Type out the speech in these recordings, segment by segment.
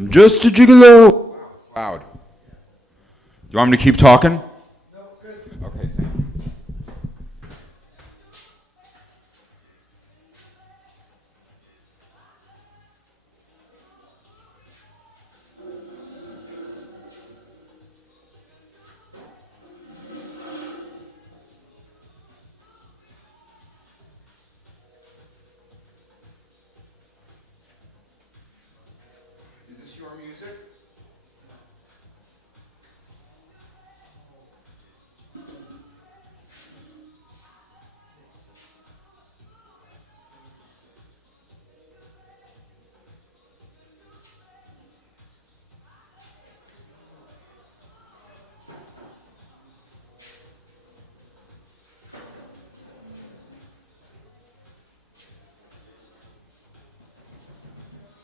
I'm just a gigolo. Wow, it's loud. You want me to keep talking? No, it's good. Okay, thank you. Is this your music?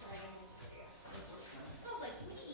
Sorry, I missed it. It smells like weed.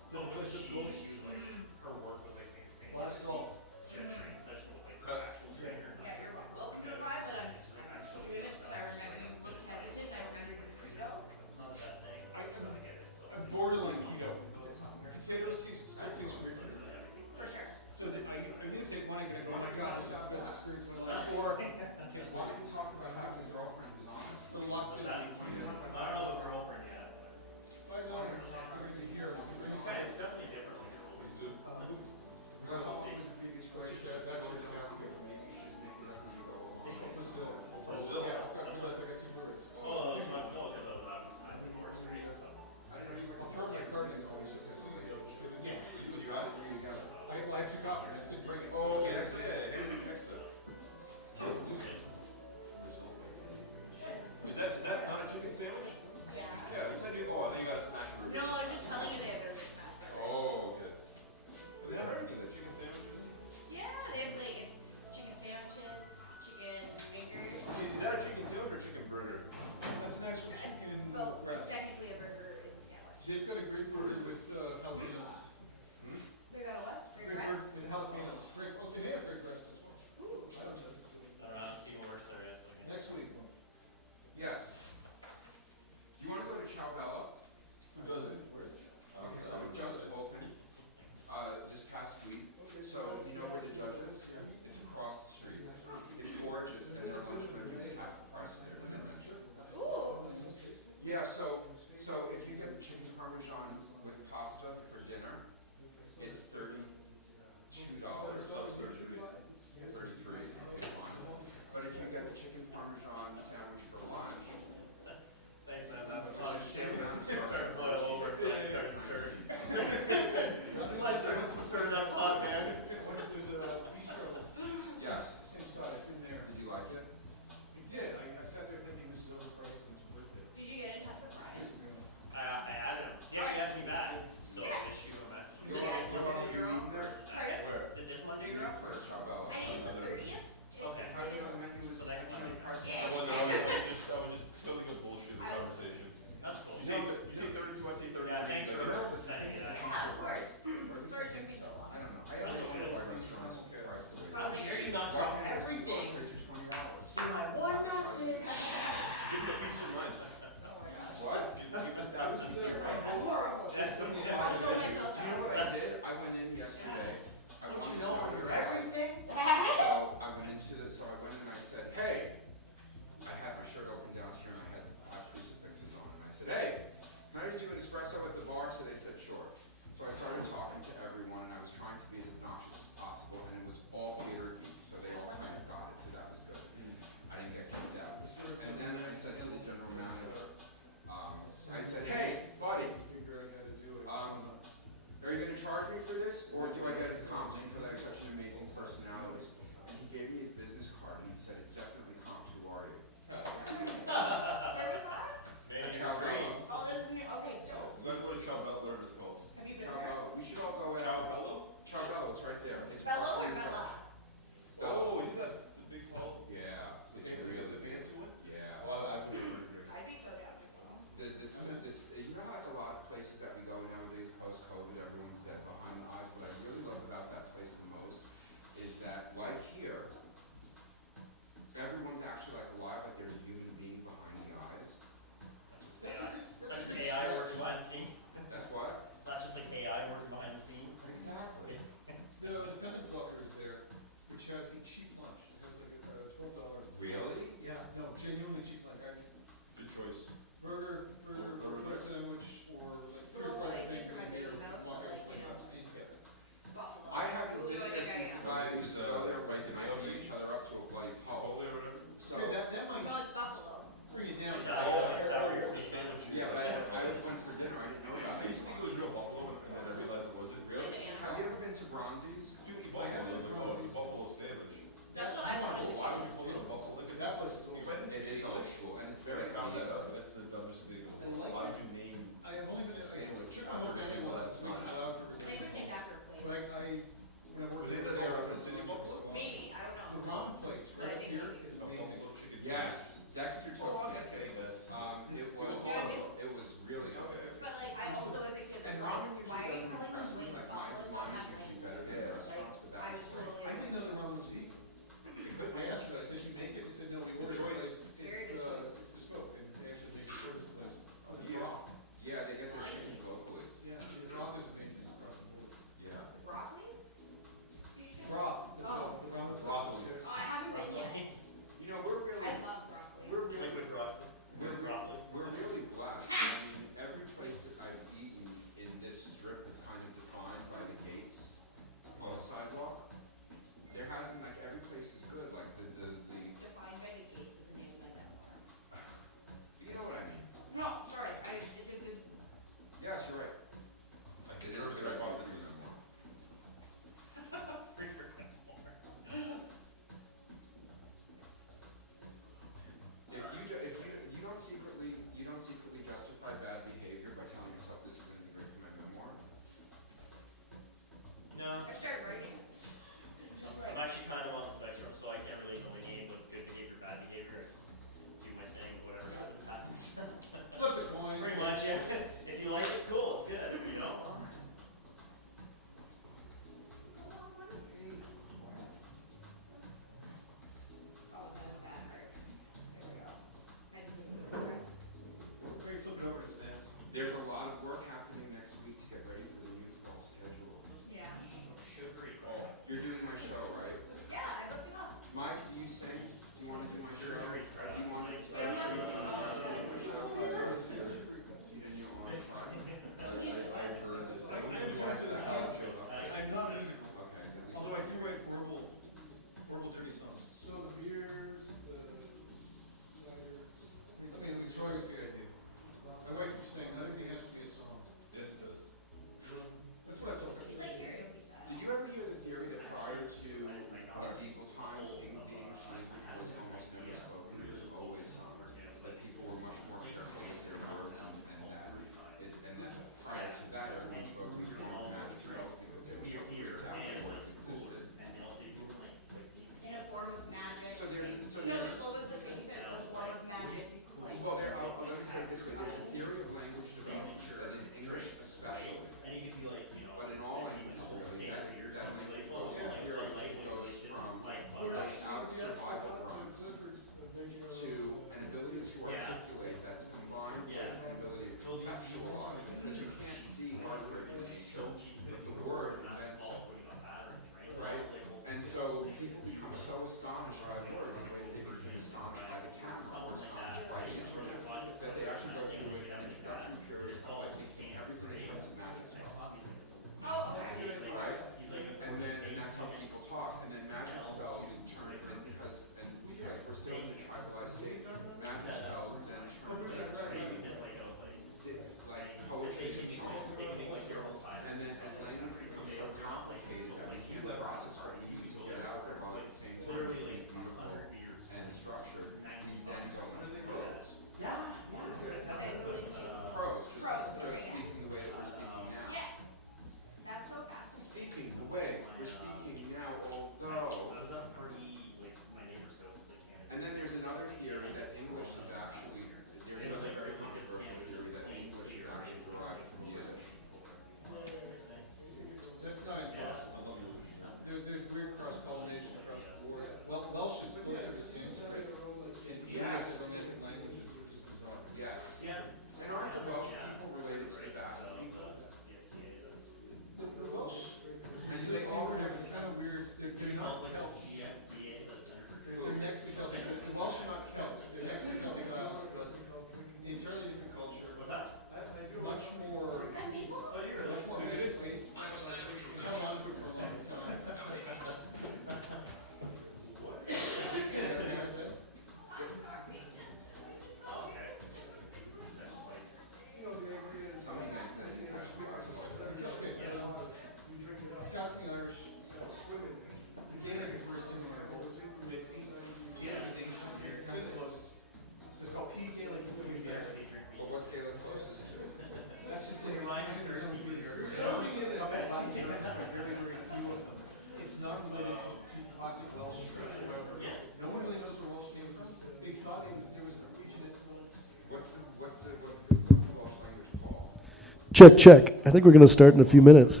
Check, check. I think we're going to start in a few minutes.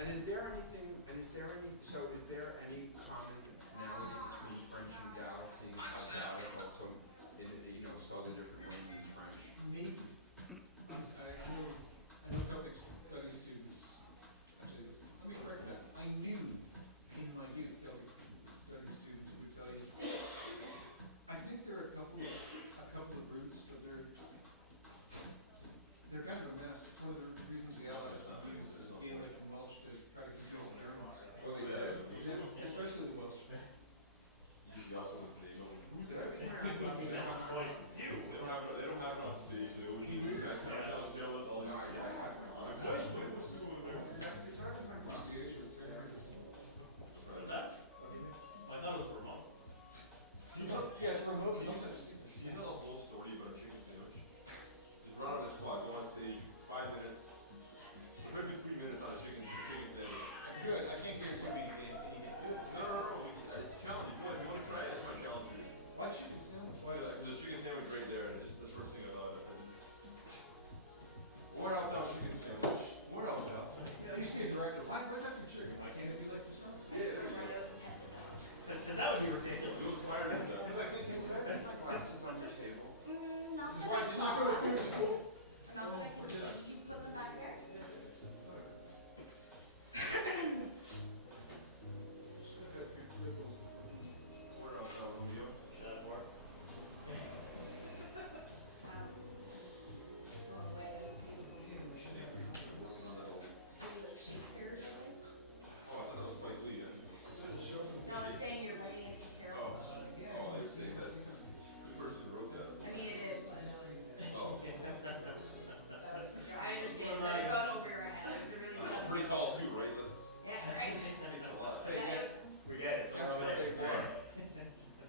And is there anything, so is there any commonality between French and Galaxy about it also, so the different ways in French? Maybe. I know Celtic study students, actually, let me correct that. I knew in my youth Celtic study students who would tell you, I think there are a couple of roots, but they're kind of a mess. One of the reasons the Allies used Gaelic and Welsh to try to confuse the Germans. Well, they did. Especially the Welsh. Yeah, it's remote. You tell the whole story about a chicken sandwich. Just run on the spot, go on stage, 5 minutes, or maybe 3 minutes on a chicken sandwich. Good. I can't guarantee we can do it. No. It's challenging. You want to try it? That's my challenge to you. Why chicken sandwich? Why? There's a chicken sandwich right there, and it's the first thing about it. Word out now, chicken sandwich. Word out now. Yeah, I used to be a director. What's that for chicken? Why can't it be like this one? Because that would be ridiculous. You inspired me to that. Because I think it's better. Glasses on your table. Not This is that why I it's saw. not going to finish school. Not that I can see. Did you put them back there? Word out now, Romeo. Should I have more? Shakespeare or something? Oh, I thought that was Spike Lee. No, that's saying your writing is terrible. Oh, I say that. Good person who wrote that. I mean, it is, but Oh, I understand. I got over your head. It's a really tough. pretty tall too, right? That's Yeah, right. takes a lot. Yeah, We get it. Guess what they were?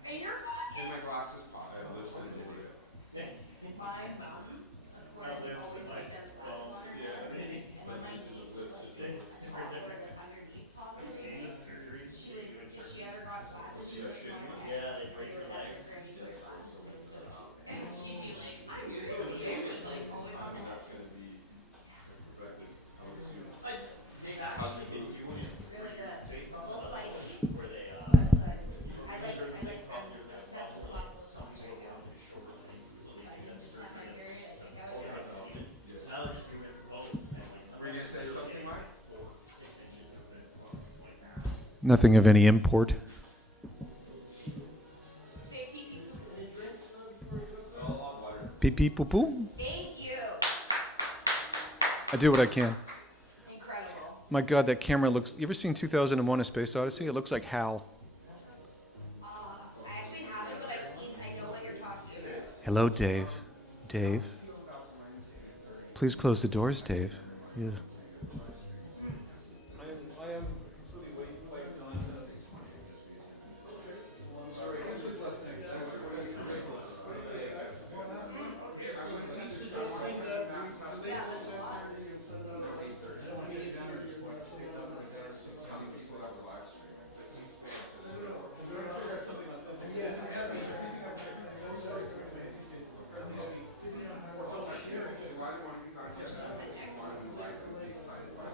and you're In my glasses I pop. have lips in over it. by a mountain. Of course, always like does glass water. And when my niece was like toddler, like underneath toddler babies, she would, if she ever got glasses, she would like run ahead. Yeah, they break your Like, legs. her granny wear glasses, and so and she'd be like, I'm really like always on the That's going to be perfected. How would you? They've actually been doing it really good. based A on little the spicy. where they, That's good. I'm obsessed with guacamole sauce right now. I just have my period, I think I was right. now they're just doing it for both. And like some Were you gonna say something, Mike? 4 to 6 inches of it. Like, Nothing of any import. Say pee pee poo poo. A lot wider. Pee pee poo poo. Thank you. I do what I can. Incredible. My God, that camera looks. You ever seen 2001: A Space Odyssey? It looks like Hal. I actually haven't, but I know what you're talking about. Hello, Dave. Dave. Please close the doors, Dave. Yeah. I am completely waiting like on. Sorry, what's the last name? Why do you want to be context? Why do you like to be excited by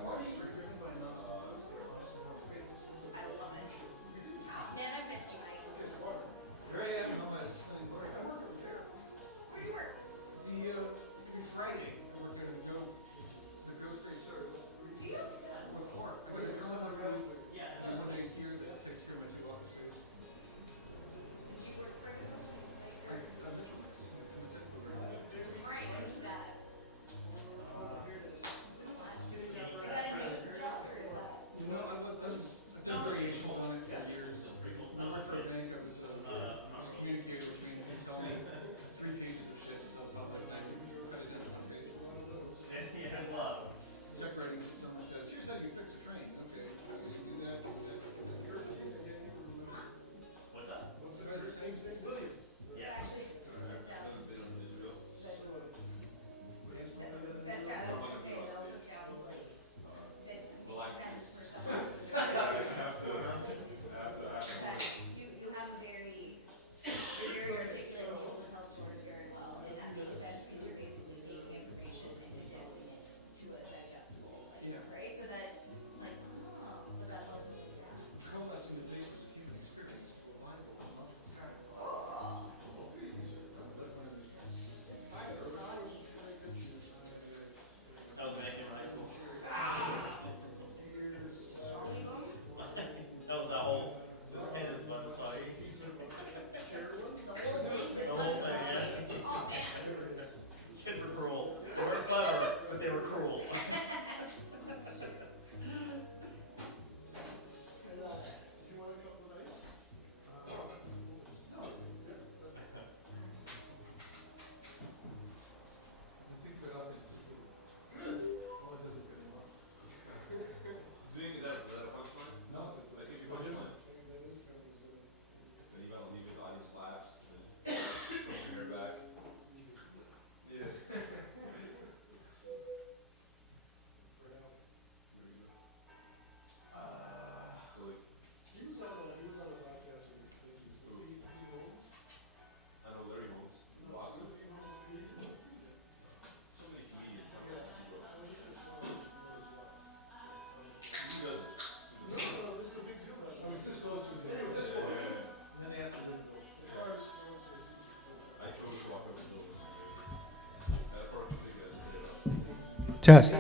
Test.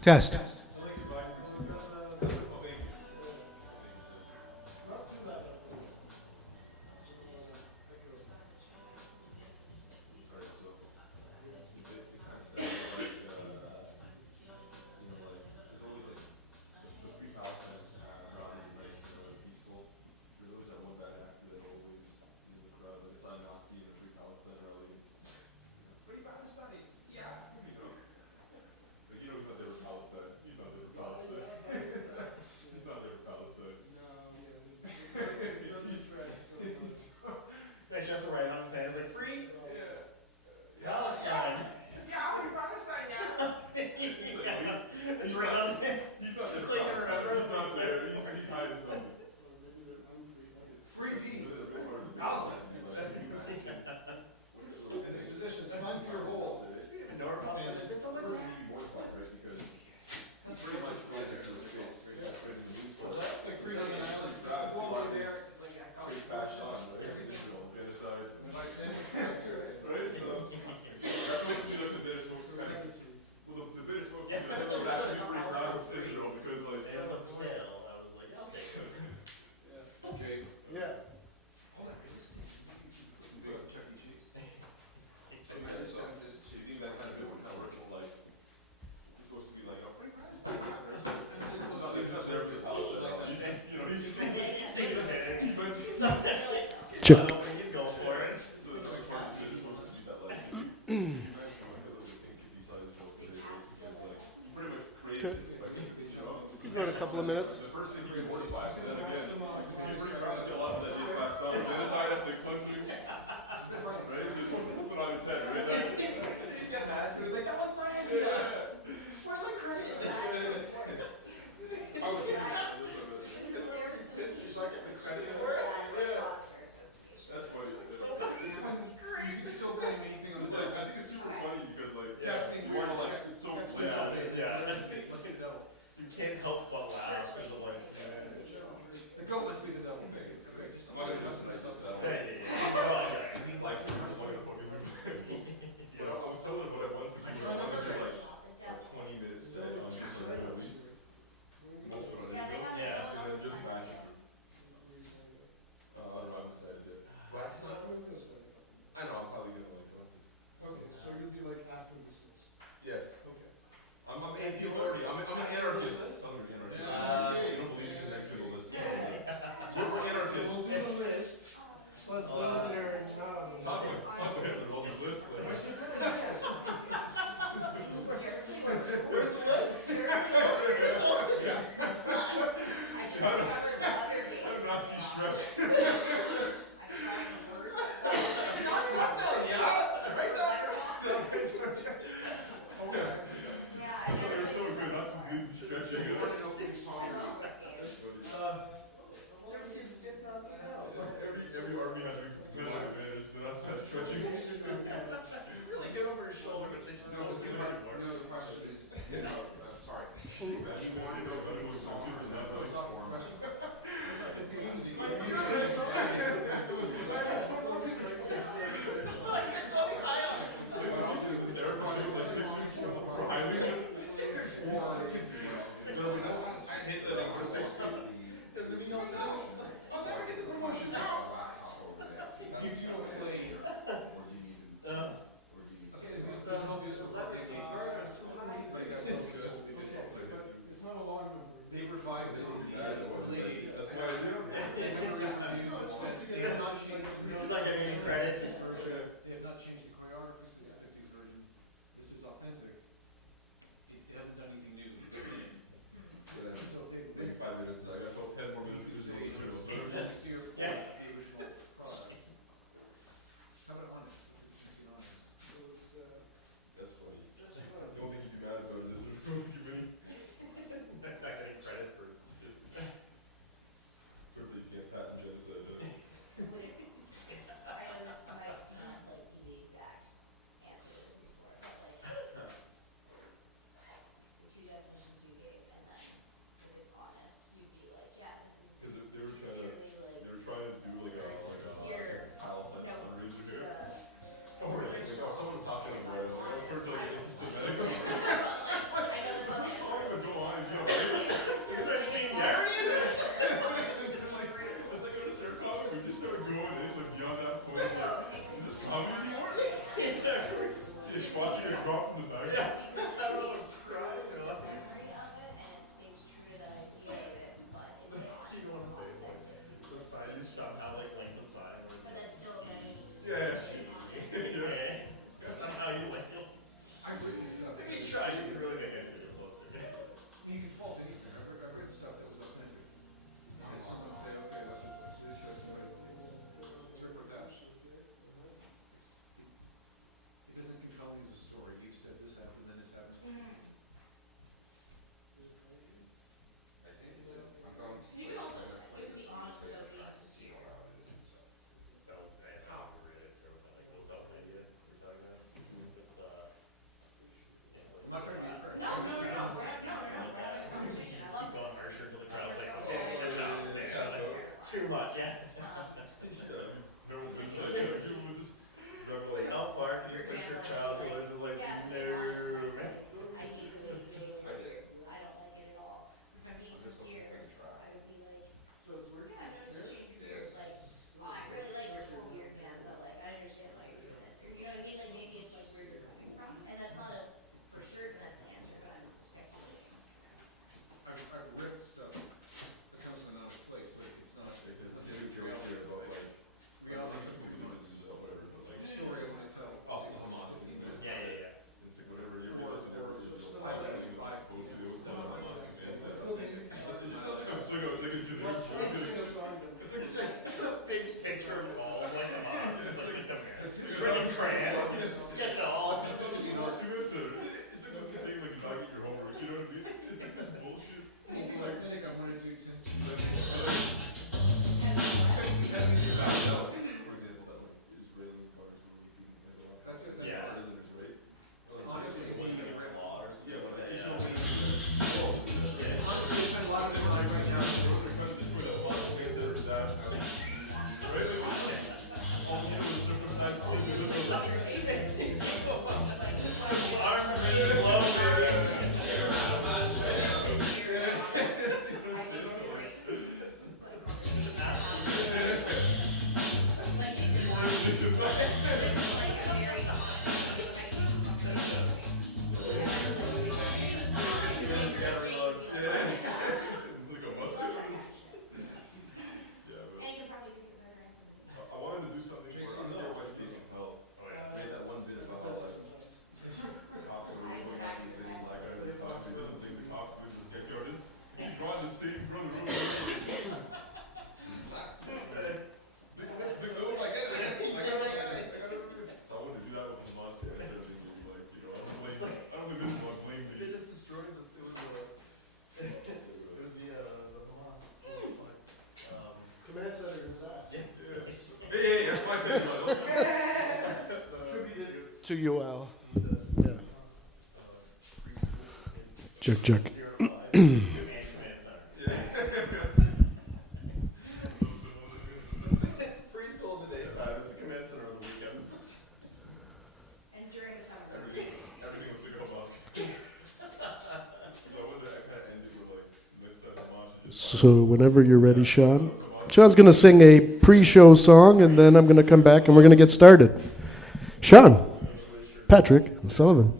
Test. Free Palestine, yeah. Like, you know, he thought they were Palestine. He thought they were Palestine. He thought they were Palestine. That's just right on his hand. It's like, free Yeah. Palestine. Yeah, free Palestine now. It's right on his hand. He's not Just there. so you can remember. He's not there. He's hiding something. Free P. Palestine. And his position is fun for your goal. No, Palestine is it's always It's like freedom on an island. One over there, like I call it. If I say, that's good. Right? So, that's supposed to be like the bitter smoke kind of. Well, the bitter smoke Yeah, that's so actually it's pretty like proud of Israel because, like, It was up for sale. I was like, I'll take it. Jay. Yeah. Hold on, wait, this thing. Go to Chuck E. Cheese. I just sent this to. do you think that kind of bit would kind of work in, like, it's supposed to be like, oh, free Palestine. He's not there for Palestine. He's just, you know, he's just. He went to. Chip. He's going for it. So the other part of it is supposed to be that, like, you guys come like a little bit pinky beside his joke today, because, like, he pretty much created it, like, you know? Give it a couple of minutes. The first thing he mortified, and then again, you're pretty proud to see a lot of that just passed on. Genocide at the cleansing, right? Just flip it on its head, right? He got mad at you. He's like, that one's my idea. Where's my credit? It's like a credit for it. That's funny. You can still blame anything on It's the like, I think it's super funny because, like, Texting you wanna, like, it's so playful. You can't help but laugh because of like. The goal is to be the double big. It's great. I'm not gonna do this stuff that way. Like, I just wanted to fucking move. But I was telling him what I wanted to do. I wanted to, like, a 20-minute set on Instagram at least. Most of it. Yeah, they have. Yeah. And then just back. I don't know, I haven't decided yet. Wax on? I know, I'm probably gonna, like, Okay, so you'll be like half of this list. yes. Okay. I'm anti-authority. I'm an anarchist. Some are anarchists. You don't believe in connect to the list. We're anarchists. We'll do the list, plus those that are not on the Talk list. with Hitler on this list. Like, Where's the list? I just discovered the other day. I'm Nazi stretch. I'm trying to work. Yeah, I They're never. so good, not some good stretching. Every army has a military advantage. The Nazis have stretching. Really get over his shoulder, but they just No, don't the do it anymore. question is, I'm sorry. You want to know who song or not voice form? They're probably like 6 weeks from the to you, Al. Yeah. Check. Preschool in the daytime, it's a command center on the weekends. And during the summer. Everything was to go mosque. So with that, I kind of ended with like, next time the mosque. So whenever you're ready, Sean. Sean's going to sing a pre-show song, and then I'm going to come back and we're going to get started. Sean, Patrick Sullivan.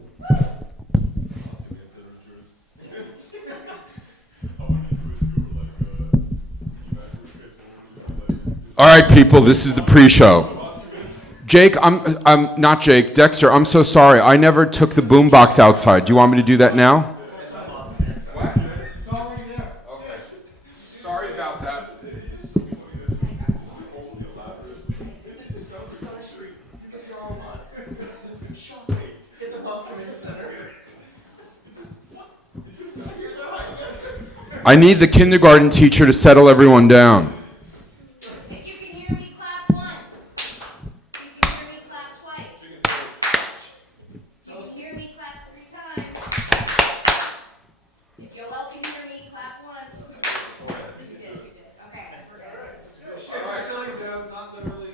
All right, people, this is the pre-show. Jake, I'm not Jake, Dexter, I'm so sorry. I never took the boombox outside. Do you want me to do that now? What? It's already there. Okay. Sorry about that. Get the Lost Command Center. I need the kindergarten teacher to settle everyone down. If you can hear me, clap once. If you can hear me, clap twice. If you can hear me, clap 3 times. If you all can hear me, clap once. You did. Okay, we're good. Silly sound, not literally.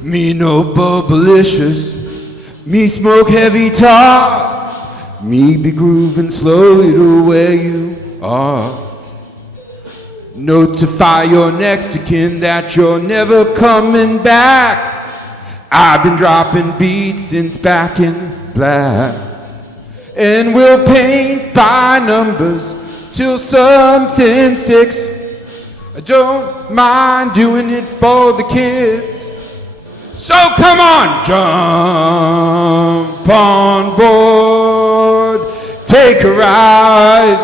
Me no bubblicious, me smoke heavy tar, me be grooving slowly to where you are. Notify your next of kin that you're never coming back. I've been dropping beats since back in black. And we'll paint by numbers till something sticks. I don't mind doing it for the kids. So come on, jump on board, take a ride,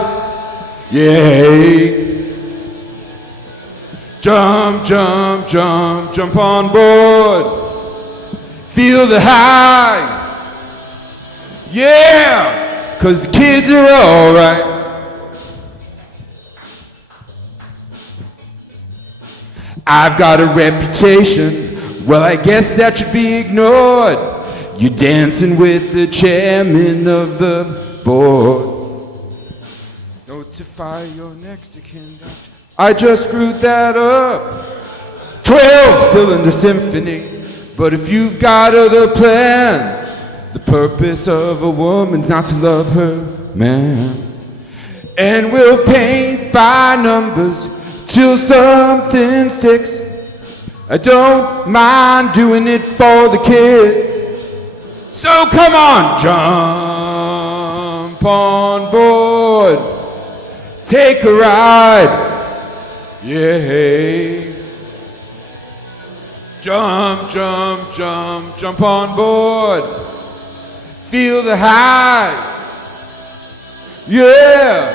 yay. Jump, jump, jump, jump on board, feel the high, yeah, 'cause the kids are alright. I've got a reputation, well, I guess that should be ignored. You're dancing with the chairman of the board. Notify your next of kin. I just screwed that up. 12-cylinder symphony. But if you've got other plans, the purpose of a woman's not to love her man. And we'll paint by numbers till something sticks. I don't mind doing it for the kids. So come on, jump on board, take a ride, yeah. Jump, jump, jump, jump on board, feel the high, yeah.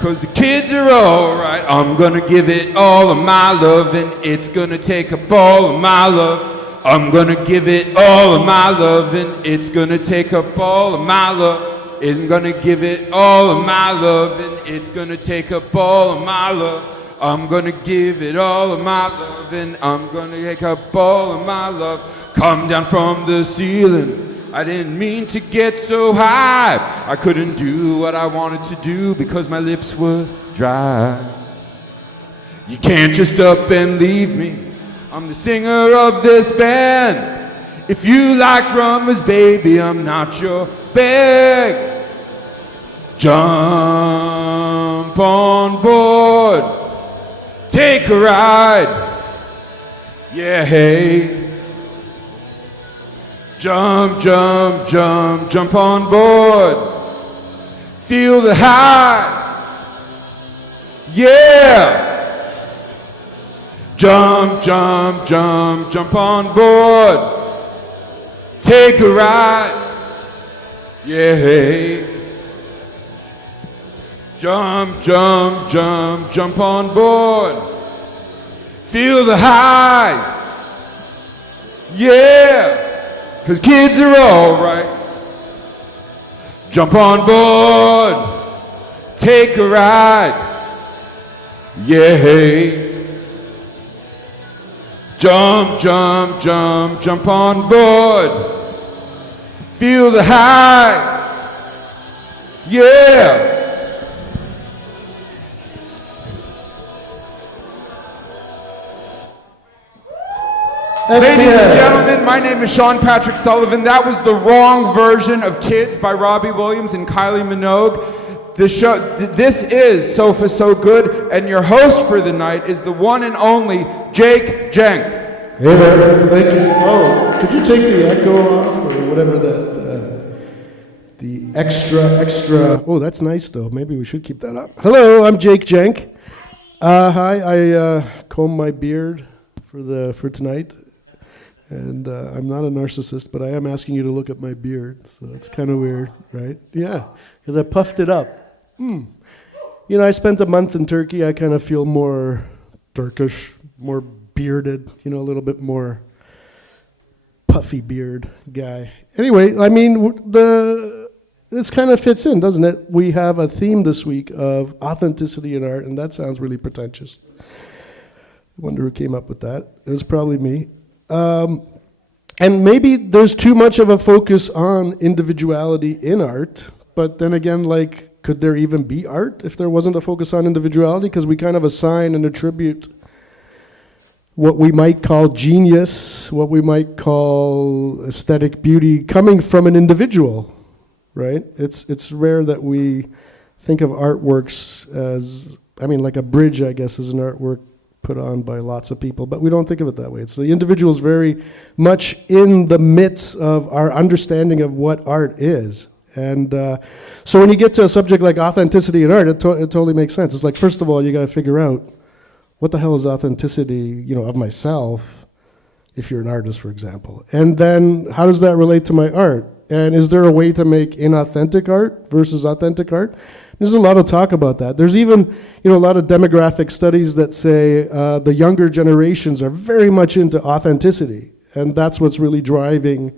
'Cause the kids are alright. I'm gonna give it all of my love, and it's gonna take up all of my love. I'm gonna give it all of my love, and it's gonna take up all of my love. I'm gonna give it all of my love, and it's gonna take up all of my love. I'm gonna give it all of my love, and I'm gonna take up all of my love. Come down from the ceiling. I didn't mean to get so high. I couldn't do what I wanted to do because my lips were dry. You can't just up and leave me. I'm the singer of this band. If you like drummers, baby, I'm not your bag. Jump on board, take a ride, yeah, hey. Jump, jump, jump, jump on board. Feel the high. Yeah. Jump, jump, jump, jump on board. Take a ride. Yeah. Jump, jump, jump, jump on board. Feel the high. Yeah, 'cause kids are alright. Jump on board. Take a ride. Yeah. Jump, jump, jump, jump on board. Feel the high. Yeah. Ladies and gentlemen, my name is Sean Patrick Sullivan. That was the wrong version of Kids by Robbie Williams and Kylie Minogue. This is Sofa So Good, and your host for the night is the one and only Jake Jeng. Hey there, thank you. Oh, could you take the echo off or whatever the extra. Oh, that's nice though. Maybe we should keep that up. Hello, I'm Jake Jenk. Hi, I comb my beard for tonight. And I'm not a narcissist, but I am asking you to look at my beard, so it's kind of weird, right? Yeah, because I puffed it up. You know, I spent a month in Turkey. I kind of feel more Turkish, more bearded, you know, a little bit more puffy beard guy. Anyway, I mean, this kind of fits in, doesn't it? We have a theme this week of authenticity in art, and that sounds really pretentious. I wonder who came up with that. It was probably me. And maybe there's too much of a focus on individuality in art, but then again, like, could there even be art if there wasn't a focus on individuality? Because we kind of assign and attribute what we might call genius, what we might call aesthetic beauty coming from an individual, right? It's rare that we think of artworks as, I mean, like a bridge, I guess, is an artwork put on by lots of people, but we don't think of it that way. It's the individual is very much in the midst of our understanding of what art is. And so when you get to a subject like authenticity in art, it totally makes sense. It's like, first of all, you got to figure out what the hell is authenticity, you know, of myself, if you're an artist, for example. And then how does that relate to my art? And is there a way to make inauthentic art versus authentic art? There's a lot of talk about that. There's even, you know, a lot of demographic studies that say the younger generations are very much into authenticity, and that's what's really driving,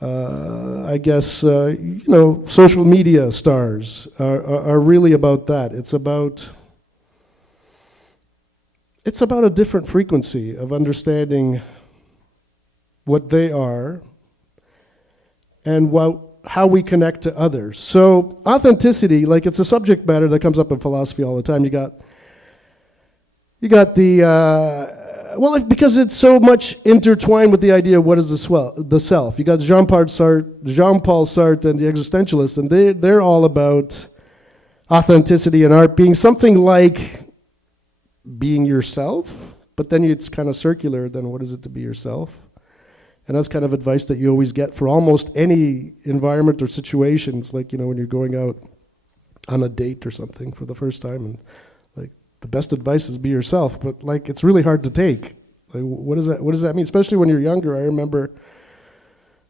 I guess, you know, social media stars are really about that. It's about a different frequency of understanding what they are and how we connect to others. So authenticity, like, it's a subject matter that comes up in philosophy all the time. You got the because it's so much intertwined with the idea of what is the self. You got Jean-Paul Sartre and the existentialists, and they're all about authenticity in art being something like being yourself, but then it's kind of circular. Then what is it to be yourself? And that's kind of advice that you always get for almost any environment or situations, like, you know, when you're going out on a date or something for the first time, and like, the best advice is be yourself, but like, it's really hard to take. Like, what does that mean? Especially when you're younger. I remember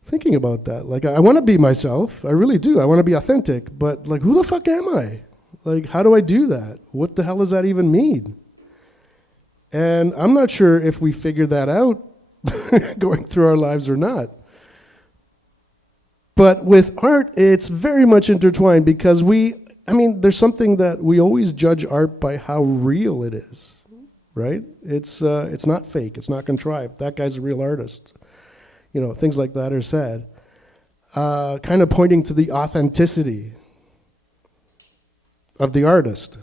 thinking about that. Like, I want to be myself. I really do. I want to be authentic, but like, who the fuck am I? Like, how do I do that? What the hell does that even mean? And I'm not sure if we figured that out going through our lives or not. But with art, it's very much intertwined because there's something that we always judge art by how real it is, right? It's not fake, it's not contrived. That guy's a real artist. You know, things like that are said. Kind of pointing to the authenticity of the artist.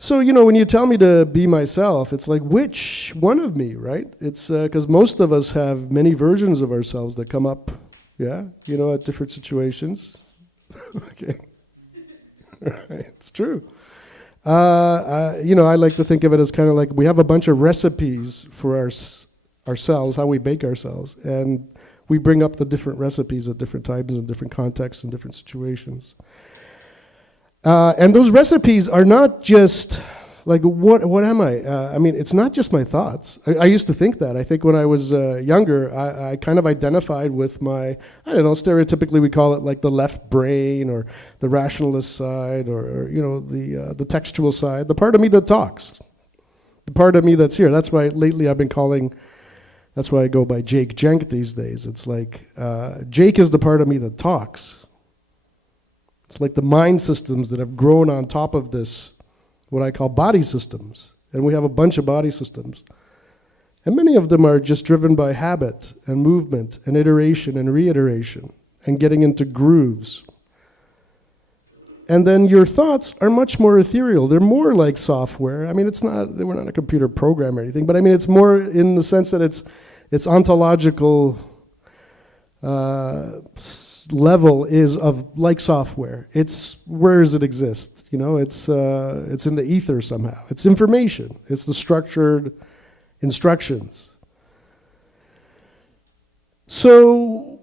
So, you know, when you tell me to be myself, it's like, which one of me, right? It's because most of us have many versions of ourselves that come up, yeah, you know, at different situations. Okay. Right, it's true. You know, I like to think of it as kind of like we have a bunch of recipes for ourselves, how we bake ourselves, and we bring up the different recipes at different times and different contexts and different situations. And those recipes are not just Like, what am I? I mean, it's not just my thoughts. I used to think that. I think when I was younger, I kind of identified with my, I don't know, stereotypically we call it like the left brain or the rationalist side or you know, the textual side, the part of me that talks, the part of me that's here. That's why lately I've been calling, that's why I go by Jake Jenk these days. It's like, Jake is the part of me that talks. It's like the mind systems that have grown on top of this, what I call body systems. And we have a bunch of body systems. And many of them are just driven by habit and movement and iteration and reiteration and getting into grooves. And then your thoughts are much more ethereal. They're more like software. I mean, it's not, we're not a computer program or anything, but I mean, it's more in the sense that its ontological level is of like software. It's where does it exist? You know, it's in the ether somehow. It's information. It's the structured instructions. So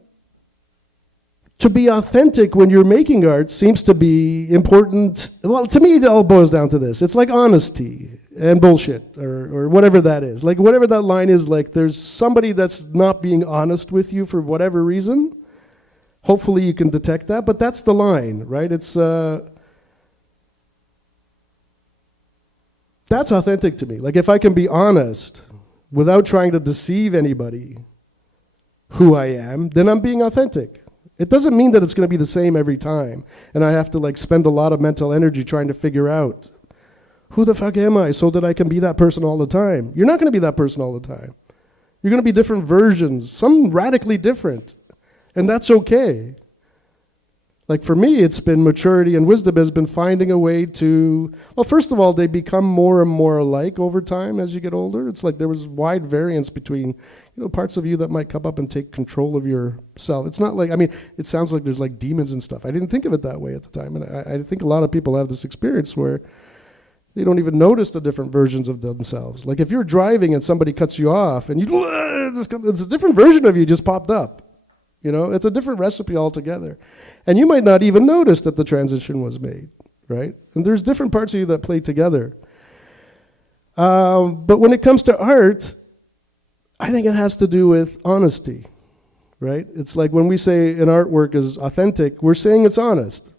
to be authentic when you're making art seems to be important. Well, to me, it all boils down to this. It's like honesty and bullshit or whatever that is. Like whatever that line is, like there's somebody that's not being honest with you for whatever reason. Hopefully you can detect that, but that's the line, right? It's that's authentic to me. Like if I can be honest without trying to deceive anybody who I am, then I'm being authentic. It doesn't mean that it's going to be the same every time, and I have to like spend a lot of mental energy trying to figure out who the fuck am I so that I can be that person all the time. You're not going to be that person all the time. You're going to be different versions, some radically different. And that's okay. Like for me, it's been maturity and wisdom has been finding a way to, well, first of all, they become more and more alike over time as you get older. It's like there was wide variance between, you know, parts of you that might come up and take control of yourself. It's not like, I mean, it sounds like there's like demons and stuff. I didn't think of it that way at the time. And I think a lot of people have this experience where they don't even notice the different versions of themselves. Like if you're driving and somebody cuts you off and it's a different version of you just popped up. You know, it's a different recipe altogether. And you might not even notice that the transition was made, right? And there's different parts of you that play together. But when it comes to art, I think it has to do with honesty, right? It's like when we say an artwork is authentic, we're saying it's honest.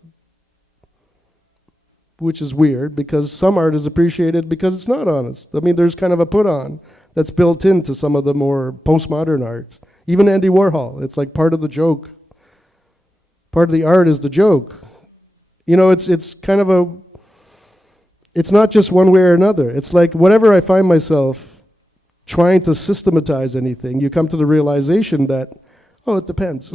Which is weird because some art is appreciated because it's not honest. I mean, there's kind of a put on that's built into some of the more postmodern art. Even Andy Warhol, it's like part of the joke. Part of the art is the joke. You know, it's kind of it's not just one way or another. It's like whenever I find myself trying to systematize anything, you come to the realization that, oh, it depends.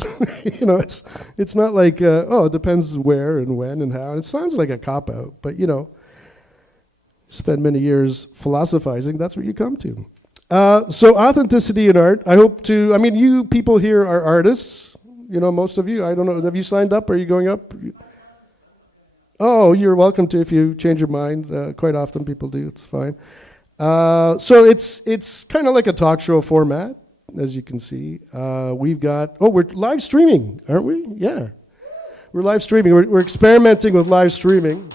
You know, it's not like, oh, it depends where and when and how. And it sounds like a cop-out, but you know, spend many years philosophizing, that's what you come to. So authenticity in art, I hope to, I mean, you people here are artists, you know, most of you, I don't know, have you signed up? Are you going up? Oh, you're welcome to if you change your mind. Quite often people do, it's fine. So it's kind of like a talk show format, as you can see. We've got, oh, we're live streaming, aren't we? Yeah. We're live streaming. We're experimenting with live streaming.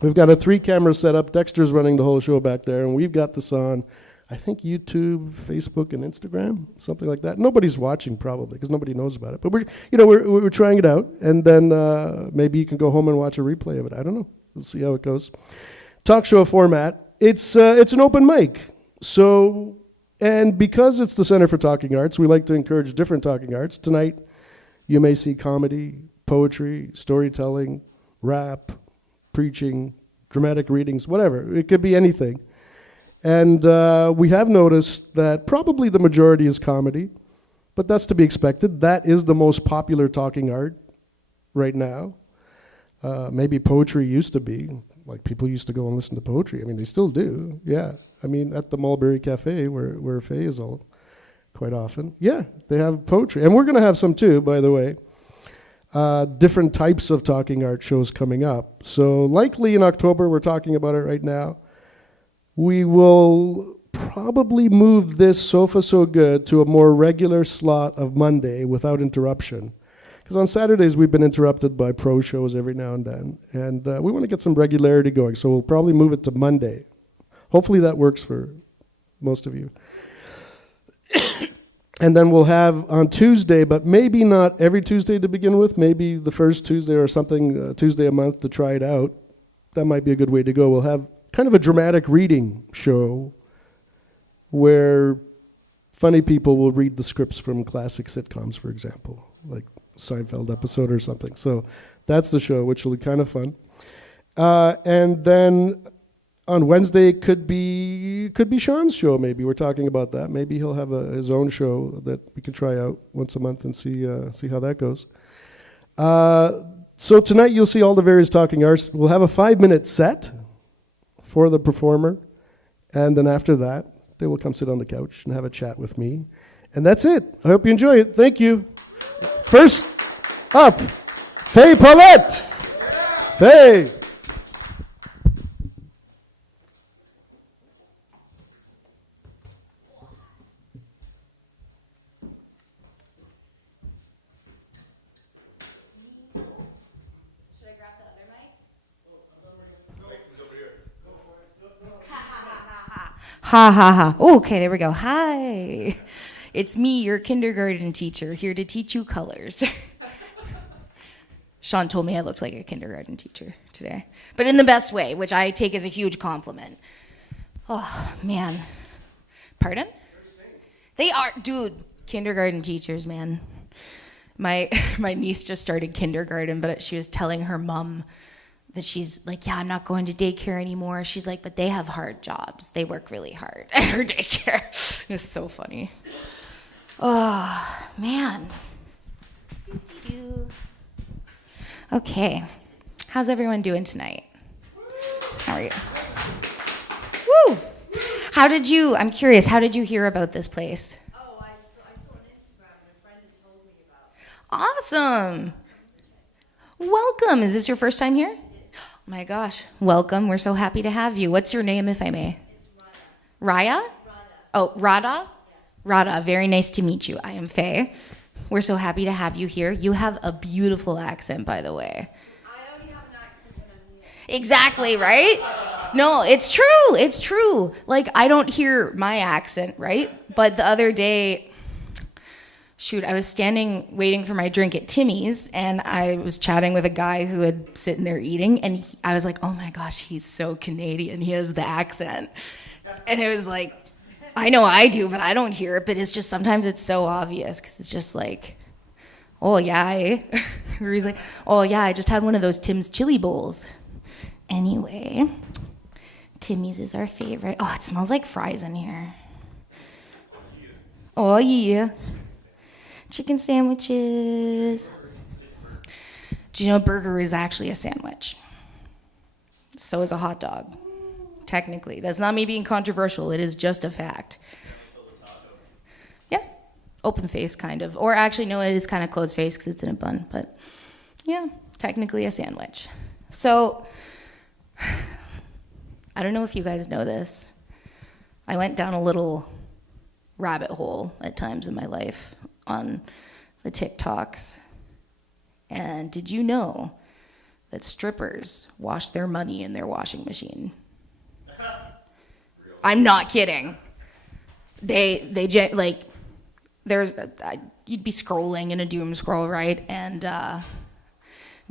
We've got a 3-camera setup. Dexter's running the whole show back there, and we've got this on, I think, YouTube, Facebook, and Instagram, something like that. Nobody's watching probably because nobody knows about it. But we're trying it out, and then maybe you can go home and watch a replay of it. I don't know. We'll see how it goes. Talk show format. It's an open mic. So, and because it's the Center for Talking Arts, we like to encourage different talking arts. Tonight, you may see comedy, poetry, storytelling, rap, preaching, dramatic readings, whatever. It could be anything. And we have noticed that probably the majority is comedy, but that's to be expected. That is the most popular talking art right now. Maybe poetry used to be. Like people used to go and listen to poetry. I mean, they still do. Yeah. I mean, at the Mulberry Cafe, where Faye is all quite often. Yeah, they have poetry. And we're going to have some too, by the way. Different types of talking art shows coming up. So likely in October, we're talking about it right now. We will probably move this Sofa So Good to a more regular slot of Monday without interruption. Because on Saturdays, we've been interrupted by pro shows every now and then. And we want to get some regularity going, so we'll probably move it to Monday. hopefully that works for most of you. And then we'll have on Tuesday, but maybe not every Tuesday to begin with, maybe the first Tuesday or something, Tuesday a month to try it out. That might be a good way to go. We'll have kind of a dramatic reading show where funny people will read the scripts from classic sitcoms, for example, like Seinfeld episode or something. So that's the show, which will be kind of fun. And then on Wednesday, it could be Sean's show. Maybe we're talking about that. Maybe he'll have his own show that we can try out once a month and see how that goes. So tonight you'll see all the various talking arts. We'll have a 5-minute set for the performer, and then after that, they will come sit on the couch and have a chat with me, and that's it. I hope you enjoy it. Thank you. First up, Faye Paulette. Faye. Should I grab the other mic? Ha ha ha. Oh, okay, there we go. Hi. It's me, your kindergarten teacher, here to teach you colors. Sean told me I looked like a kindergarten teacher today, but in the best way, which I take as a huge compliment. Oh, man. Pardon? They are, dude, kindergarten teachers, man. My niece just started kindergarten, but she was telling her mom that she's like, yeah, I'm not going to daycare anymore. She's like, but they have hard jobs. They work really hard at her daycare. It's so funny. Oh, man. Doo-doo-doo. Okay. How's everyone doing tonight? How are you? Woo! I'm curious, how did you hear about this place? Oh, I saw on Instagram and a friend had told me about it. Awesome. Welcome. Is this your first time here? Oh my gosh. Welcome. We're so happy to have you. What's your name, if I may? It's Raya. Raya? Oh, Radha? Radha, very nice to meet you. I am Faye. We're so happy to have you here. You have a beautiful accent, by the way. I only have an accent when I'm here. Exactly, right? No, it's true. It's true. Like, I don't hear my accent, right? But the other day, I was standing waiting for my drink at Timmy's, and I was chatting with a guy who had sitting there eating, and I was like, oh my gosh, he's so Canadian. He has the accent. And it was like, I know I do, but I don't hear it, but it's just sometimes it's so obvious, because it's just like, oh yeah, eh? Or he's like, oh yeah, I just had one of those Tim's chili bowls. Anyway, Timmy's is our favorite. Oh, it smells like fries in here. Oh yeah. Chicken sandwiches. Do you know burger is actually a sandwich? So is a hot dog. Technically. That's not me being controversial. It is just a fact. Yeah. Open face, kind of. Or actually, no, it is kind of closed face because it's in a bun. But yeah, technically a sandwich. So, I don't know if you guys know this. I went down a little rabbit hole at times in my life on the TikToks. And did you know that strippers wash their money in their washing machine? I'm not kidding. Like, you'd be scrolling in a doom scroll, right? And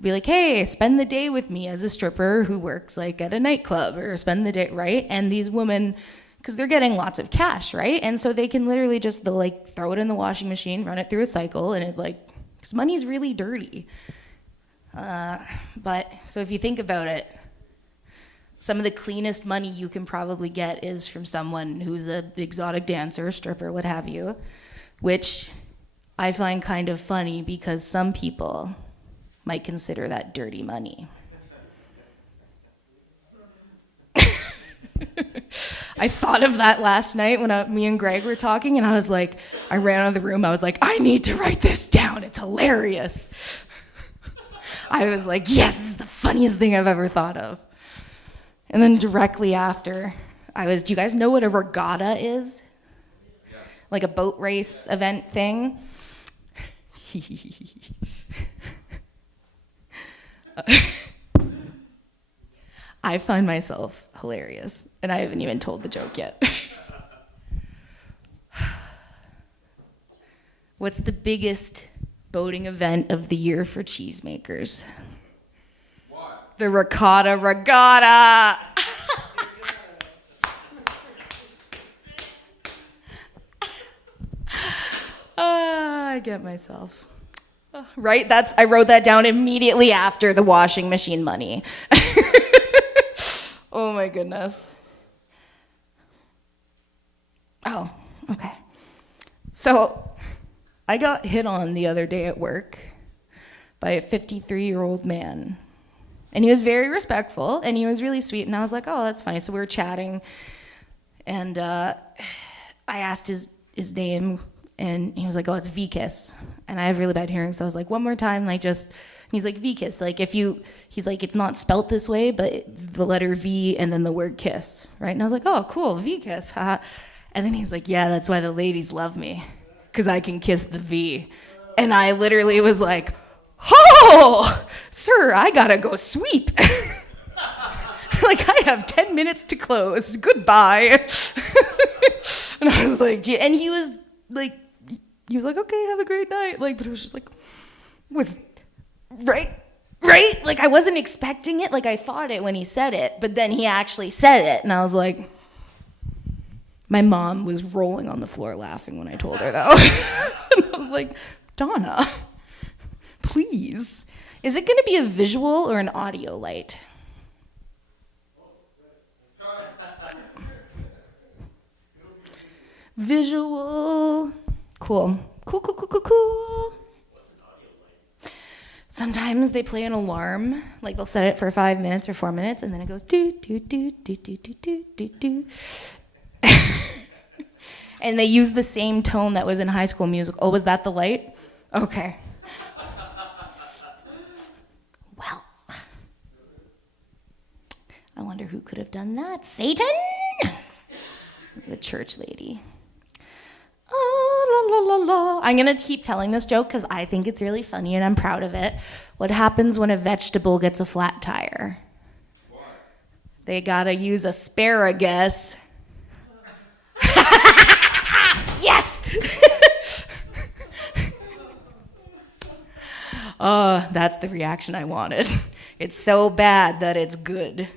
be like, hey, spend the day with me as a stripper who works like at a nightclub, or spend the day, right? And these women, because they're getting lots of cash, right? And so they can literally they'll like throw it in the washing machine, run it through a cycle, and it like, because money's really dirty. But so if you think about it, some of the cleanest money you can probably get is from someone who's an exotic dancer, stripper, what have you, which I find kind of funny because some people might consider that dirty money. I thought of that last night when me and Greg were talking, and I was like, I ran out of the room. I was like, I need to write this down. It's hilarious. I was like, yes, this is the funniest thing I've ever thought of. And then directly after, do you guys know what a regatta is? Yeah. Like a boat race event thing? I find myself hilarious, and I haven't even told the joke yet. What's the biggest boating event of the year for cheesemakers? What? The Ricotta Regatta. I get myself. Right? I wrote that down immediately after the washing machine money. Oh my goodness. Oh, okay. So I got hit on the other day at work by a 53-year-old man. And he was very respectful, and he was really sweet, and I was like, oh, that's funny. So we were chatting, and I asked his name, and he was like, oh, it's Vikas. And I have really bad hearing, so I was like, one more time, like just, he's like, Vikas, like he's like, it's not spelt this way, but the letter V and then the word kiss, right? And I was like, oh, cool, Vikas, haha. And then he's like, yeah, that's why the ladies love me, because I can kiss the V. And I literally was like, oh, sir, I gotta go sweep. Like, I have 10 minutes to close, goodbye. And I was like, gee, and he was like, okay, have a great night. Like, but it was just like, right? Like, I wasn't expecting it. Like, I thought it when he said it, but then he actually said it. And I was like, my mom was rolling on the floor laughing when I told her, though. And I was like, Donna, please. Is it going to be a visual or an audio light? Visual. Cool. Sometimes they play an alarm, like they'll set it for 5 minutes or 4 minutes, and then it goes do do do do do do do do do. And they use the same tone that was in High School Musical. Oh, was that the light? Okay. Well, I wonder who could have done that. Satan? The church lady. Oh, la, la, la, la. I'm going to keep telling this joke because I think it's really funny and I'm proud of it. What happens when a vegetable gets a flat tire? What? They got to use asparagus. Yes! That's the reaction I wanted. It's so bad that it's good.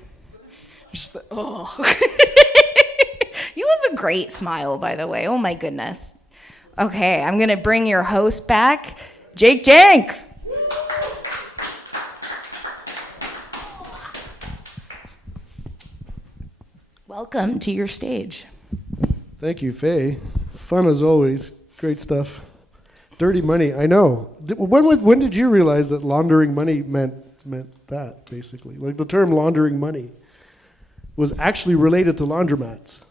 Just like, oh. You have a great smile, by the way. Oh, my goodness. Okay, I'm going to bring your host back, Jake Jank. Welcome to your stage. Thank you, Faye. Fun as always. Great stuff. Dirty money, I know. When did you realize that laundering money meant that, basically? Like the term laundering money was actually related to laundromats.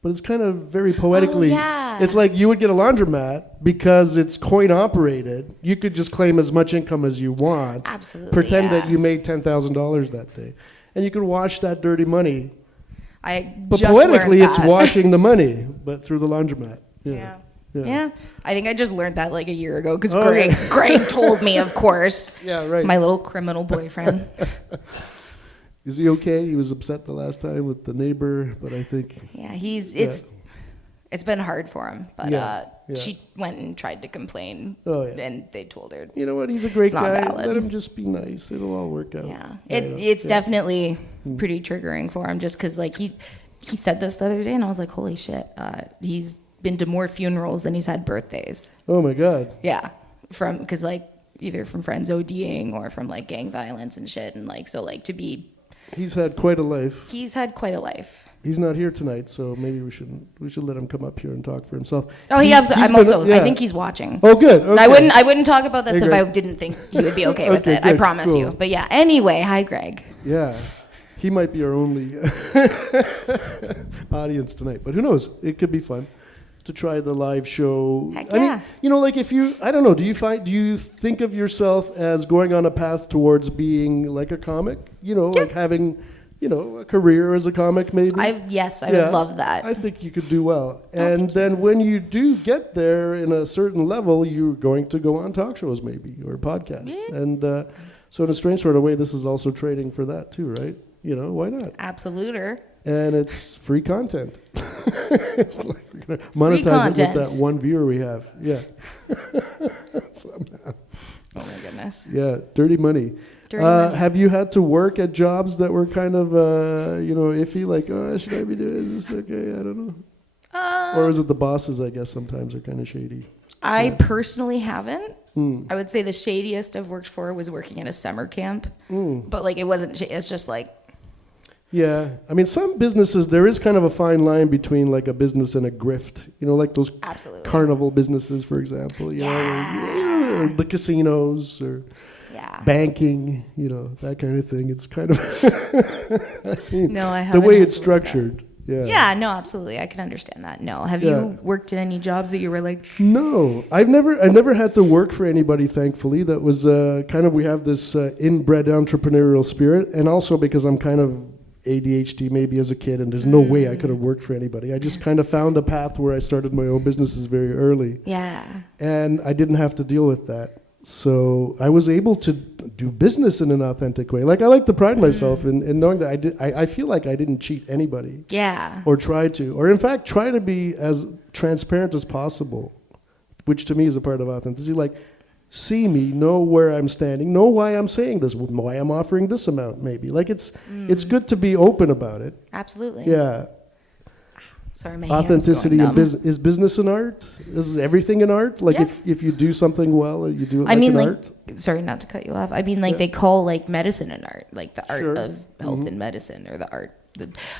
But it's kind of very poetically. Oh, yeah. It's like you would get a laundromat because it's coin operated. You could just claim as much income as you want. Absolutely. Pretend that you made $10,000 that day. And you could wash that dirty money. But poetically, it's washing the money, but through the laundromat. Yeah. I think I just learned that like a year ago because yeah. Greg told me, of course. Yeah, right. My little criminal boyfriend. Is he okay? He was upset the last time with the neighbor, but I think... Yeah, it's been hard for him, but she went and tried to complain, and they told her, you know what, he's a great guy. Valid. Let him just be nice. It'll all work out. Yeah, it's definitely pretty triggering for him just because like he said this the other day, and I was like, holy shit, he's been to more funerals than he's had birthdays. Oh my God. Yeah, because like either from friends ODing or from like gang violence and shit, and like so like to be... He's had quite a life. He's had quite a life. He's not here tonight, so maybe we should let him come up here and talk for himself. Oh, I think he's watching. Oh, good. Okay. I wouldn't talk about this if I didn't think he would be okay with it. Good, I promise you. But yeah. Anyway, hi, Greg. Yeah, he might be our only audience tonight, but who knows? It could be fun to try the live show. Heck yeah. I mean, like if you, I don't know, do you think of yourself as going on a path towards being like a comic? Like having, a career as a comic maybe? I would love that. I think you could do well. And then when you do get there in a certain level, you're going to go on talk shows maybe or podcasts. Yeah. And so in a strange sort of way, this is also trading for that too, right? You know, why not? Absoluter. And it's free content. It's like we're going to monetize it with that one viewer we have. Yeah. Somehow. Oh my goodness. Yeah, dirty money. Dirty money. Have you had to work at jobs that were kind of, iffy? Like, oh, should I be doing this? Okay, I don't know. Or is it the bosses, I guess, sometimes are kind of shady? I personally haven't. I would say the shadiest I've worked for was working at a summer camp. But like, it wasn't, it's just like, Yeah, I mean, some businesses, there is kind of a fine line between like a business and a grift. You know, like those absolutely. carnival businesses, for example. You know, or the casinos or banking. You know, that kind of thing. It's kind of I mean, no, I haven't. The way had it's to work structured. Yeah. Yeah, no, absolutely. I can understand that. No. Have you worked in any jobs that you were like? No, I've never had to work for anybody, thankfully. That was kind of, we have this inbred entrepreneurial spirit. And also because I'm kind of ADHD maybe as a kid, and there's no way I could have worked for anybody. I just kind of found a path where I started my own businesses very early. Yeah. And I didn't have to deal with that. So I was able to do business in an authentic way. Like, I like to pride myself in knowing that I feel like I didn't cheat anybody. Yeah. Or try to. Or in fact, try to be as transparent as possible, which to me is a part of authenticity. Like, see me, know where I'm standing, know why I'm saying this, why I'm offering this amount maybe. Like, it's good to be open about it. Absolutely. Yeah. Sorry, my Authenticity in hand's going business. Is business an art? Is everything an art? Like, if you do something well, you do it like an art? Sorry, not to cut you off. I mean, like, they call, like, medicine an art, like the art of health and medicine, or the art.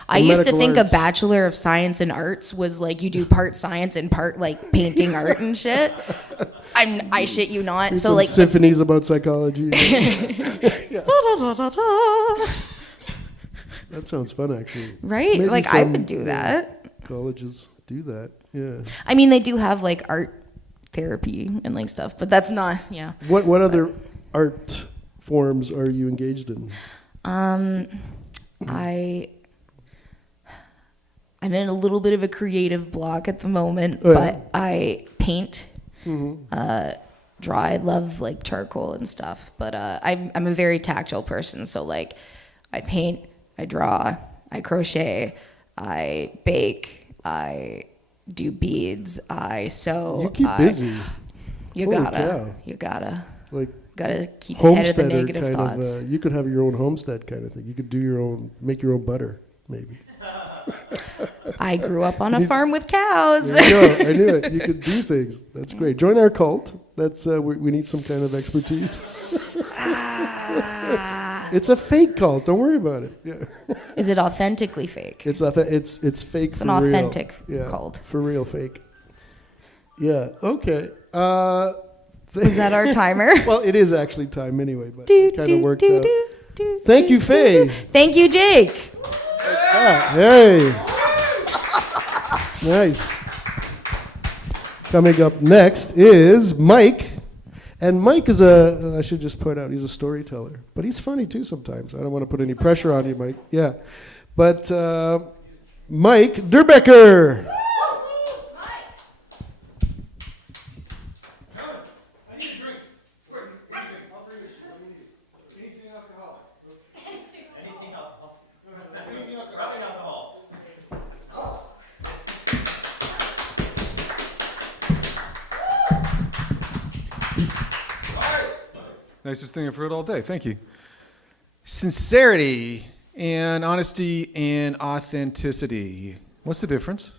I used to think arts. a Bachelor of Science in Arts was, like, you do part science and part, like, painting art and shit. I shit you not. There's so, some like, symphonies about psychology. That sounds fun, actually. Right? Maybe like, I some, would do that. Colleges do that, yeah. I mean, they do have, like, art therapy and, like, stuff, but that's not, yeah. What other art forms are you engaged in? I'm in a little bit of a creative block at the moment, but I paint, draw. I love, like, charcoal and stuff, but I'm a very tactile person, so, like, I paint, I draw, I crochet, I bake, I do beads, I sew. You keep busy. You Holy gotta. cow. You gotta. Like, gotta keep ahead of the homesteader negative kind thoughts. of. You could have your own homestead kind of thing. You could do your own, make your own butter, maybe. I grew up on a farm with cows. There you go. I knew it. You could do things. That's great. Join our cult. That's we need some kind of expertise. It's a fake cult. Don't worry about it. Yeah. Is it authentically fake? It's fake. It's for an real. authentic Yeah, cult. for real fake. Yeah. Okay. Is that our timer? Well, it is actually time anyway, but Do, it kind do, of worked do, out. do, Thank you, Faye. Thank you, Jake. Hey. Nice. Coming up next is Mike. And Mike is I should just point out, he's a storyteller. But he's funny too sometimes. I don't want to put any pressure on you, Mike. Yeah. But Mike Durbecker. Nicest thing I've heard all day. Thank you. Sincerity and honesty and authenticity. What's the difference?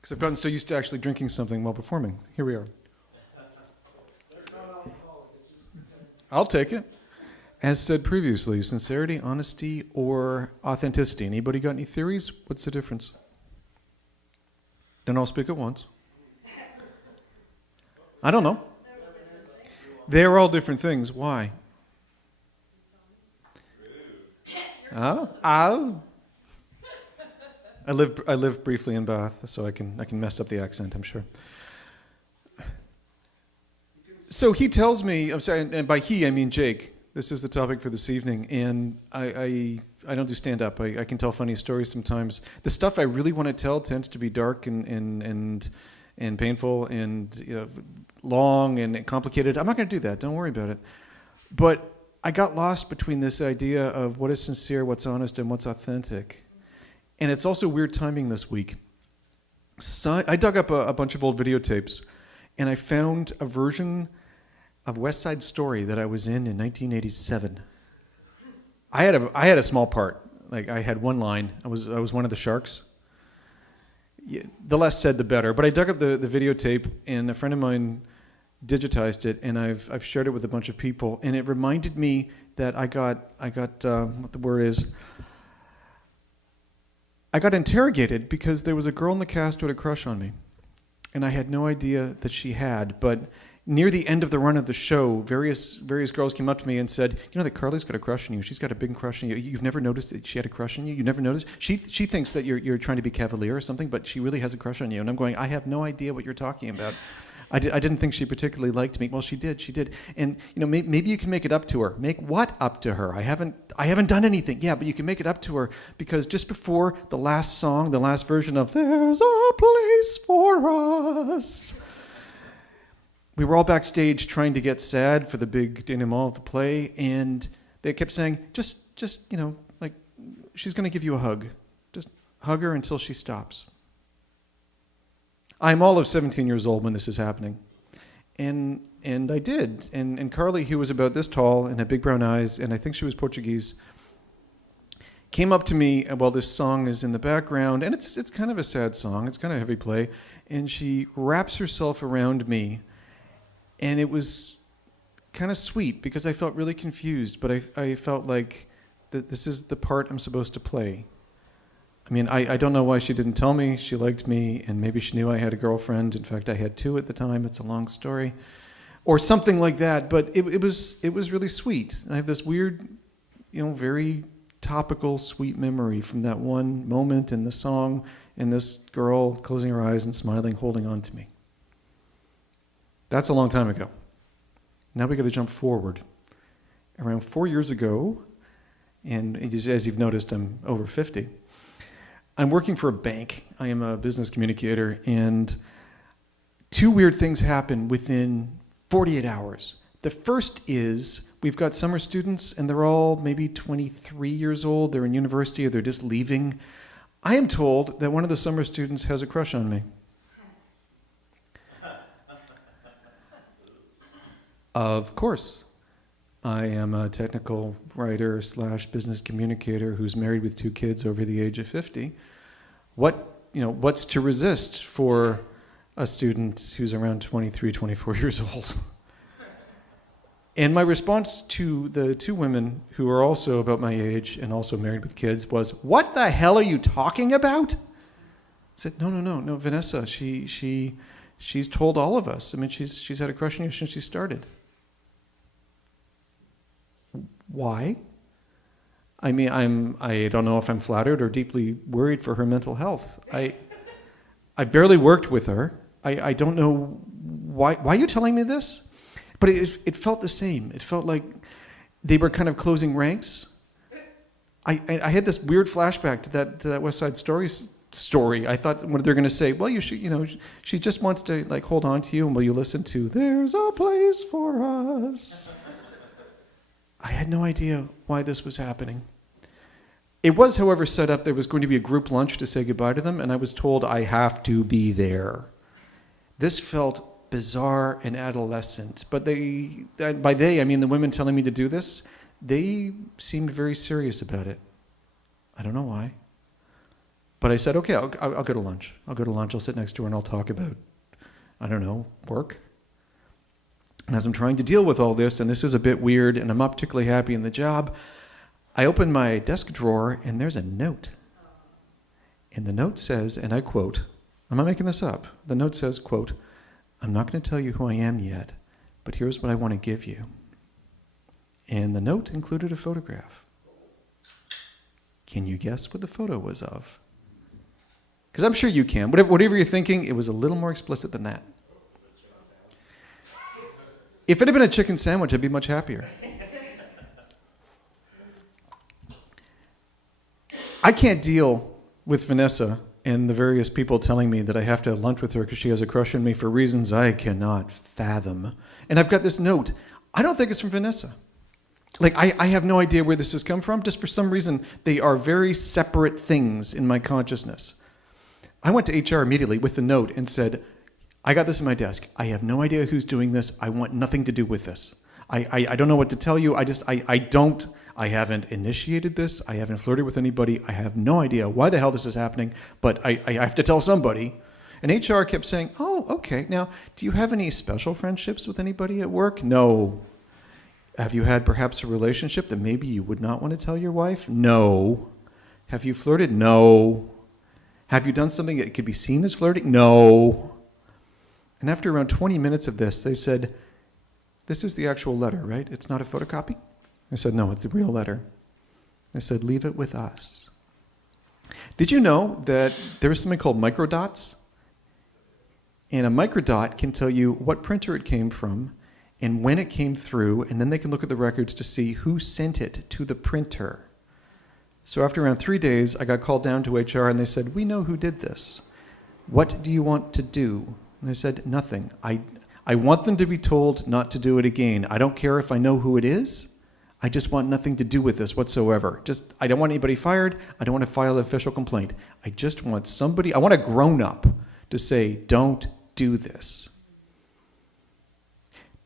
Because I've gotten so used to actually drinking something while performing. Here we are. I'll take it. As said previously, sincerity, honesty, or authenticity. Anybody got any theories? What's the difference? Then I'll speak at once. I don't know. They're all different things. Why? Oh. I lived briefly in Bath, so I can mess up the accent, I'm sure. So he tells me, I'm sorry, and by he I mean Jake. This is the topic for this evening, and I don't do stand-up. I can tell funny stories sometimes. The stuff I really want to tell tends to be dark and painful and long and complicated. I'm not going to do that. Don't worry about it. But I got lost between this idea of what is sincere, what's honest, and what's authentic. And it's also weird timing this week. So I dug up a bunch of old videotapes, and I found a version of West Side Story that I was in 1987. I had a small part. Like, I had one line. I was one of the sharks. Yeah, the less said, the better. But I dug up the videotape, and a friend of mine digitized it, and I've shared it with a bunch of people, and it reminded me that I got what the word is. I got interrogated because there was a girl in the cast who had a crush on me, and I had no idea that she had. But near the end of the run of the show, various girls came up to me and said, "You know that Carly's got a crush on you. She's got a big crush on you. You've never noticed that she had a crush on you. You never noticed. She thinks that you're trying to be cavalier or something, but she really has a crush on you." And I'm going, I have no idea what you're talking about. I didn't think she particularly liked me. Well, she did. And maybe you can make it up to her. Make what up to her? I haven't done anything. Yeah, but you can make it up to her, because just before the last song, the last version of "There's a Place for Us," we were all backstage trying to get sad for the big denouement of the play, and they kept saying, just like, she's going to give you a hug. Just hug her until she stops. I'm all of 17 years old when this is happening. And I did. And Carly, who was about this tall and had big brown eyes, and I think she was Portuguese, came up to me while this song is in the background, and it's kind of a sad song. It's kind of a heavy play. And she wraps herself around me, and it was kind of sweet because I felt really confused, but I felt like that this is the part I'm supposed to play. I mean, I don't know why she didn't tell me she liked me, and maybe she knew I had a girlfriend. In fact, I had two at the time. It's a long story. Or something like that, but it was really sweet. I have this weird, very topical, sweet memory from that one moment in the song, and this girl closing her eyes and smiling, holding on to me. That's a long time ago. Now we got to jump forward. Around 4 years ago, and as you've noticed, I'm over 50. I'm working for a bank. I am a business communicator, and two weird things happen within 48 hours. The first is we've got summer students, and they're all maybe 23 years old. They're in university, or they're just leaving. I am told that one of the summer students has a crush on me. Of course. I am a technical writer / business communicator who's married with 2 kids over the age of 50. What's to resist for a student who's around 23, 24 years old? And my response to the 2 women who are also about my age and also married with kids was, "What the hell are you talking about?" I said, No, Vanessa, she's told all of us. I mean, she's had a crush on you since she started. Why? I mean, I don't know if I'm flattered or deeply worried for her mental health. I barely worked with her. I don't know why are you telling me this? But it felt the same. It felt like they were kind of closing ranks. I had this weird flashback to that West Side Story. I thought what they're going to say, well, you should, she just wants to like hold on to you, and will you listen to "There's a Place for Us"? I had no idea why this was happening. It was, however, set up there was going to be a group lunch to say goodbye to them, and I was told I have to be there. This felt bizarre and adolescent, but by they, I mean the women telling me to do this, they seemed very serious about it. I don't know why. But I said, okay, I'll go to lunch. I'll sit next to her and I'll talk about, I don't know, work. And as I'm trying to deal with all this, and this is a bit weird, and I'm not particularly happy in the job, I open my desk drawer, and there's a note. And the note says, and I quote, I'm not making this up, the note says, quote, "I'm not going to tell you who I am yet, but here's what I want to give you." And the note included a photograph. Can you guess what the photo was of? Because I'm sure you can. Whatever you're thinking, it was a little more explicit than that. If it had been a chicken sandwich, I'd be much happier. I can't deal with Vanessa and the various people telling me that I have to have lunch with her because she has a crush on me for reasons I cannot fathom. And I've got this note. I don't think it's from Vanessa. Like, I have no idea where this has come from. Just for some reason, they are very separate things in my consciousness. I went to HR immediately with the note and said, I got this in my desk. I have no idea who's doing this. I want nothing to do with this. I don't know what to tell you. I haven't initiated this. I haven't flirted with anybody. I have no idea why the hell this is happening, but I have to tell somebody. And HR kept saying, oh, okay. Now, do you have any special friendships with anybody at work? No. Have you had perhaps a relationship that maybe you would not want to tell your wife? No. Have you flirted? No. Have you done something that could be seen as flirting? No. And after around 20 minutes of this, they said, this is the actual letter, right? It's not a photocopy? I said, no, it's the real letter. I said, leave it with us. Did you know that there is something called microdots? And a microdot can tell you what printer it came from and when it came through, and then they can look at the records to see who sent it to the printer. So after around 3 days, I got called down to HR and they said, we know who did this. What do you want to do? And I said, nothing. I want them to be told not to do it again. I don't care if I know who it is. I just want nothing to do with this whatsoever. I don't want anybody fired. I don't want to file an official complaint. I just want somebody, I want a grown-up to say, don't do this.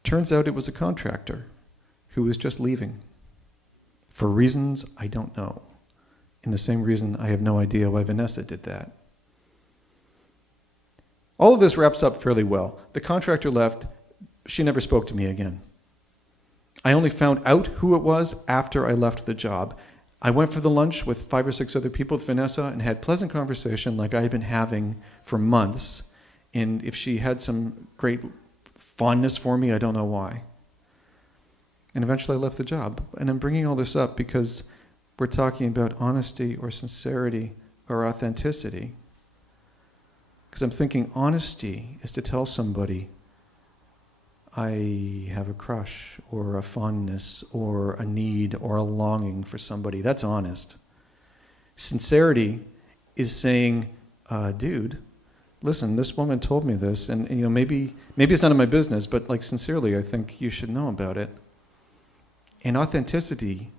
Turns out it was a contractor who was just leaving for reasons I don't know. And the same reason I have no idea why Vanessa did that. All of this wraps up fairly well. The contractor left. She never spoke to me again. I only found out who it was after I left the job. I went for the lunch with 5 or 6 other people with Vanessa and had pleasant conversation like I had been having for months. And if she had some great fondness for me, I don't know why. And eventually I left the job. And I'm bringing all this up because we're talking about honesty or sincerity or authenticity. Because I'm thinking honesty is to tell somebody, I have a crush or a fondness or a need or a longing for somebody. That's honest. Sincerity is saying, dude, listen, this woman told me this, and maybe it's none of my business, but like sincerely, I think you should know about it. And authenticity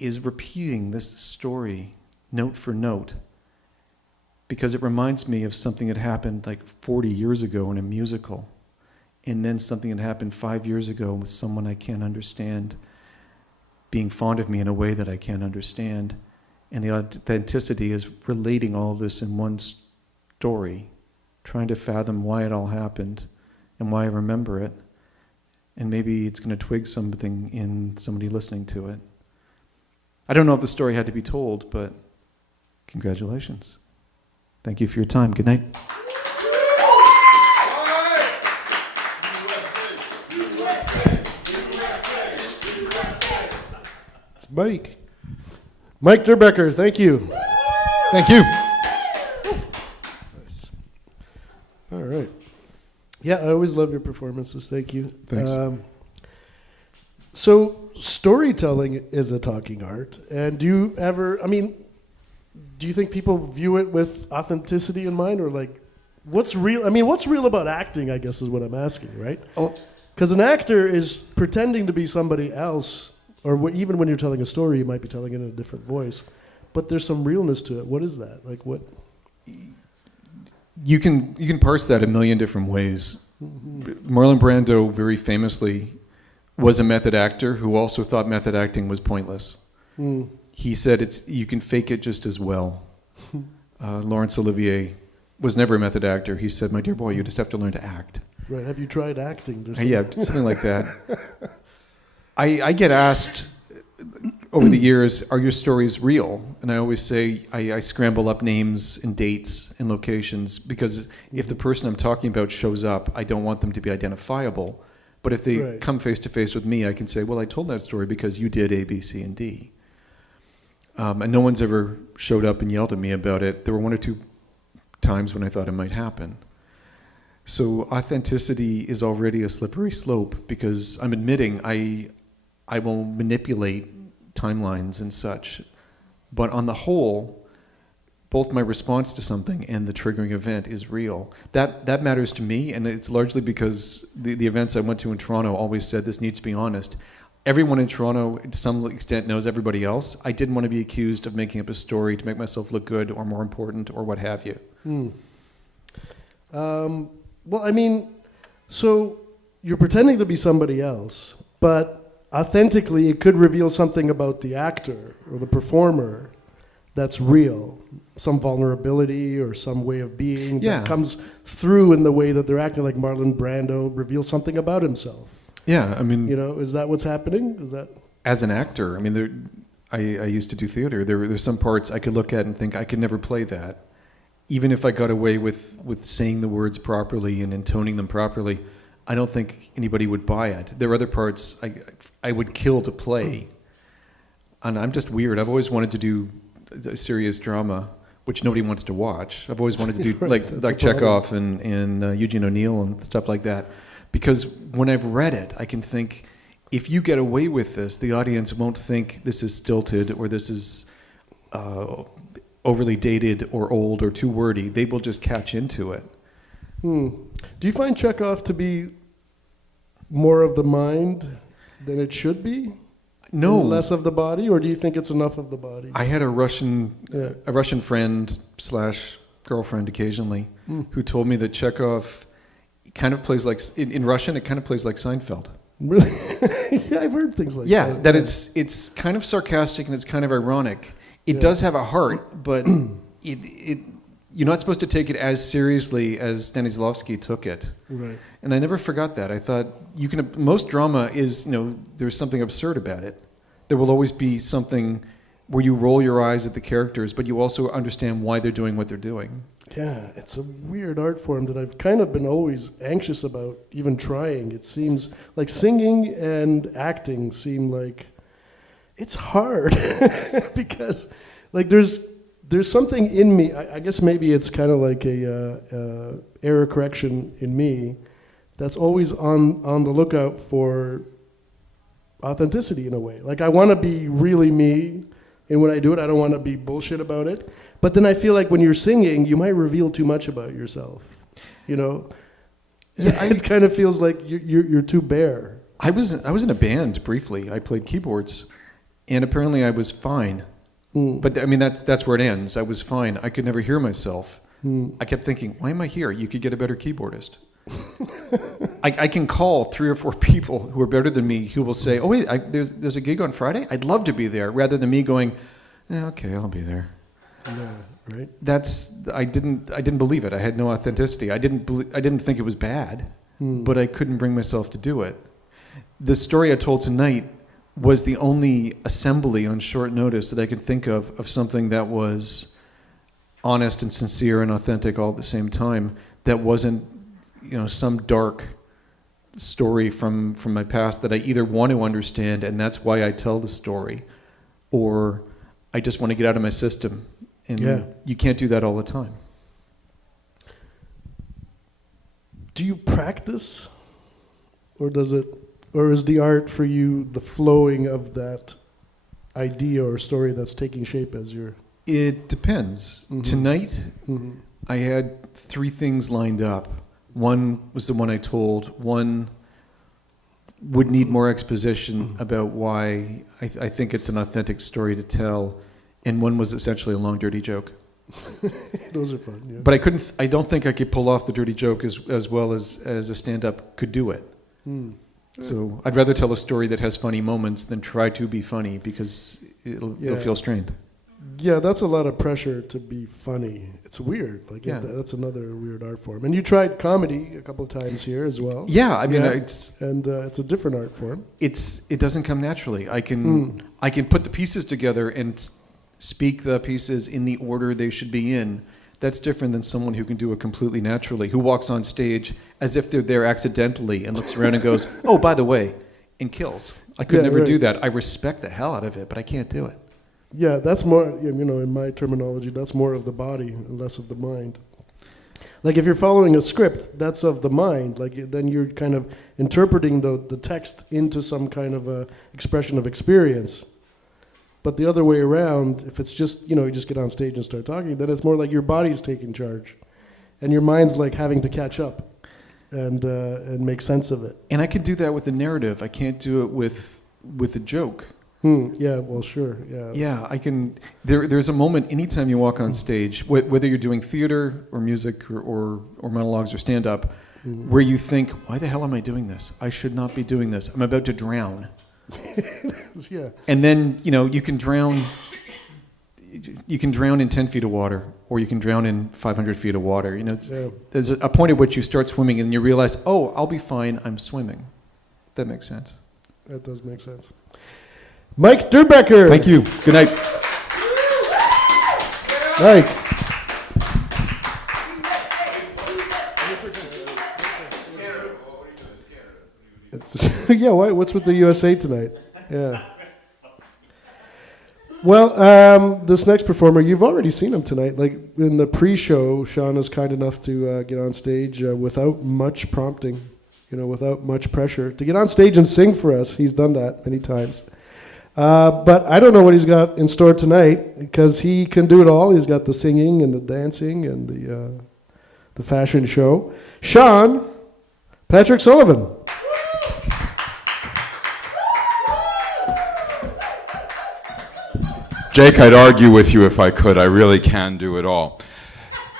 is repeating this story note for note, because it reminds me of something that happened like 40 years ago in a musical, and then something that happened 5 years ago with someone I can't understand being fond of me in a way that I can't understand. And the authenticity is relating all of this in one story, trying to fathom why it all happened and why I remember it. And maybe it's going to twig something in somebody listening to it. I don't know if the story had to be told, but congratulations. Thank you for your time. Good night. It's Mike. Mike Durbecker, thank you. Thank you. Nice. All right. Yeah, I always love your performances. Thank you. Thanks. So storytelling is a talking art. And do you think people view it with authenticity in mind, or like, what's real? I mean, what's real about acting, I guess is what I'm asking, right? Oh. Because an actor is pretending to be somebody else, or even when you're telling a story, you might be telling it in a different voice, but there's some realness to it. What is that? Like what? You can parse that a million different ways. Marlon Brando very famously was a method actor who also thought method acting was pointless. He said you can fake it just as well. Laurence Olivier was never a method actor. He said, my dear boy, you just have to learn to act. Right. Have you tried acting? Yeah, something like that. I get asked over the years, are your stories real? And I always say I scramble up names and dates and locations, because if the person I'm talking about shows up, I don't want them to be identifiable. But if they come face to face with me, I can say, well, I told that story because you did A, B, C, and D. And no one's ever showed up and yelled at me about it. There were 1 or 2 times when I thought it might happen. So authenticity is already a slippery slope, because I'm admitting I will manipulate timelines and such. But on the whole, both my response to something and the triggering event is real. That matters to me, and it's largely because the events I went to in Toronto always said this needs to be honest. everyone in Toronto, to some extent, knows everybody else. I didn't want to be accused of making up a story to make myself look good or more important or what have you. Well, I mean, so you're pretending to be somebody else, but authentically it could reveal something about the actor or the performer that's real, some vulnerability or some way of being Yeah. that comes through in the way that they're acting, like Marlon Brando reveals something about himself. Yeah, I mean, You know, is that what's happening? Is that... as an actor, I mean, I used to do theater. There's some parts I could look at and think I could never play that. Even if I got away with saying the words properly and intoning them properly, I don't think anybody would buy it. There are other parts I would kill to play. And I'm just weird. I've always wanted to do a serious drama, which nobody wants to watch. I've always wanted to do Right, that's like a problem. Chekhov and Eugene O'Neill and stuff like that. Because when I've read it, I can think, if you get away with this, the audience won't think this is stilted or this is overly dated or old or too wordy. They will just catch into it. Do you find Chekhov to be more of the mind than it should be? No. And less of the body, or do you think it's enough of the body? I had a Russian friend / girlfriend occasionally who told me that Chekhov kind of plays like, in Russian, it kind of plays like Seinfeld. Really? Yeah, I've heard things like Yeah, that. that it's kind of sarcastic and it's kind of ironic. It does have a heart, but it you're not supposed to take it as seriously as Stanislavski took it. Right. And I never forgot that. I thought most drama is, there's something absurd about it. There will always be something where you roll your eyes at the characters, but you also understand why they're doing what they're doing. Yeah, it's a weird art form that I've kind of been always anxious about even trying. It seems like singing and acting seem like it's hard because like there's something in me. I guess maybe it's kind of like a error correction in me that's always on the lookout for authenticity in a way. Like I want to be really me, and when I do it, I don't want to be bullshit about it. But then I feel like when you're singing, you might reveal too much about yourself. Yeah, It kind of feels like you're too bare. I was in a band briefly. I played keyboards, and apparently I was fine. But I mean that's where it ends. I was fine. I could never hear myself. I kept thinking, why am I here? You could get a better keyboardist. I can call 3 or 4 people who are better than me who will say, oh wait, there's a gig on Friday? I'd love to be there, rather than me going, okay, I'll be there. Yeah, right. I didn't believe it. I had no authenticity. I didn't think it was bad, but I couldn't bring myself to do it. The story I told tonight was the only assembly on short notice that I could think of something that was honest and sincere and authentic all at the same time. That wasn't, some dark story from my past that I either want to understand and that's why I tell the story, or I just want to get out of my system. And you can't do that all the time. Do you practice, or is the art for you the flowing of that idea or story that's taking shape as you're... It depends. Tonight, I had 3 things lined up. One was the one I told. One would need more exposition about why I think it's an authentic story to tell. And one was essentially a long, dirty joke. Those are fun, yeah. But I don't think I could pull off the dirty joke as well as a stand-up could do it. So I'd rather tell a story that has funny moments than try to be funny, because it'll feel strained. Yeah, that's a lot of pressure to be funny. It's weird. That's another weird art form. And you tried comedy a couple of times here as well. Yeah, I mean, it's a different art form. It doesn't come naturally. I can put the pieces together and speak the pieces in the order they should be in. That's different than someone who can do it completely naturally, who walks on stage as if they're there accidentally and looks around and goes, oh, by the way, and kills. I could never do that. I respect the hell out of it, but I can't do it. Yeah, that's more, in my terminology, that's more of the body and less of the mind. Like if you're following a script, that's of the mind. Then you're kind of interpreting the text into some kind of a expression of experience. But the other way around, if it's just, you just get on stage and start talking, then it's more like your body's taking charge. And your mind's like having to catch up and make sense of it. And I can do that with the narrative. I can't do it with with a joke. Yeah, well, sure. Yeah. Yeah, I can. There's a moment anytime you walk on stage, whether you're doing theater or music or monologues or stand up, where you think, why the hell am I doing this? I should not be doing this. I'm about to drown. Yeah. And then, you can drown. You can drown in 10 feet of water, or you can drown in 500 feet of water. There's a point at which you start swimming and you realize, oh, I'll be fine. I'm swimming. That makes sense. That does make sense. Mike Durbecker. Thank you. Good night. Mike. Yeah, what's with the USA tonight? Yeah. Well, this next performer, you've already seen him tonight. Like in the pre-show, Sean is kind enough to get on stage without much prompting, without much pressure. To get on stage and sing for us, he's done that many times. But I don't know what he's got in store tonight, because he can do it all. He's got the singing and the dancing and the fashion show. Sean Patrick Sullivan. Jake, I'd argue with you if I could. I really can do it all.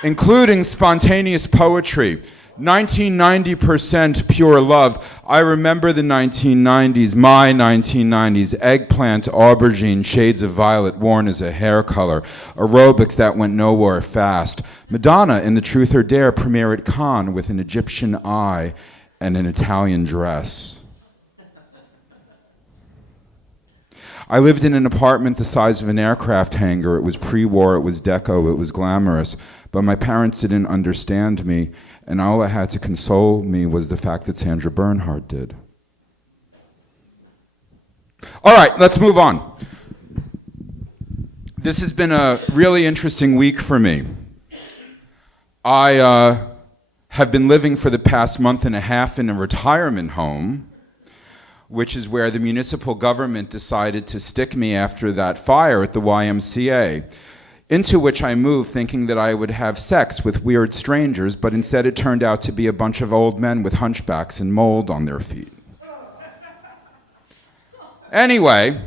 Including spontaneous poetry. 1990% pure love. I remember the 1990s, my 1990s. Eggplant, aubergine, shades of violet worn as a hair color. Aerobics that went nowhere fast. Madonna in the Truth or Dare premiere at Cannes with an Egyptian eye and an Italian dress. I lived in an apartment the size of an aircraft hangar. It was pre-war, it was deco, it was glamorous. But my parents didn't understand me, and all that had to console me was the fact that Sandra Bernhard did. All right, let's move on. This has been a really interesting week for me. I have been living for the past month and a half in a retirement home, which is where the municipal government decided to stick me after that fire at the YMCA, into which I moved thinking that I would have sex with weird strangers, but instead it turned out to be a bunch of old men with hunchbacks and mold on their feet. Anyway,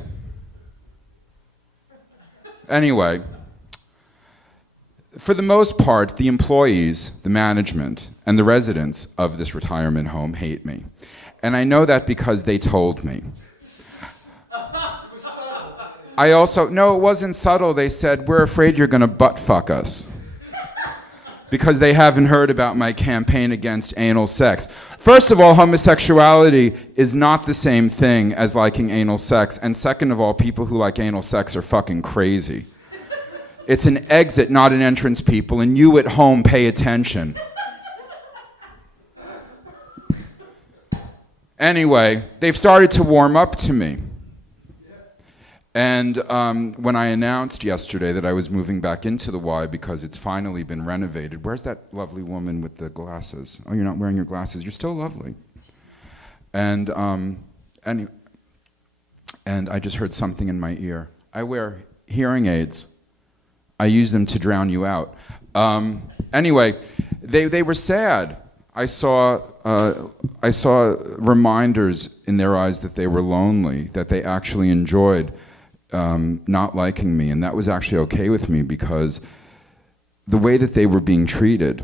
for the most part, the employees, the management, and the residents of this retirement home hate me. And I know that because they told me. No, it wasn't subtle. They said, we're afraid you're going to butt fuck us. Because they haven't heard about my campaign against anal sex. First of all, homosexuality is not the same thing as liking anal sex. And second of all, people who like anal sex are fucking crazy. It's an exit, not an entrance, people, and you at home pay attention. Anyway, they've started to warm up to me. And when I announced yesterday that I was moving back into the Y because it's finally been renovated, where's that lovely woman with the glasses? Oh, you're not wearing your glasses. You're still lovely. And I just heard something in my ear. I wear hearing aids. I use them to drown you out. Anyway, they were sad. I saw reminders in their eyes that they were lonely, that they actually enjoyed not liking me, and that was actually okay with me because the way that they were being treated,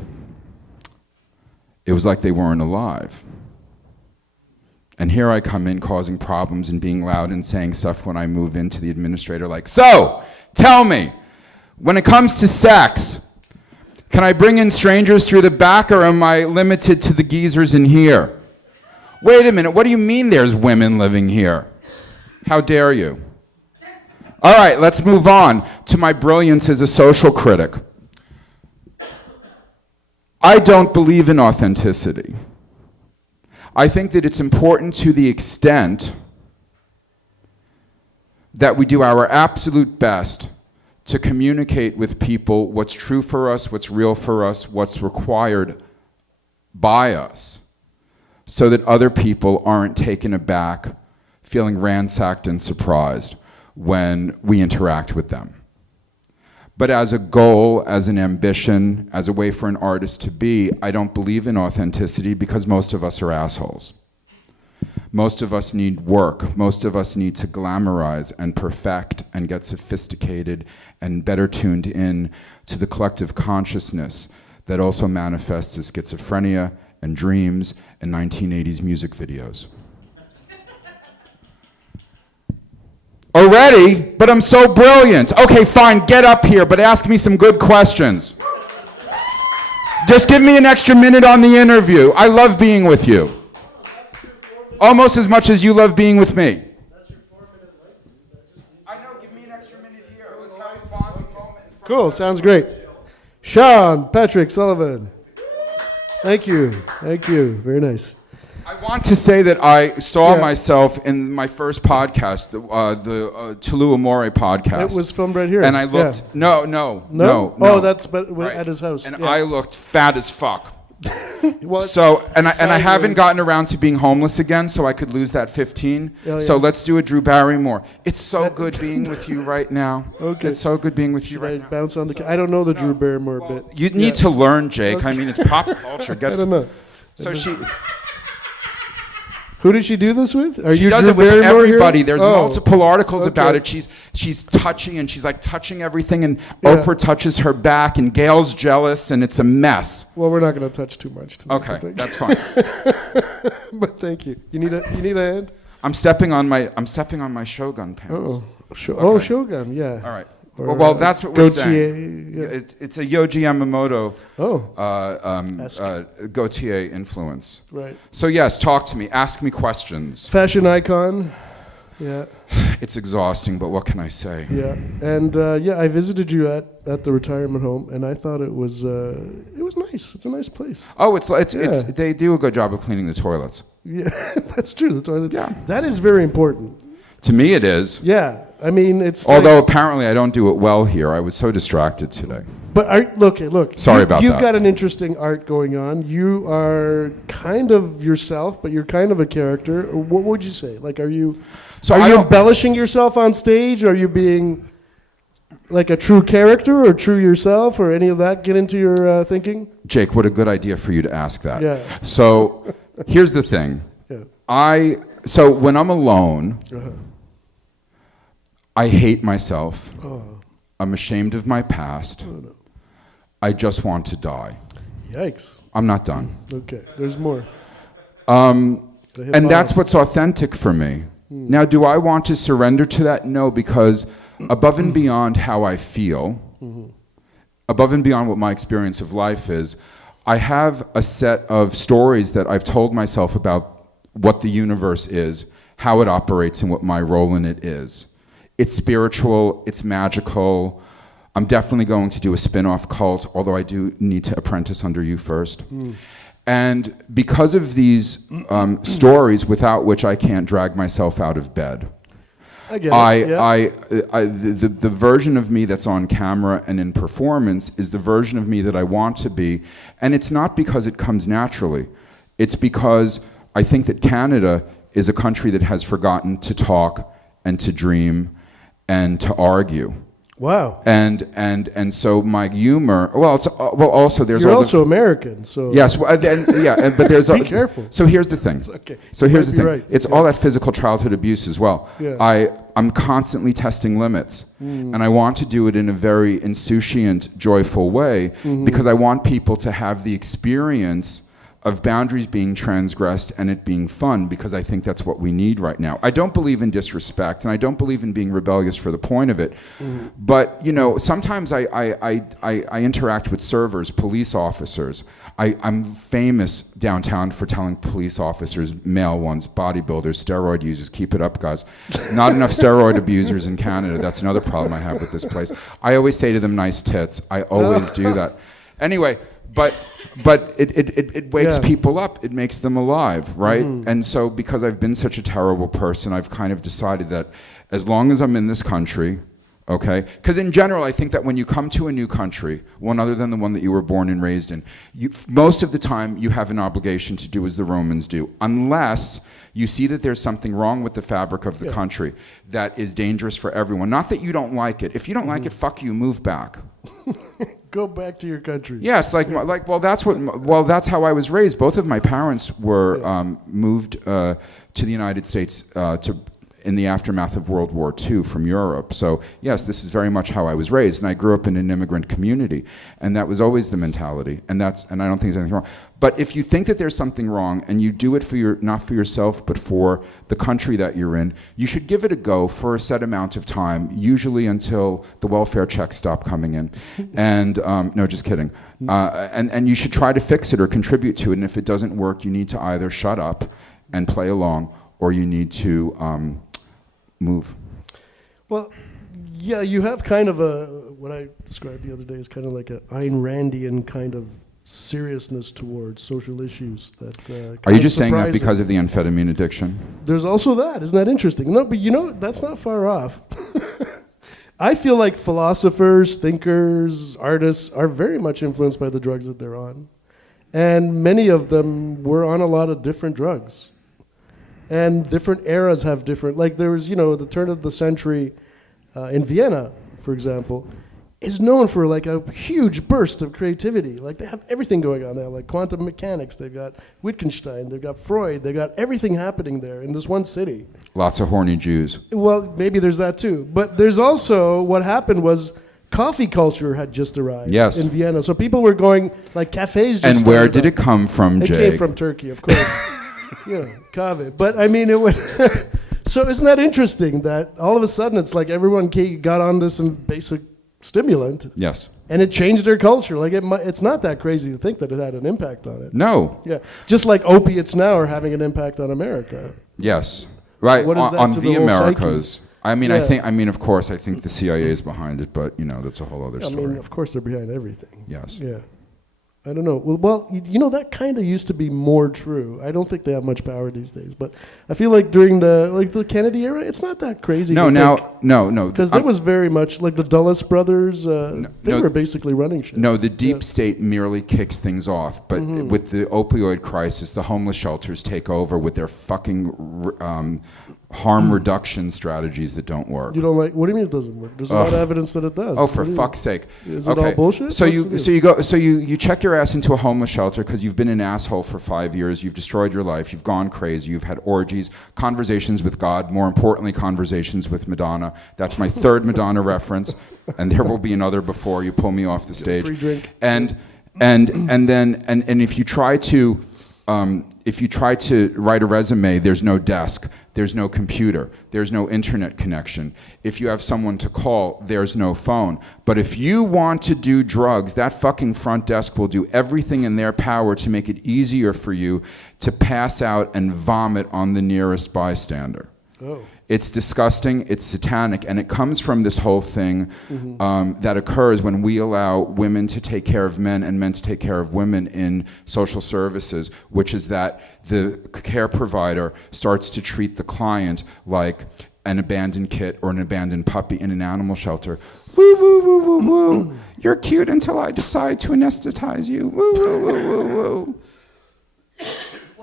it was like they weren't alive. And here I come in causing problems and being loud and saying stuff when I move into the administrator like, so, tell me, when it comes to sex, can I bring in strangers through the back or am I limited to the geezers in here? Wait a minute, what do you mean there's women living here? How dare you? All right, let's move on to my brilliance as a social critic. I don't believe in authenticity. I think that it's important to the extent that we do our absolute best to communicate with people what's true for us, what's real for us, what's required by us, so that other people aren't taken aback, feeling ransacked and surprised when we interact with them. But as a goal, as an ambition, as a way for an artist to be, I don't believe in authenticity because most of us are assholes. Most of us need work. Most of us need to glamorize and perfect and get sophisticated and better tuned in to the collective consciousness that also manifests as schizophrenia and dreams and 1980s music videos. Already? But I'm so brilliant. Okay, fine, get up here, but ask me some good questions. Just give me an extra minute on the interview. I love being with you. Almost as much as you love being with me. I know, give me an extra minute here. Let's have a bonding moment. Cool, sounds great. Sean Patrick Sullivan. Thank you. Thank you. Very nice. I want to say that I saw Yeah. myself in my first podcast, the Tulu Amore podcast. It was filmed right here. And I looked, Yeah. no. Oh, that's but Right. at his house. And Yeah. I looked fat as fuck. Well, So, and I haven't sideways. gotten around to being homeless again, so I could lose that 15. Oh, So yeah. let's do a Drew Barrymore. It's so good being with you right now. Okay. It's so good being with you Should I right now. bounce on the? I don't know the Drew Barrymore bit. You need to learn, Jake. I mean, it's pop culture. Get I don't know. So she Who did she do this with? Are she you does Drew it with Barrymore here? everybody. There's Oh, multiple articles about okay. it. She's touching and she's like touching everything, and Yeah. Oprah touches her back, and Gail's jealous, and it's a mess. Well, we're not going to touch too much tonight. I Okay, think. that's fine. But thank you. You need a hand? I'm stepping on my Shogun pants. Oh, oh, Okay. Shogun. Yeah. All right. Or, Well, that's what we're Gautier, saying. yeah. It's a Yoji Yamamoto Oh, Gautier influence. right. So yes, talk to me. Ask me questions. Fashion icon. Yeah. It's exhausting, but what can I say? Yeah. And yeah, I visited you at the retirement home, and I thought it was nice. It's a nice place. Oh, it's Yeah. they do a good job of cleaning the toilets. Yeah, that's true. The toilet. Yeah. That is very important. To me, it is. Yeah. I mean, it's. Although apparently I don't do it well here. I was so distracted today. But look. Sorry about You've that. got an interesting art going on. You are kind of yourself, but you're kind of a character. What would you say? Like, are you? So are I you don't- embellishing yourself on stage? Are you being like a true character or true yourself or any of that get into your thinking? Jake, what a good idea for you to ask that. Yeah. So here's the thing. Yeah. So when I'm alone, Uh-huh. I hate myself. Oh, I'm ashamed of my past. no. I just want to die. Yikes. I'm not done. Okay. There's more. And that's bottom. what's authentic for me. Now, do I want to surrender to that? No, because above and beyond how I feel, above and beyond what my experience of life is, I have a set of stories that I've told myself about what the universe is, how it operates, and what my role in it is. It's spiritual, it's magical. I'm definitely going to do a spin-off cult, although I do need to apprentice under you first. And because of these stories without which I can't drag myself out of bed, I get it. Yeah. the version of me that's on camera and in performance is the version of me that I want to be. And it's not because it comes naturally. It's because I think that Canada is a country that has forgotten to talk and to dream and to argue. Wow. And so my humor, also there's You're all also American, so. yes, but there's Be careful. So here's the thing. Okay. So You here's might the be thing. right. It's all that physical childhood abuse as well. Yeah. I'm constantly testing limits, and I want to do it in a very insouciant, joyful way because I want people to have the experience of boundaries being transgressed and it being fun, because I think that's what we need right now. I don't believe in disrespect, and I don't believe in being rebellious for the point of it. But sometimes I interact with servers, police officers. I'm famous downtown for telling police officers, male ones, bodybuilders, steroid users, keep it up, guys. Not enough steroid abusers in Canada. That's another problem I have with this place. I always say to them, nice tits. I always do that. Anyway, but it wakes Yeah. people up. It makes them alive, right? And so because I've been such a terrible person, I've kind of decided that as long as I'm in this country, okay? Because in general, I think that when you come to a new country, one other than the one that you were born and raised in, most of the time you have an obligation to do as the Romans do, unless you see that there's something wrong with the fabric of the country that is dangerous for everyone. Not that you don't like it. If you don't like it, fuck you, move back. Go back to your country. Yes, that's how I was raised. Both of my parents were moved to the United States in the aftermath of World War II from Europe. So yes, this is very much how I was raised, and I grew up in an immigrant community, and that was always the mentality. And I don't think there's anything wrong. But if you think that there's something wrong, and you do it not for yourself, but for the country that you're in, you should give it a go for a set amount of time, usually until the welfare checks stop coming in. And no, just kidding. And you should try to fix it or contribute to it. And if it doesn't work, you need to either shut up and play along, or you need to move. Well, yeah, you have kind of what I described the other day is kind of like an Ayn Randian kind of seriousness towards social issues. Are you just saying that because of the amphetamine addiction? There's also that. Isn't that interesting? No, but that's not far off. I feel like philosophers, thinkers, artists are very much influenced by the drugs that they're on. And many of them were on a lot of different drugs. And different eras have different, like there was, the turn of the century in Vienna, for example, is known for like a huge burst of creativity. Like they have everything going on there, like quantum mechanics, they've got Wittgenstein, they've got Freud, they've got everything happening there in this one city. Lots of horny Jews. Well, maybe there's that too. But there's also, what happened was coffee culture had just arrived in Vienna. So people were going, like cafes just And where did it come from, Jake? It came from Turkey, of course. Kaveh. But I mean, it would. So isn't that interesting that all of a sudden it's like everyone got on this basic stimulant? Yes. And it changed their culture. Like it's not that crazy to think that it had an impact on it. No. Yeah. Just like opiates now are having an impact on America. Yes. Right. What is that on to the the whole Americas. psyche? Of course, I think the CIA is behind it, but that's a whole other story. I mean, of course they're behind everything. Yes. Yeah. I don't know. Well, that kind of used to be more true. I don't think they have much power these days, but I feel like during the Kennedy era, it's not that crazy. No. Because there was very much like the Dulles brothers. They were basically running shit. No, the deep state merely kicks things off, but with the opioid crisis, the homeless shelters take over with their fucking harm reduction strategies that don't work. You don't like? What do you mean it doesn't work? There's a lot of evidence that it does. Oh, for fuck's sake! Is it all bullshit? So you check your ass into a homeless shelter because you've been an asshole for 5 years. You've destroyed your life. You've gone crazy. You've had orgies, conversations with God. More importantly, conversations with Madonna. That's my third Madonna reference, and there will be another before you pull me off the stage. Free drink. And if you try to. If you try to write a resume, there's no desk, there's no computer, there's no internet connection. If you have someone to call, there's no phone. But if you want to do drugs, that fucking front desk will do everything in their power to make it easier for you to pass out and vomit on the nearest bystander. Oh. It's disgusting, it's satanic, and it comes from this whole thing that occurs when we allow women to take care of men and men to take care of women in social services, which is that the care provider starts to treat the client like an abandoned kit or an abandoned puppy in an animal shelter. Woo, woo, woo, woo, woo. You're cute until I decide to anesthetize you. Woo, woo, woo, woo, woo.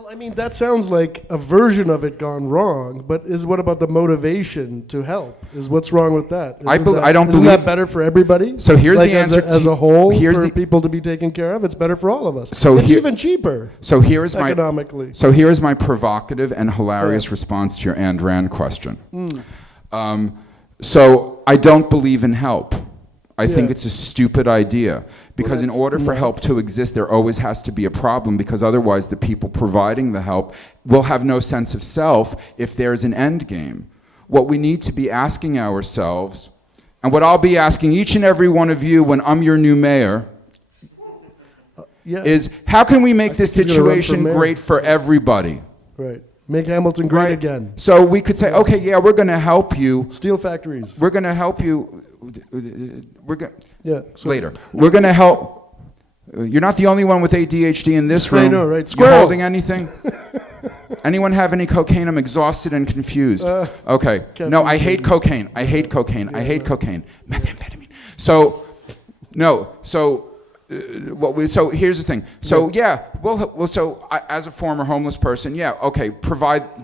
I mean, that sounds like a version of it gone wrong, but what about the motivation to help? What's wrong with that? Isn't that better for everybody? So here's the answer. As a whole, for people to be taken care of, it's better for all of us. So it's even cheaper economically. So here's my provocative and hilarious response to your Ayn Rand question. So I don't believe in help. I think it's a stupid idea because in order for help to exist, there always has to be a problem because otherwise the people providing the help will have no sense of self if there's an end game. What we need to be asking ourselves, and what I'll be asking each and every one of you when I'm your new mayor, is how can we make this situation great for everybody? Right. Make Hamilton great again. So we could say, okay, yeah, we're going to help you. Steel factories. We're going to help you. Later. We're going to help. You're not the only one with ADHD in this room. I know, right? You holding anything? Anyone have any cocaine? I'm exhausted and confused. Okay. No, I hate cocaine. I hate cocaine. I hate cocaine. Methamphetamine. So here's the thing. So as a former homeless person,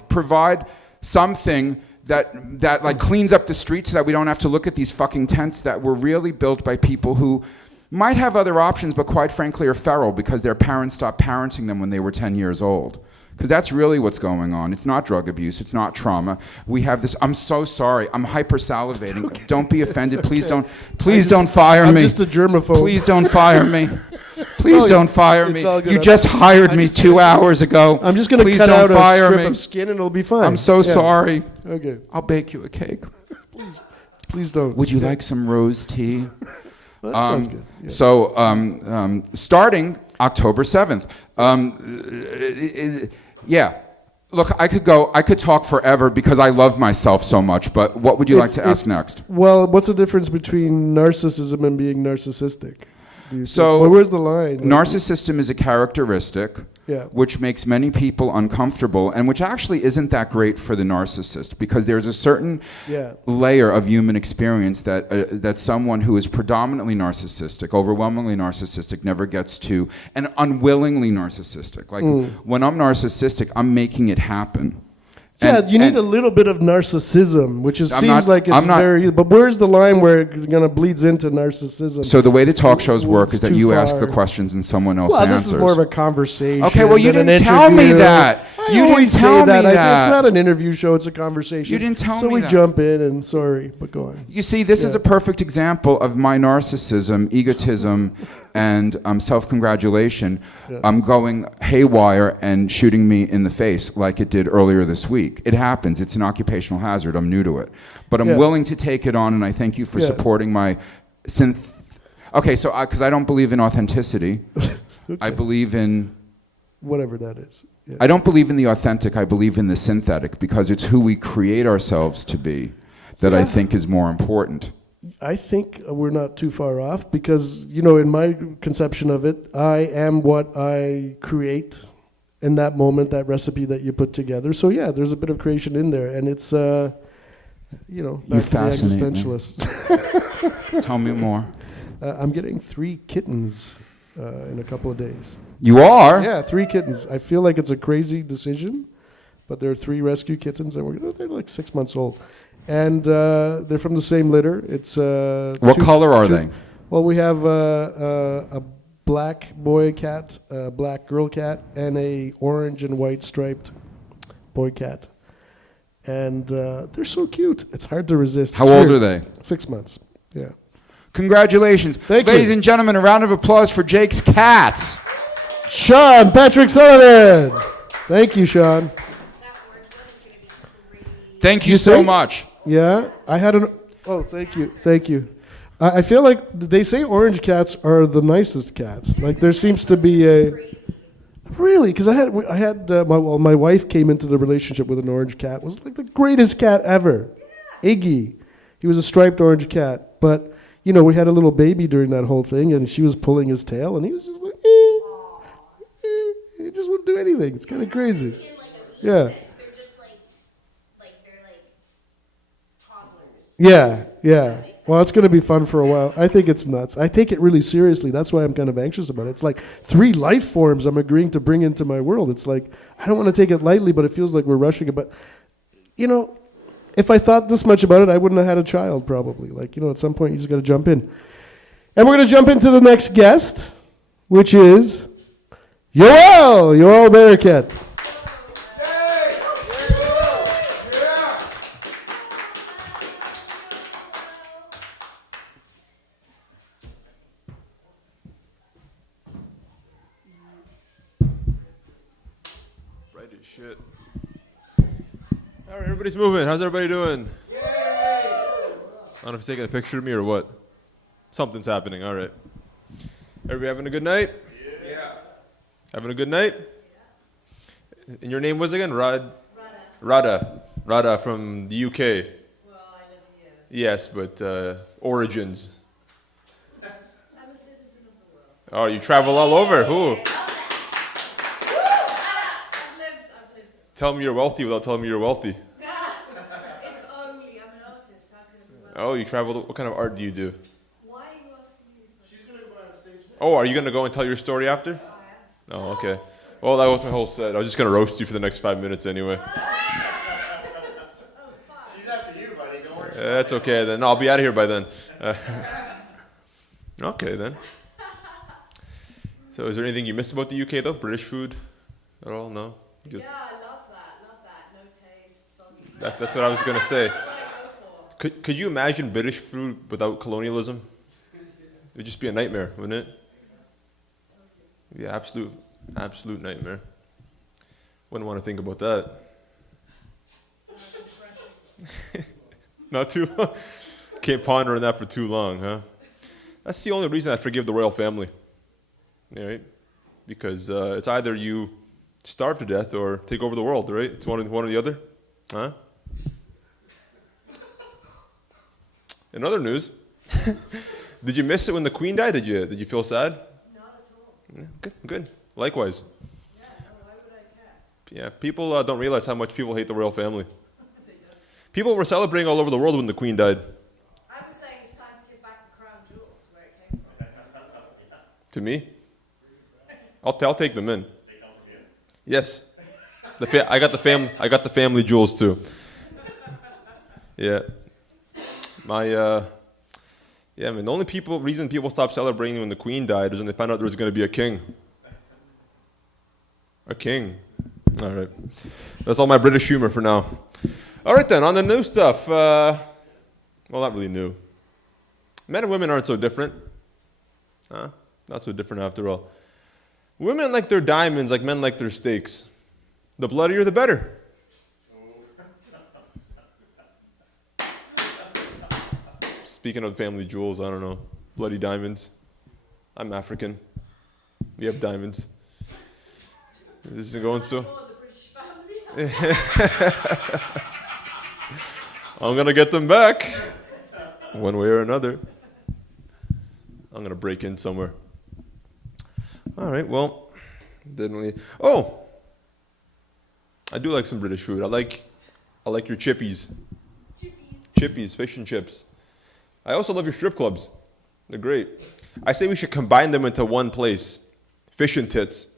provide something that like cleans up the streets so that we don't have to look at these fucking tents that were really built by people who might have other options, but quite frankly are feral because their parents stopped parenting them when they were 10 years old. Because that's really what's going on. It's not drug abuse. It's not trauma. We have this. I'm so sorry. I'm hyper-salivating. Okay. Don't be offended. It's Please okay. don't. Please don't fire I'm me. just a germaphobe. Please don't fire me. Please all don't good. fire It's me. all good. You just hired I'm me just 2 hours ago. I'm just going to Please cut don't out a fire strip me. of skin and it'll be fine. I'm so Yeah. sorry. Okay. I'll bake you a cake. Please don't. Would you like some rose tea? Well, that sounds good. Yeah. So, starting October 7th. Yeah. Look, I could talk forever because I love myself so much, but what would you like to ask next? Well, what's the difference between narcissism and being narcissistic? Do you So, think? Well, where's the line? Narcissism is a characteristic Yeah. which makes many people uncomfortable and which actually isn't that great for the narcissist because there's a certain Yeah. layer of human experience that someone who is predominantly narcissistic, overwhelmingly narcissistic, never gets to, and unwillingly narcissistic. Like when I'm narcissistic, I'm making it happen. Yeah, And- you need and- a little bit of narcissism, which is, I'm seems not- like it's I'm not- very. But where's the line where it kind of bleeds into narcissism? So the way the talk shows work It's is that too you ask the far. questions and someone else Well, answers. this is more of a conversation. Okay, well, you than an didn't tell me interview. that. I You always didn't tell say that. me I say that. it's not an interview show; it's a conversation. You didn't tell so me we that. jump in, and sorry, but go on. You see, this is Yeah. a perfect example of my narcissism, egotism, and self-congratulation going haywire and shooting me in the face like it did earlier this week. It happens. It's an occupational hazard. I'm new to it. But I'm Yeah. willing to take it on, and I thank you for Yeah. supporting my synth. Okay, so because I don't believe in authenticity. I believe in... Whatever that is. Yeah. I don't believe in the authentic. I believe in the synthetic because it's who we create ourselves to be that I Yeah. think is more important. I think we're not too far off because, you know, in my conception of it, I am what I create in that moment, that recipe that you put together. So, yeah, there's a bit of creation in there. And it's, you know, You back to the fascinate me. existentialist. Tell me more. I'm getting 3 kittens in a couple of days. You are? Yeah, 3 kittens. I feel like it's a crazy decision, but there are 3 rescue kittens, and they're like 6 months old. And they're from the same litter. It's What color are they? Well, we have a black boy cat, a black girl cat, and a orange and white striped boy cat. And they're so cute. It's hard to resist. How It's old weird. are they? 6 months. Yeah. Congratulations. Thank you. Ladies and gentlemen, a round of applause for Jake's cats. Sean Patrick Sullivan. Thank you, Sean. That orange one is gonna be crazy. Thank you You so think? much. Yeah, I had an. Oh, thank you, thank you. I feel like they say orange cats are the nicest cats. Like there seems to be a. Really, because I had my wife came into the relationship with an orange cat. It was like the greatest cat ever, Iggy. He was a striped orange cat, but you know we had a little baby during that whole thing, and she was pulling his tail, and he was just like, he just wouldn't do anything. It's kind of crazy. Yeah. They're just they're like toddlers. Yeah. Well, it's going to be fun for a while. I think it's nuts. I take it really seriously. That's why I'm kind of anxious about it. It's like 3 life forms I'm agreeing to bring into my world. It's like, I don't want to take it lightly, but it feels like we're rushing it. But, you know, if I thought this much about it, I wouldn't have had a child probably. Like, you know, at some point you just got to jump in. And we're going to jump into the next guest, which is Yoel Bearcat. Bright as shit. All right, everybody's moving. How's everybody doing? I don't know if he's taking a picture of me or what. Something's happening. All right. Everybody having a good night? Yeah. Having a good night? And your name was again? Radha. Radha from the UK. Well, I live here. Yes, but origins. I'm a citizen of the world. Oh, you travel all over. Ooh. I've lived. Tell me you're wealthy without telling me you're wealthy. If only I'm an artist, how can it be well? Oh, you travel. What kind of art do you do? Why are you asking me this? She's gonna go on stage. Oh, are you going to go and tell your story after? Oh, okay. Well, that was my whole set. I was just going to roast you for the next 5 minutes anyway. She's after you, buddy. Don't worry. That's okay then. I'll be out of here by then. Okay, then. So is there anything you miss about the UK, though? British food at all? No? Good. Yeah, I love that. Love that. No taste, soggy. That's what I was going to say. That's what I go for. Could you imagine British food without colonialism? It would just be a nightmare, wouldn't it? Yeah, absolute nightmare. Wouldn't want to think about that. Not too long. Can't ponder on that for too long, huh? That's the only reason I forgive the royal family. Yeah, right? Because it's either you starve to death or take over the world, right? It's one or the other, huh? In other news, did you miss it when the Queen died? Did you feel sad? Not at all. Yeah, good. Likewise. Yeah, no, why would I care? Yeah, people don't realize how much people hate the royal family. People were celebrating all over the world when the Queen died. I was saying it's time to give back the crown jewels where it came from. To me, I'll take them in. Yes, I got the family jewels too. Yeah, yeah, man. The only reason people stopped celebrating when the Queen died was when they found out there was going to be a king. A king. All right, that's all my British humor for now. All right then, on the new stuff. Well, not really new. Men and women aren't so different. Huh? Not so different after all. Women like their diamonds like men like their steaks. The bloodier, the better. Speaking of family jewels, I don't know. Bloody diamonds. I'm African. We have diamonds. This isn't going so. Oh, the British family. I'm going to get them back. One way or another. I'm going to break in somewhere. All right, well, didn't really. Oh, I do like some British food. I like your chippies. Chippies, fish and chips. I also love your strip clubs. They're great. I say we should combine them into one place. Fish and tits.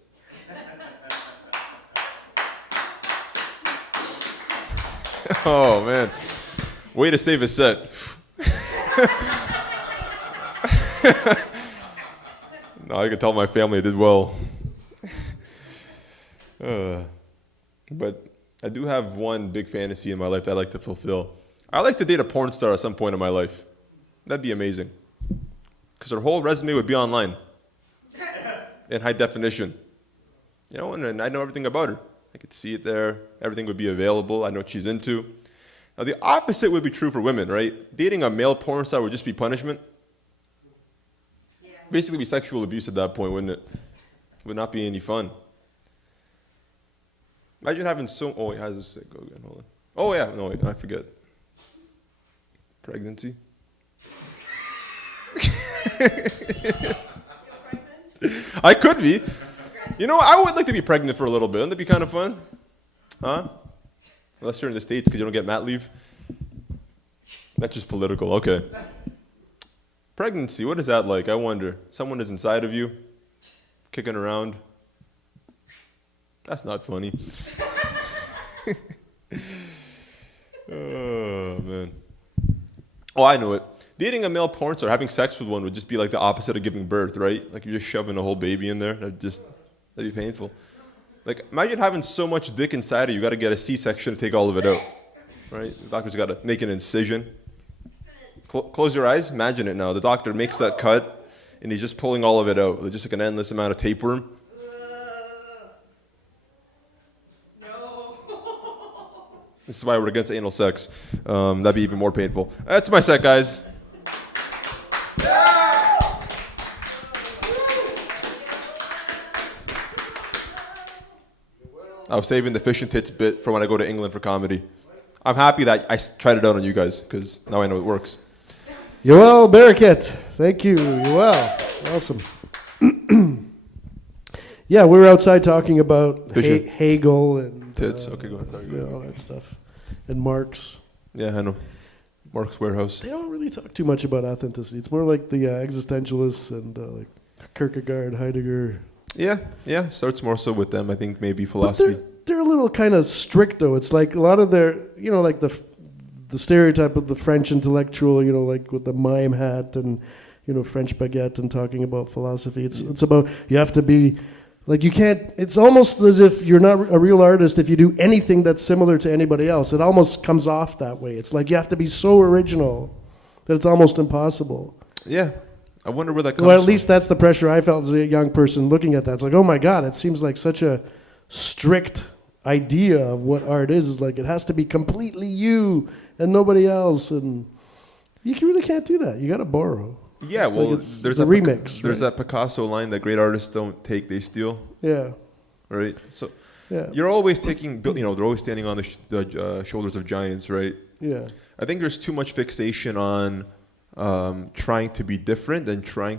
Oh, man. Way to save a set. No, I can tell my family I did well. But I do have one big fantasy in my life that I like to fulfill. I like to date a porn star at some point in my life. That'd be amazing. Because her whole resume would be online. In high definition. You know, and I know everything about her. I could see it there. Everything would be available. I know what she's into. Now, the opposite would be true for women, right? Dating a male porn star would just be punishment. Yeah. Basically be sexual abuse at that point, wouldn't it? Would not be any fun. Imagine having so... Oh, wait, how does this say? Go again, hold on. Oh, yeah, no, wait, I forget. Pregnancy? You're pregnant? I could be. You know, I would like to be pregnant for a little bit. Wouldn't that be kind of fun? Huh? Unless you're in the States because you don't get mat leave. That's just political. Okay. Pregnancy, what is that like? I wonder. Someone is inside of you, kicking around. That's not funny. Oh, man. Oh, I know it. Dating a male porn star, having sex with one would just be like the opposite of giving birth, right? Like you're just shoving a whole baby in there. That'd be painful. Like imagine having so much dick inside of you, you got to get a C-section to take all of it out, right? The doctor's got to make an incision. Close your eyes. Imagine it now. The doctor makes that cut, and he's just pulling all of it out. With just like an endless amount of tapeworm. No. This is why we're against anal sex. That'd be even more painful. That's my set, guys. I was saving the fish and tits bit for when I go to England for comedy. I'm happy that I tried it out on you guys, because now I know it works. Yoel Baraket. Thank you, Yoel. Awesome. Yeah, we were outside talking about Fishing. Hegel and Tits. Okay, go ahead. you know, all that stuff. And Marx. Yeah, I know. Mark's Warehouse. They don't really talk too much about authenticity. It's more like the existentialists and like Kierkegaard, Heidegger. Yeah. Starts more so with them. I think maybe But philosophy. they're a little kind of strict though. It's like a lot of their, you know, like the stereotype of the French intellectual, you know, like with the mime hat and French baguette and talking about philosophy. It's about, you have to be, like, you can't, it's almost as if you're not a real artist if you do anything that's similar to anybody else. It almost comes off that way. It's like you have to be so original that it's almost impossible. Yeah. I wonder where that comes Well, at from. least that's the pressure I felt as a young person looking at that. It's like, oh my God, it seems like such a strict idea of what art is. It's like it has to be completely you and nobody else. And you really can't do that. You got to borrow. Yeah, It's well, like it's there's a that remix. There's right? that Picasso line that great artists don't take, they steal, Yeah. right? So Yeah. you're always taking, they're always standing on the shoulders of giants, right? Yeah. I think there's too much fixation on trying to be different than trying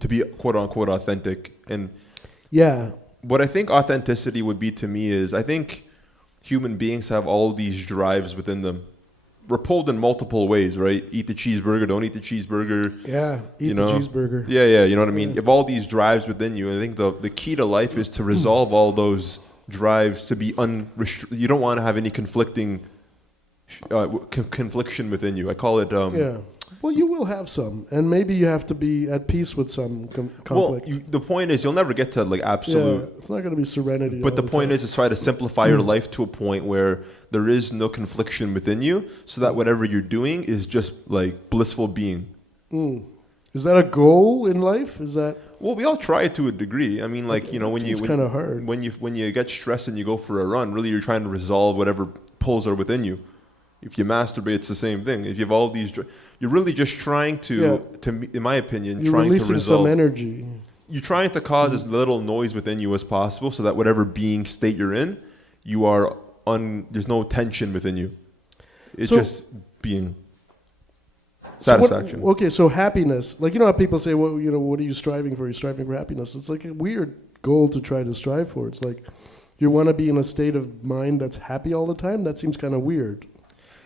to be quote unquote authentic. And Yeah. what I think authenticity would be to me is I think human beings have all these drives within them. We're pulled in multiple ways, right? Eat the cheeseburger, don't eat the cheeseburger. Yeah. Eat You the know? cheeseburger. Yeah, you know what I mean? You have all these drives within you. And I think the key to life is to resolve all those drives to be you don't want to have any conflicting confliction within you. I call it Yeah. Well, you will have some, and maybe you have to be at peace with some conflict. well, the point is you'll never get to like absolute. Yeah, it's not going to be serenity. But all the point time. is try to simplify your life to a point where there is no confliction within you, so that whatever you're doing is just like blissful being. Is that a goal in life? Is that Well, we all try it to a degree. I mean, like, when seems you kinda hard. when you get stressed and you go for a run, really you're trying to resolve whatever pulls are within you. If you masturbate, it's the same thing. If you have all these, you're really just trying in my opinion, you're trying to releasing resolve. some energy? You're trying to cause as little noise within you as possible, so that whatever being state you're in, you are there's no tension within you. It's So- just being So what- satisfaction. okay, so happiness. Like, how people say, well, what are you striving for? You're striving for happiness. It's like a weird goal to try to strive for. It's like you want to be in a state of mind that's happy all the time. That seems kind of weird.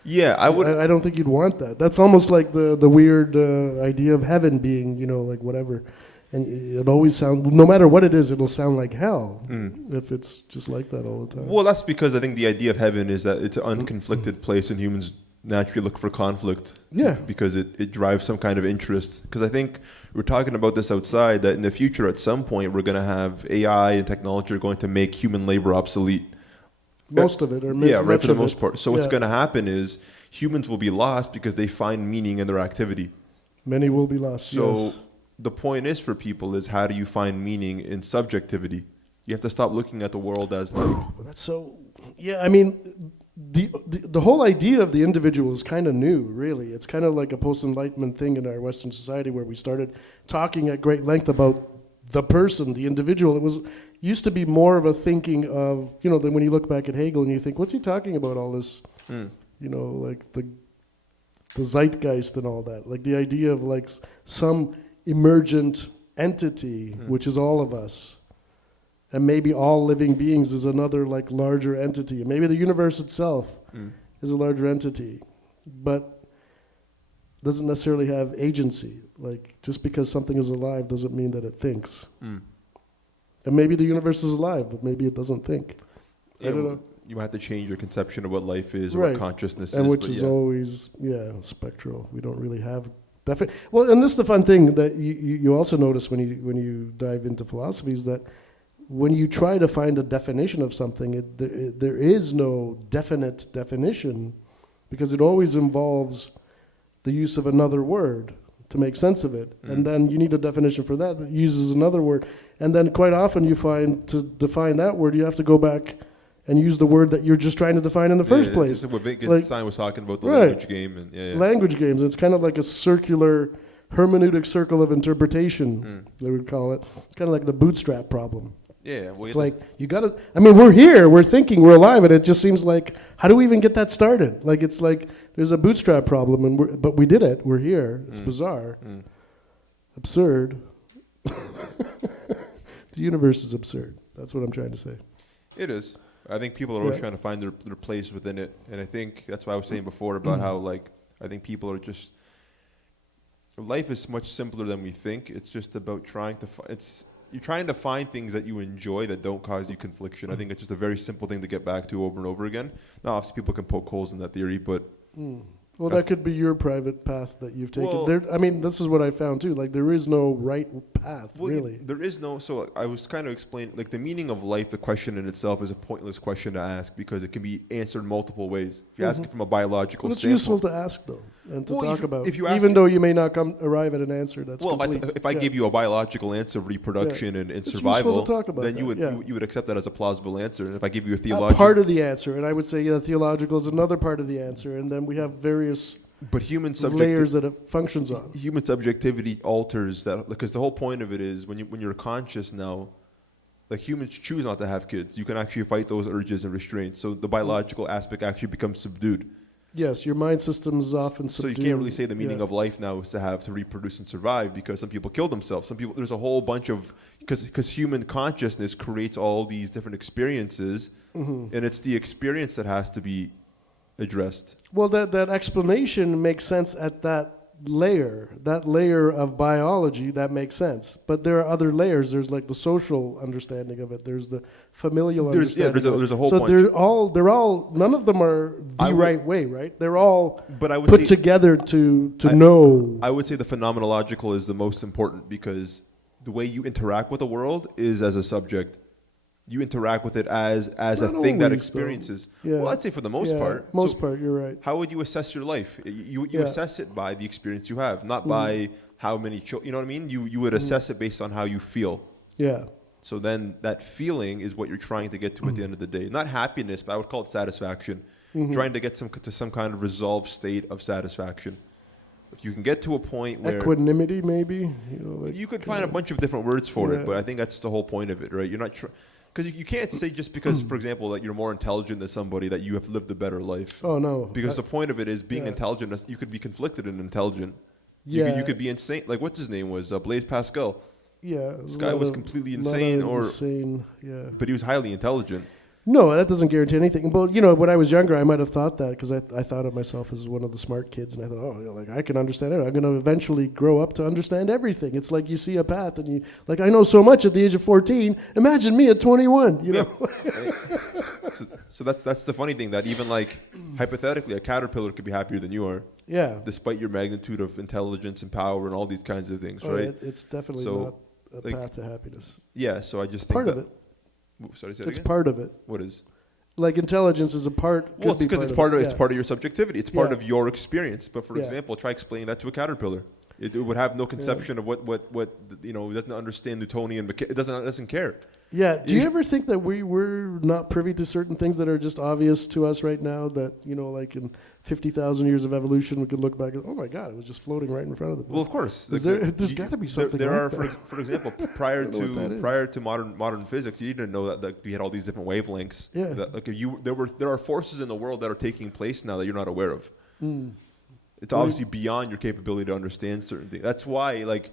Yeah, I would. I don't think you'd want that. That's almost like the weird idea of heaven being, like whatever. And it always sounds, no matter what it is, it'll sound like hell if it's just like that all the time. Well, that's because I think the idea of heaven is that it's an unconflicted place, and humans naturally look for conflict. Yeah. Because it drives some kind of interest. Because I think we're talking about this outside, that in the future, at some point, we're going to have AI and technology are going to make human labor obsolete. Most of it, or Yeah, right, much for the of most it. part. So what's Yeah. going to happen is humans will be lost because they find meaning in their activity. Many will be lost. So yes. the point is for people is, how do you find meaning in subjectivity? You have to stop looking at the world as like, Well, that's so. Yeah, I mean, the whole idea of the individual is kind of new, really. It's kind of like a post-enlightenment thing in our Western society, where we started talking at great length about the person, the individual. It was used to be more of a thinking of, than when you look back at Hegel and you think, what's he talking about? All this, like the zeitgeist and all that, like the idea of like some emergent entity, which is all of us. And maybe all living beings is another like larger entity. And maybe the universe itself is a larger entity, but doesn't necessarily have agency. Like, just because something is alive doesn't mean that it thinks. And maybe the universe is alive, but maybe it doesn't think. I don't know. You have to change your conception of what life is or Right. what consciousness And is. which but is yeah. always, spectral. We don't really have definite. Well, and this is the fun thing that you also notice when you dive into philosophy, is that when you try to find a definition of something, there is no definite definition, because it always involves the use of another word to make sense of it. And then you need a definition for that uses another word. And then quite often you find, to define that word, you have to go back and use the word that you're just trying to define in the first It's place. just what Like- Wittgenstein was talking about, the Right. language game. And Language games. It's kind of like a circular hermeneutic circle of interpretation, they would call it. It's kind of like the bootstrap problem. Yeah, well, It's like, you gotta, we're here, we're thinking, we're alive, and it just seems like, how do we even get that started? Like, it's like, there's a bootstrap problem, but we did it, we're here. It's bizarre. Absurd. The universe is absurd. That's what I'm trying to say. it is. I think people are always Yeah. trying to find their place within it. And I think that's why I was saying before about how, like, I think people are just, life is much simpler than we think. It's just about trying to, you're trying to find things that you enjoy that don't cause you confliction. I think it's just a very simple thing to get back to over and over again. Now, obviously, people can poke holes in that theory, but Well, that could be your private path that you've taken. Well- There, I mean, this is what I found too. Like, there is no right path, Well, really. there is no. So I was kind of explaining, like the meaning of life. The question in itself is a pointless question to ask because it can be answered multiple ways. If you ask it from a biological Well, it's standpoint, useful to ask, though, and to Well, talk if- about. if you ask Even it- though you may not arrive at an answer that's well, complete. if I Yeah. gave you a biological answer of reproduction and It's useful to survival, talk about then you that, would yeah. you would accept that as a plausible answer. And if I give you a a theological, part of the answer, and I would say, yeah, theological is another part of the answer, and then we have various but human layers that it functions on. human subjectivity alters that because the whole point of it is when you're conscious now, like humans choose not to have kids. You can actually fight those urges and restraints. So the biological aspect actually becomes subdued. Yes, your mind system is often So subdued. you can't really say the meaning yeah. of life now is to reproduce and survive because some people kill themselves. Some people there's a whole bunch of because human consciousness creates all these different experiences, and it's the experience that has to be addressed. Well, that explanation makes sense at that layer of biology, that makes sense. But there are other layers. There's like the social understanding of it. There's the familial understanding. There's a whole so bunch. they're all none of them are the I would- right way, right? They're all But I would put say, together to know. I would say the phenomenological is the most important because the way you interact with the world is as a subject. You interact with it as a Not thing that always, though. experiences. Yeah. Well, I'd say for the most Yeah, part. most So part, you're right. how would you assess your life? You Yeah. assess it by the experience you have, not by how many children. You know what I mean? You would assess it based on how you feel. Yeah. So then that feeling is what you're trying to get to at the end of the day. Not happiness, but I would call it satisfaction. Trying to get to some kind of resolved state of satisfaction. If you can get to a point where Equanimity, maybe. Like you could find a bunch of different words for Yeah. it, but I think that's the whole point of it, right? You're not because you can't say just because, for example, that you're more intelligent than somebody that you have lived a better life. Oh no. Because the point of it is being yeah. intelligent. You could be conflicted and intelligent. Yeah. You could be insane. Like what's his name was Blaise Pascal, Yeah. this a guy lot was of- completely lot of insane or- insane. Yeah. but he was highly intelligent. No, that doesn't guarantee anything. But when I was younger, I might have thought that because I thought of myself as one of the smart kids, and I thought, like I can understand it. I'm going to eventually grow up to understand everything. It's like you see a path, and you like I know so much at the age of 14. Imagine me at 21. You know. So that's the funny thing that even like hypothetically a caterpillar could be happier than you are, Yeah. despite your magnitude of intelligence and power and all these kinds of things, right? It's definitely So, not a like, path to happiness. Yeah. So I just think Part that, of it. Sorry, say that It's again? part of it. What is? Like intelligence is a part. Well, it's because it's part of it, it's yeah. part of your subjectivity. It's part Yeah. of your experience. But for Yeah. example, try explaining that to a caterpillar. It would have no conception of what it doesn't understand Newtonian. It doesn't care. Yeah. Do you You- ever think that we're not privy to certain things that are just obvious to us right now? That like in 50,000 years of evolution, we could look back and oh my God, it was just floating right in front of them. Well, of course. Is Like, there's gotta be something There like are, that. for example, prior don't know what that is. to modern physics, you didn't know that we had all these different wavelengths. Yeah. That, like there are forces in the world that are taking place now that you're not aware of. Hmm. It's obviously beyond your capability to understand certain things. That's why, like,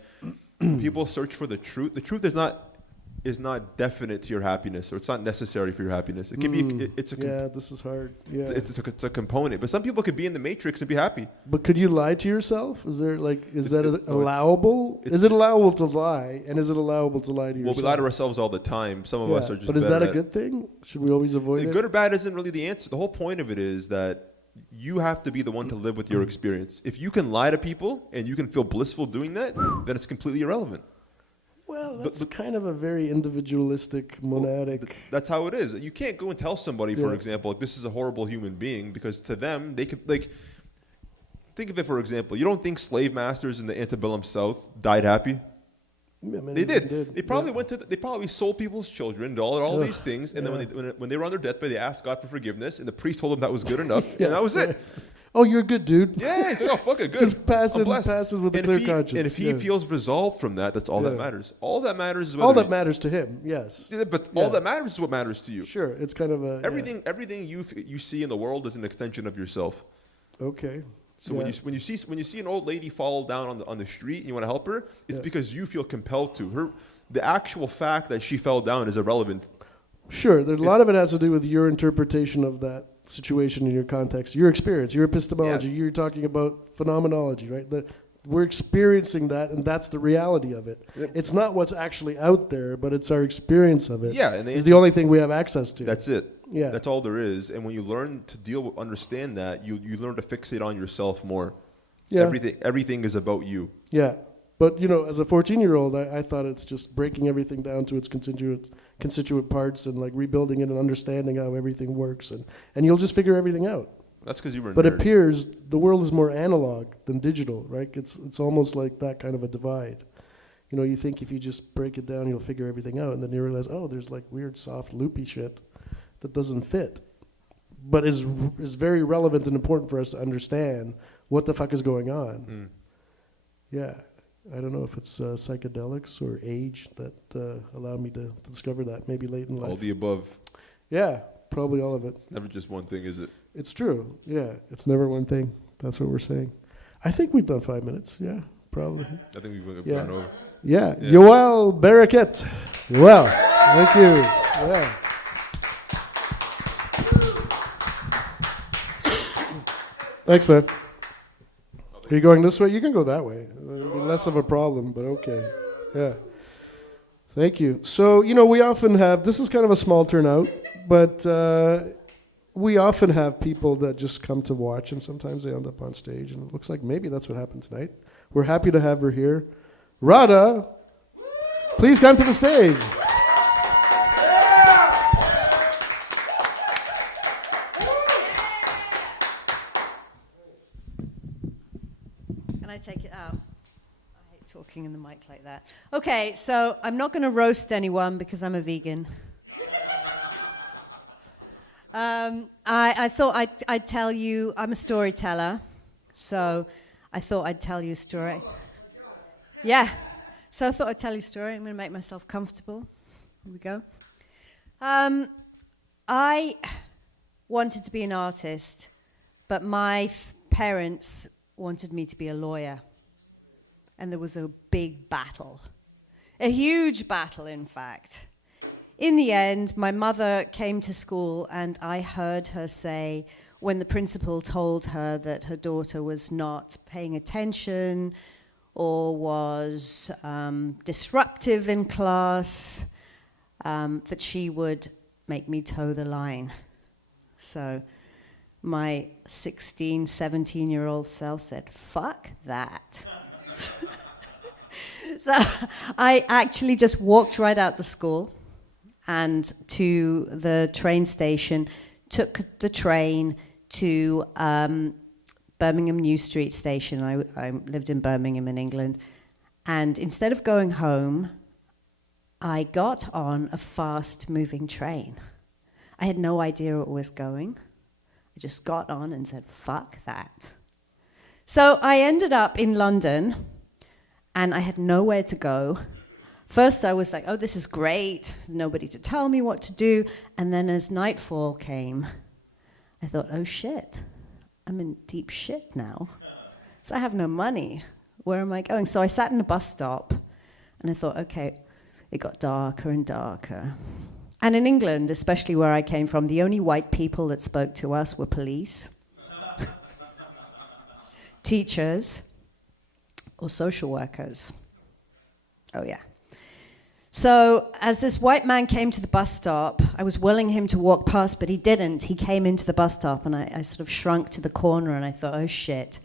people search for the truth. The truth is not definite to your happiness, or it's not necessary for your happiness. It can be. It's a. Yeah, this is hard. Yeah. It's a component. But some people could be in the matrix and be happy. But could you lie to yourself? Is there is that it's- allowable? it's- Is it allowable to lie? And is it allowable to lie to Well, yourself? we lie to ourselves all the time. Some of us are just. But is better that a at- good thing? Should we always avoid it? Good or bad isn't really the answer. The whole point of it is that you have to be the one to live with your experience. If you can lie to people and you can feel blissful doing that, then it's completely irrelevant. Well, that's kind of a very individualistic, monadic. That's how it is. You can't go and tell somebody, for Yeah. example, like, this is a horrible human being, because to them, they could, like, think of it, for example. You don't think slave masters in the antebellum South died happy? Yeah, many They of them did. They probably yeah. they probably sold people's children, all Ugh, these things, and then yeah. when they were on their deathbed, they asked God for forgiveness, and the priest told them that was good enough, and that was it. Oh, you're good, dude. Yeah, he's like, oh, fuck it, good. Just pass I'm it blessed. with a And clear if he- conscience. And if he yeah. feels resolved from that, that's all that Yeah. matters. All that matters is all whether that matters to him, yes. Yeah, but Yeah. all that matters is what matters to you. Sure, it's kind of a yeah. Everything you see in the world is an extension of yourself. Okay. So Yeah. when you see an old lady fall down on the street and you want to help her, it's Yeah. because you feel compelled to. The actual fact that she fell down is irrelevant. Sure, a lot of it has to do with your interpretation of that situation in your context, your experience, your epistemology. Yeah. You're talking about phenomenology, right? We're experiencing that, and that's the reality of it. Yep. It's not what's actually out there, but it's our experience of it. Yeah, and is the only thing we have access to. That's it. Yeah. That's all there is. And when you learn to understand that, you learn to fixate on yourself more. Yeah. Everything is about you. Yeah. But, you know, as a 14-year-old, I thought it's just breaking everything down to its constituent parts and, like, rebuilding it and understanding how everything works. And you'll just figure everything out. That's because you were a But it nerd. appears the world is more analog than digital, right? It's almost like that kind of a divide. You know, you think if you just break it down, you'll figure everything out. And then you realize, oh, there's, like, weird, soft, loopy shit that doesn't fit. But is very relevant and important for us to understand what the fuck is going on. Yeah. I don't know if it's psychedelics or age that allowed me to discover that, maybe late in life. All the above. Yeah, probably all of it. It's never just one thing, is it? It's true. Yeah, it's never one thing. That's what we're saying. I think we've done 5 minutes. Yeah, probably. I think we've Yeah. gone over. Yeah. Yeah. Yoel Baraket. Yoel. Thank you. Yeah. Thanks, man. Are you going this way? You can go that way. It'll be less of a problem, but okay. Yeah. Thank you. So, you know, we often have, this is kind of a small turnout, but we often have people that just come to watch, and sometimes they end up on stage, and it looks like maybe that's what happened tonight. We're happy to have her here. Radha, please come to the stage. Can I take it out? I hate talking in the mic like that. Okay, so I'm not going to roast anyone because I'm a vegan. I thought I'd tell you, I'm a storyteller, so I thought I'd tell you a story. Yeah, so I thought I'd tell you a story. I'm going to make myself comfortable. Here we go. I wanted to be an artist, but my parents wanted me to be a lawyer. And there was a big battle. A huge battle, in fact. In the end, my mother came to school and I heard her say, when the principal told her that her daughter was not paying attention or was disruptive in class, that she would make me toe the line. So my 16, 17-year-old self said, fuck that. So I actually just walked right out the school and to the train station, took the train to Birmingham New Street Station. I lived in Birmingham in England. And instead of going home, I got on a fast-moving train. I had no idea where it was going. I just got on and said, fuck that. So I ended up in London, and I had nowhere to go. First I was like, oh, this is great. There's nobody to tell me what to do. And then as nightfall came, I thought, oh shit, I'm in deep shit now. So I have no money. Where am I going? So I sat in a bus stop, and I thought, okay, it got darker and darker. And in England, especially where I came from, the only white people that spoke to us were police, teachers, or social workers. Oh, yeah. So as this white man came to the bus stop, I was willing him to walk past, but he didn't. He came into the bus stop, and I sort of shrunk to the corner, and I thought, oh, shit.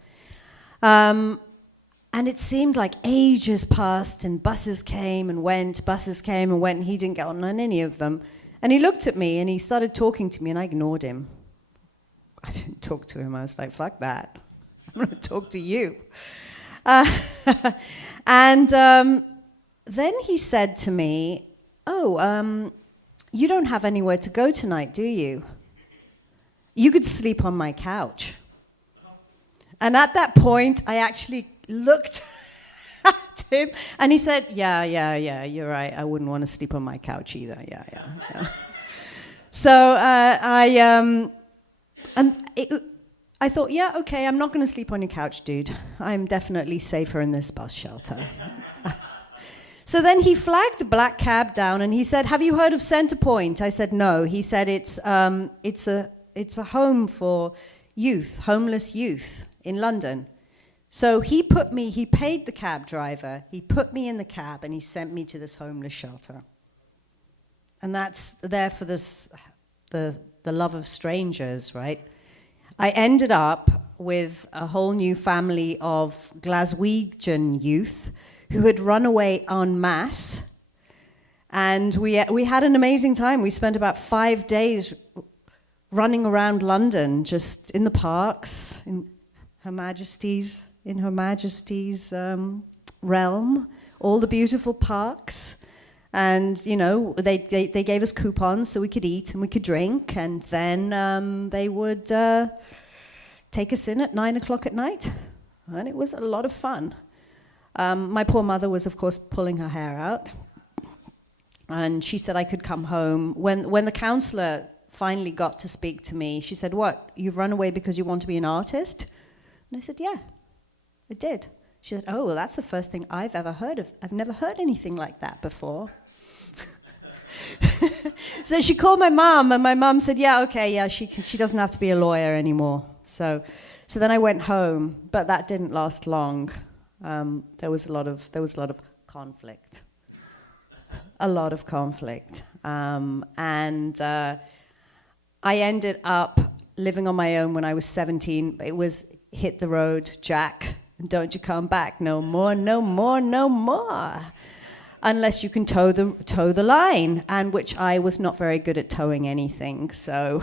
And it seemed like ages passed, and buses came and went, and he didn't get on any of them. And he looked at me, and he started talking to me, and I ignored him. I didn't talk to him. I was like, fuck that. I'm going to talk to you. Then he said to me, oh, you don't have anywhere to go tonight, do you? You could sleep on my couch. And at that point, I actually looked at him, and he said, yeah, you're right. I wouldn't want to sleep on my couch either. Yeah. So I thought, yeah, okay, I'm not going to sleep on your couch, dude. I'm definitely safer in this bus shelter. So then he flagged a black cab down, and he said, have you heard of Centrepoint? I said, no. He said, it's a home for youth, homeless youth in London. So he paid the cab driver, he put me in the cab, and he sent me to this homeless shelter. And that's there for the the love of strangers, right? I ended up with a whole new family of Glaswegian youth who had run away en masse. And we had an amazing time. We spent about 5 days running around London, just in the parks, in Her Majesty's realm, all the beautiful parks. And, you know, they gave us coupons so we could eat and we could drink. And then they would take us in at 9 o'clock at night. And it was a lot of fun. My poor mother was, of course, pulling her hair out. And she said I could come home. When the counselor finally got to speak to me, she said, "What, you've run away because you want to be an artist?" And I said, "Yeah, I did." She said, "Oh, well, that's the first thing I've ever heard of. I've never heard anything like that before." So she called my mom, and my mom said, "Yeah, okay, yeah, she doesn't have to be a lawyer anymore." So then I went home, but that didn't last long. There was a lot of conflict. A lot of conflict. I ended up living on my own when I was 17. It was hit the road, Jack, and don't you come back no more, no more, no more. Unless you can toe the line, and which I was not very good at towing anything, so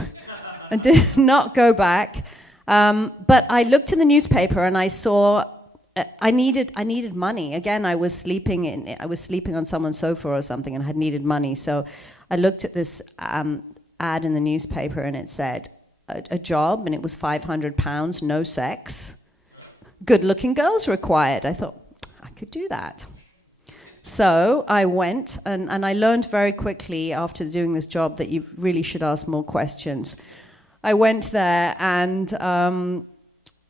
I did not go back. But I looked in the newspaper and I saw I needed money. Again, I was sleeping on someone's sofa or something and had needed money. So I looked at this ad in the newspaper and it said a job, and it was £500, no sex, good-looking girls required. I thought I could do that. So I went, and I learned very quickly after doing this job that you really should ask more questions. I went there, and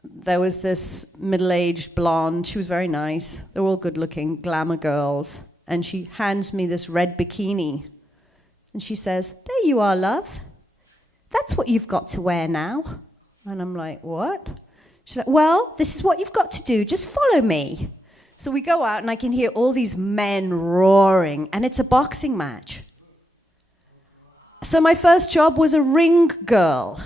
there was this middle-aged blonde. She was very nice. They were all good-looking, glamour girls. And she hands me this red bikini. And she says, "There you are, love. That's what you've got to wear now." And I'm like, "What?" She's like, "Well, this is what you've got to do. Just follow me." So we go out, and I can hear all these men roaring, and it's a boxing match. So my first job was a ring girl.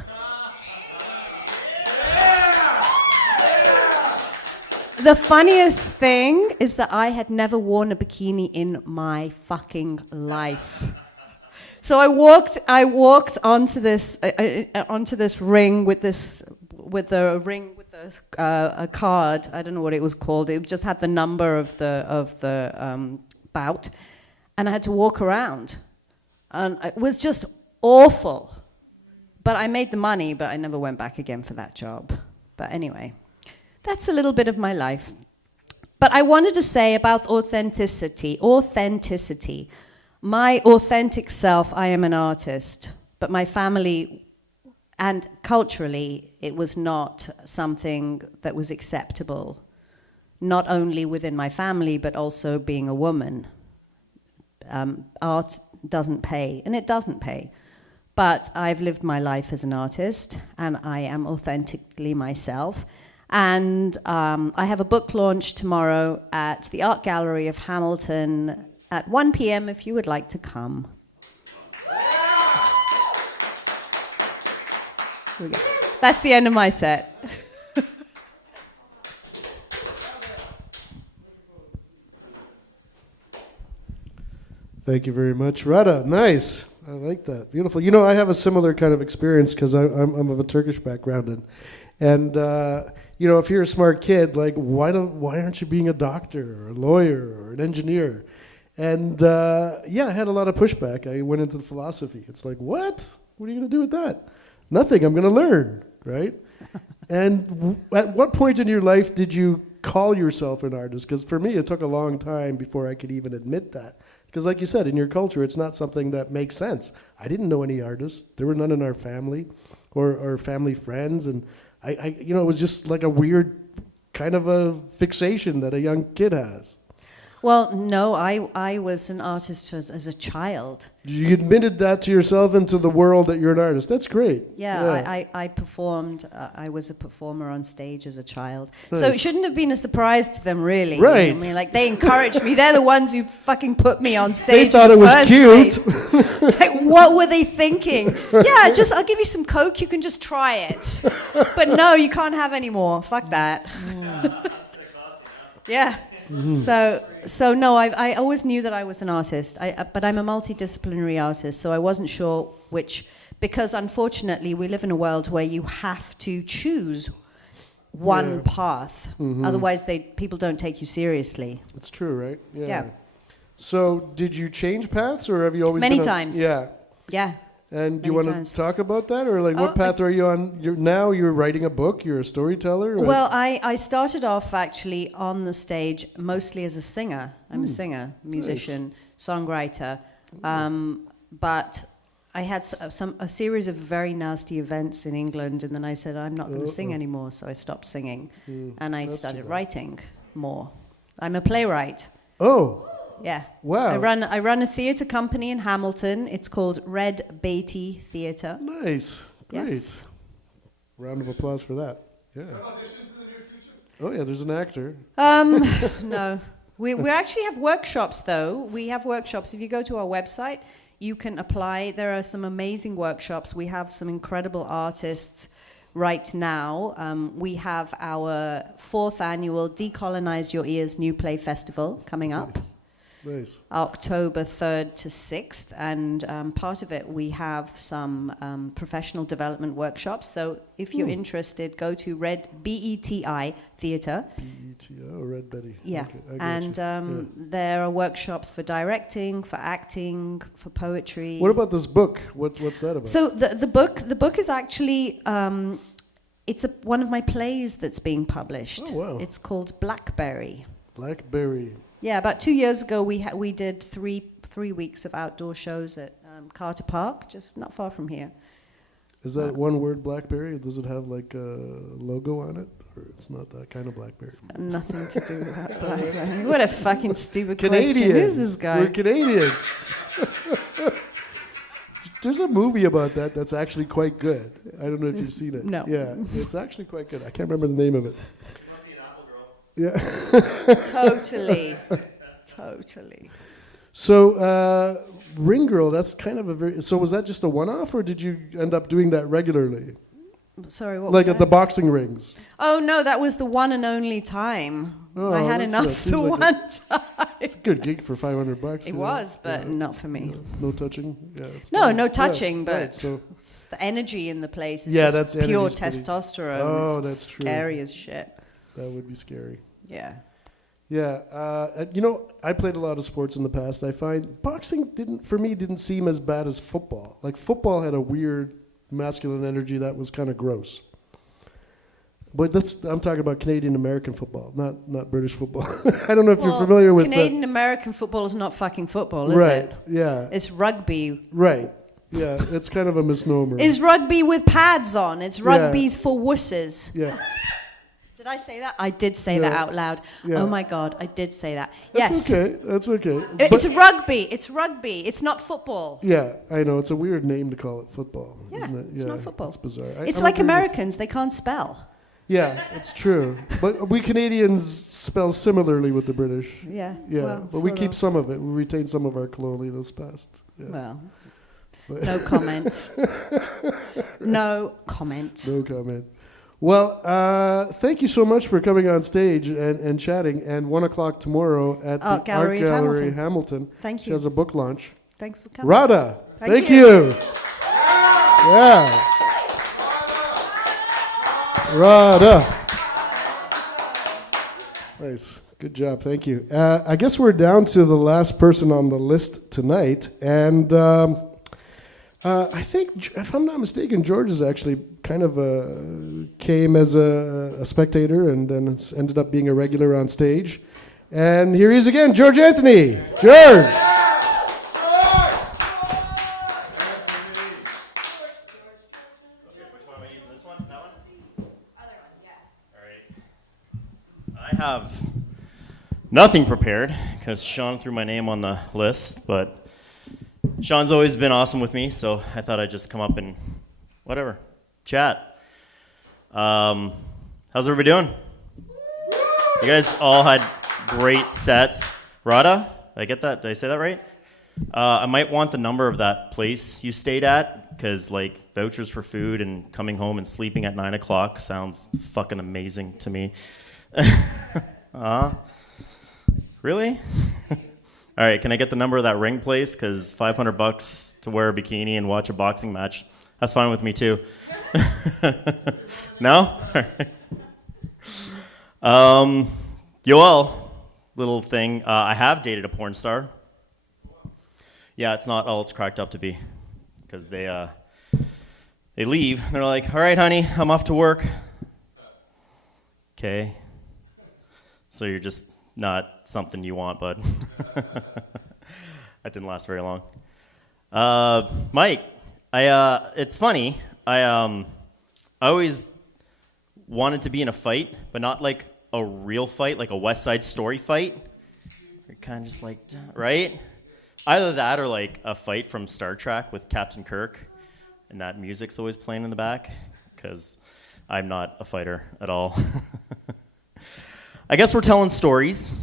The funniest thing is that I had never worn a bikini in my fucking life. So I walked onto this ring with a card. I don't know what it was called. It just had the number of the bout, and I had to walk around, and it was just awful. But I made the money, but I never went back again for that job. But anyway, that's a little bit of my life. But I wanted to say about authenticity. My authentic self, I am an artist, but my family and culturally, it was not something that was acceptable, not only within my family, but also being a woman. Art doesn't pay, and it doesn't pay. But I've lived my life as an artist, and I am authentically myself. And I have a book launch tomorrow at the Art Gallery of Hamilton at 1 p.m. if you would like to come. Here we go. That's the end of my set. Thank you very much, Rada. Nice. I like that. Beautiful. You know, I have a similar kind of experience because I'm of a Turkish background, and you know, if you're a smart kid, like why aren't you being a doctor or a lawyer or an engineer? And yeah, I had a lot of pushback. I went into philosophy. It's like, what? What are you going to do with that? Nothing. I'm going to learn, right? And at what point in your life did you call yourself an artist? Because for me, it took a long time before I could even admit that. Because like you said, in your culture, it's not something that makes sense. I didn't know any artists. There were none in our family or family friends. And I you know, it was just like a weird kind of a fixation that a young kid has. Well, no, I was an artist as a child. You admitted that to yourself and to the world that you're an artist. That's great. Yeah, I performed. I was a performer on stage as a child. So Nice. it shouldn't have been a surprise to them, really. Right. I mean, like, they encouraged me. They're the ones who fucking put me on They stage. thought in it the was first cute. place. Like, what were they thinking? Yeah, just I'll give you some Coke. You can just try it. But no, you can't have any more. Fuck that. Yeah. So no, I always knew that I was an artist, but I'm a multidisciplinary artist, so I wasn't sure which, because unfortunately we live in a world where you have to choose one path, otherwise people don't take you seriously. It's true, right? Yeah. So did you change paths, or have you always Many been times. Yeah. Yeah. And do you Many want times. to talk about that, or like what Oh, path are you on? You're writing a book. You're a storyteller. Or? Well, I started off actually on the stage mostly as a singer. I'm a singer, musician, songwriter. But I had a series of very nasty events in England, and then I said, I'm not going to sing anymore, so I stopped singing. And I that's too started bad. writing more. I'm a playwright. Oh, Yeah. wow. I run a theatre company in Hamilton. It's called Red Beatty Theatre. Nice. Great. Yes. Round of applause for that. Yeah. Oh yeah, there's an actor. No. We actually have workshops, though. We have workshops. If you go to our website, you can apply. There are some amazing workshops. We have some incredible artists right now. We have our 4th annual Decolonize Your Ears New Play Festival coming up. Nice. October 3rd to 6th, and part of it we have some professional development workshops. So if you're interested, go to Red BETI Theatre. BETO, Red Betty. Yeah, Okay, I got and you. there are workshops for directing, for acting, for poetry. What about this book? What's that about? So the book is actually it's one of my plays that's being published. Oh, wow. It's called Blackberry. Blackberry. Yeah, about 2 years ago, we did three weeks of outdoor shows at Carter Park, just not far from here. Is that one word, Blackberry? Does it have like a logo on it, or it's not that kind of Blackberry? Nothing to do with that Blackberry. What a fucking stupid Canadian. question. Who's this guy? We're Canadians. There's a movie about that that's actually quite good. I don't know if you've seen it. No. Yeah, it's actually quite good. I can't remember the name of it. Yeah. Totally. Totally. So, Ring Girl, that's kind of a very. So, was that just a one-off, or did you end up doing that regularly, Sorry, what like was at the that? boxing rings? Oh, no, that was the one and only time. Oh, I had that enough seems the like one time. It's a good gig for $500. It was, but not for me. No touching. Yeah. It's No, fine. no Yeah, touching, but right, so the energy in the place is Yeah, just that's pure energy's pretty- testosterone. Oh, It's that's true. scary as shit. that would be scary. Yeah. Yeah, I played a lot of sports in the past. I find boxing didn't seem as bad as football. Like football had a weird masculine energy that was kind of gross. But I'm talking about Canadian American football, not British football. I don't know if you're familiar with Canadian American football is not fucking football, is right? it? Yeah, It's rugby. right. Yeah, it's kind of a misnomer. It's rugby with pads on. It's rugby's for wusses. Yeah, Did I say that? I did say that Yeah. out loud. Yeah. Oh my God, I did say that. that's yes. okay. That's okay. It's rugby. It's rugby. It's not football. Yeah, I know. It's a weird name to call it football, Yeah, isn't it? it's not football. It's bizarre. It's I'm like agree with- Americans. They can't spell. Yeah, it's true. But we Canadians spell similarly with the British. Yeah. Yeah, well, but we sort keep of. some of it. We retain some of our colonialist past. Yeah. Well, But- no comment. No comment. No comment. Well, thank you so much for coming on stage and chatting. And 1 o'clock tomorrow at the Art Gallery of Hamilton. Hamilton. Thank She you. has a book launch. Thanks for coming. Radha, Thank thank you. you. Yeah. Radha. Nice. Good job. Thank you. I guess we're down to the last person on the list tonight. And I think, if I'm not mistaken, George is actually kind of came as a spectator and then it's ended up being a regular on stage. And here he is again, George Anthony. George. Which one am I using? This one? That one? I have nothing prepared because Sean threw my name on the list, but Sean's always been awesome with me, so I thought I'd just come up and whatever, chat. How's everybody doing? You guys all had great sets. Rada, did I get that? Did I say that right? I might want the number of that place you stayed at, because like vouchers for food and coming home and sleeping at 9 o'clock sounds fucking amazing to me. Really? All right, can I get the number of that ring place? Because $500 to wear a bikini and watch a boxing match, that's fine with me too. No? Yoel, little thing, I have dated a porn star. Yeah, it's not all it's cracked up to be, because they leave. They're like, all right, honey, I'm off to work. Okay. So you're just not something you want, bud. That didn't last very long. Mike, it's funny. I always wanted to be in a fight, but not like a real fight, like a West Side Story fight. You're kind of just like, right? Either that or like a fight from Star Trek with Captain Kirk, and that music's always playing in the back, because I'm not a fighter at all. I guess we're telling stories,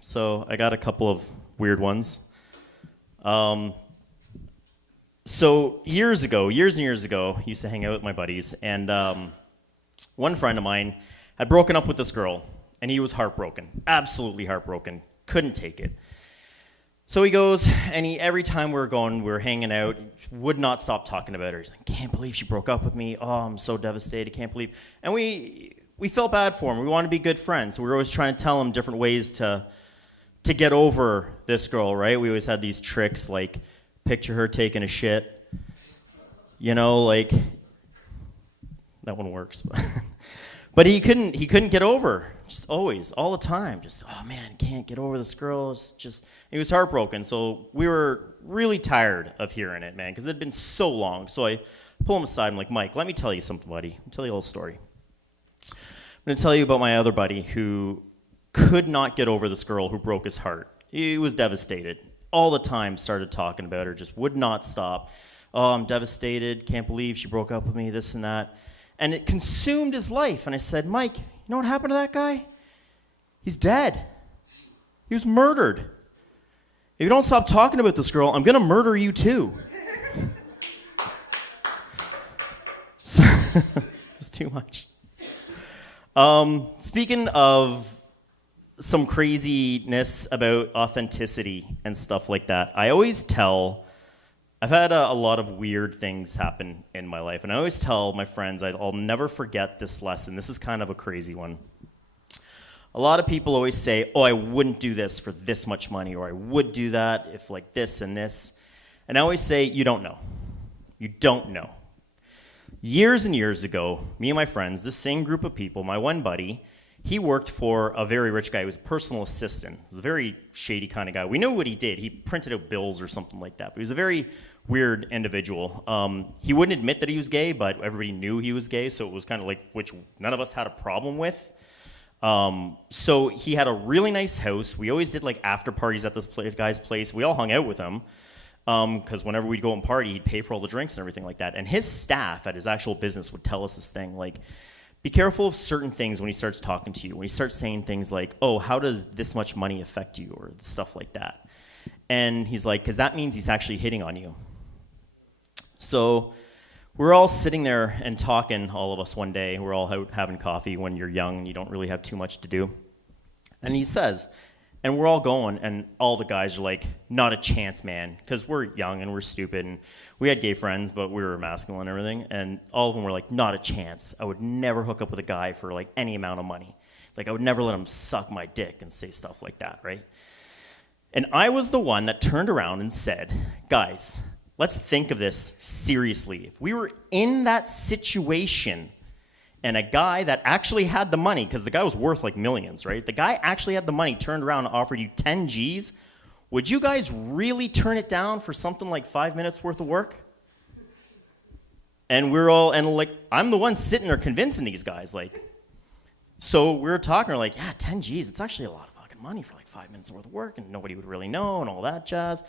so I got a couple of weird ones. So years and years ago, I used to hang out with my buddies, and one friend of mine had broken up with this girl, and he was heartbroken, absolutely heartbroken, couldn't take it. So he goes, and every time we were hanging out, would not stop talking about her. He's like, can't believe she broke up with me. Oh, I'm so devastated, can't believe. And we felt bad for him. We wanted to be good friends. So we were always trying to tell him different ways to get over this girl, right? We always had these tricks, like picture her taking a shit. You know, like, that one works. But he couldn't get over her. Just always, all the time. Just, oh man, can't get over this girl. It's just, he was heartbroken. So we were really tired of hearing it, man, because it had been so long. So I pull him aside. I'm like, Mike, let me tell you something, buddy. I'll tell you a little story. I'm going to tell you about my other buddy who could not get over this girl who broke his heart. He was devastated. All the time started talking about her, just would not stop. Oh, I'm devastated. Can't believe she broke up with me, this and that. And it consumed his life. And I said, Mike, you know what happened to that guy? He's dead. He was murdered. If you don't stop talking about this girl, I'm going to murder you too. So, it's too much. Speaking of some craziness about authenticity and stuff like that, I've had a lot of weird things happen in my life, and I always tell my friends I'll never forget this lesson. This is kind of a crazy one. A lot of people always say, oh, I wouldn't do this for this much money, or I would do that if like this and this. And I always say, you don't know. You don't know. Years and years ago, me and my friends, this same group of people, my one buddy, he worked for a very rich guy. He was a personal assistant. He was a very shady kind of guy. We know what he did. He printed out bills or something like that. But he was a very weird individual. He wouldn't admit that he was gay, but everybody knew he was gay, so it was kind of like, which none of us had a problem with. So he had a really nice house. We always did like after parties at this guy's place. We all hung out with him because whenever we'd go and party, he'd pay for all the drinks and everything like that. And his staff at his actual business would tell us this thing, like, be careful of certain things when he starts talking to you. When he starts saying things like, oh, how does this much money affect you, or stuff like that. And he's like, because that means he's actually hitting on you. So we're all sitting there and talking, all of us one day. We're all out having coffee when you're young and you don't really have too much to do. And he says, and we're all going, and all the guys are like, not a chance, man, because we're young and we're stupid, and we had gay friends, but we were masculine and everything, and all of them were like, not a chance. I would never hook up with a guy for like any amount of money. Like, I would never let him suck my dick and say stuff like that, right? And I was the one that turned around and said, guys, let's think of this seriously. If we were in that situation and a guy that actually had the money, because the guy was worth like millions, right? The guy actually had the money, turned around and offered you 10 G's, would you guys really turn it down for something like 5 minutes worth of work? And we're all, and like, I'm the one sitting there convincing these guys, like, so we were talking, we're like, yeah, 10 G's, it's actually a lot of fucking money for like like 5 minutes worth of work and nobody would really know and all that jazz.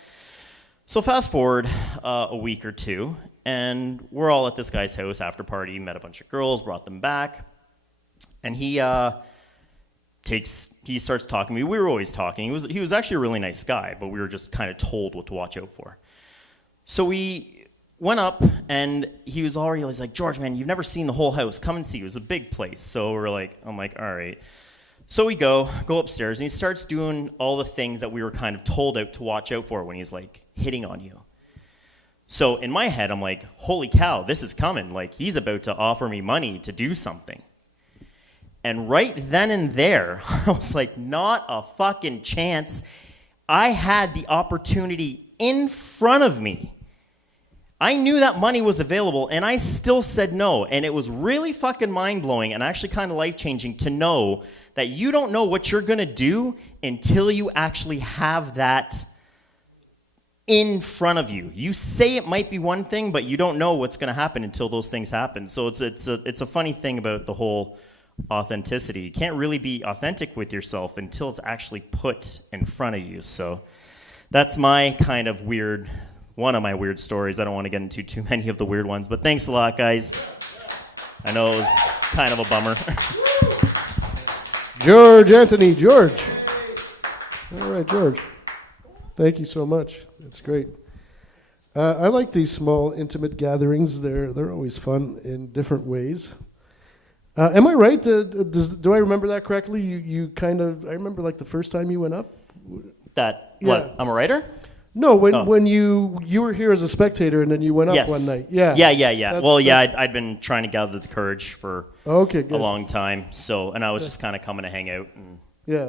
So fast forward a week or two, and we're all at this guy's house after party, met a bunch of girls, brought them back, and he starts talking to me. We were always talking. He was actually a really nice guy, but we were just kind of told what to watch out for. So we went up, and he's like, George, man, you've never seen the whole house. Come and see. It was a big place. So I'm like, all right. So we go upstairs, and he starts doing all the things that we were kind of told out to watch out for when he's like hitting on you. So in my head, I'm like, holy cow, this is coming. Like, he's about to offer me money to do something. And right then and there, I was like, not a fucking chance. I had the opportunity in front of me. I knew that money was available, and I still said no. And it was really fucking mind-blowing and actually kind of life-changing to know that you don't know what you're going to do until you actually have that in front of you. You say it might be one thing, but you don't know what's going to happen until those things happen. So it's a funny thing about the whole authenticity. You can't really be authentic with yourself until it's actually put in front of you. So that's my kind of one of my weird stories. I don't want to get into too many of the weird ones, but thanks a lot, guys. I know it was kind of a bummer. George Anthony, George. All right, George. Thank you so much. That's great. I like these small, intimate gatherings. They're always fun in different ways. Am I right? Do I remember that correctly? You kind of, I remember like the first time you went up. That, Yeah. what, I'm a writer? No, when you were here as a spectator and then you went up Yes. one night. Yeah. Yeah. Well, I'd been trying to gather the courage for Okay, good. a long time. So, and I was just kind of coming to hang out and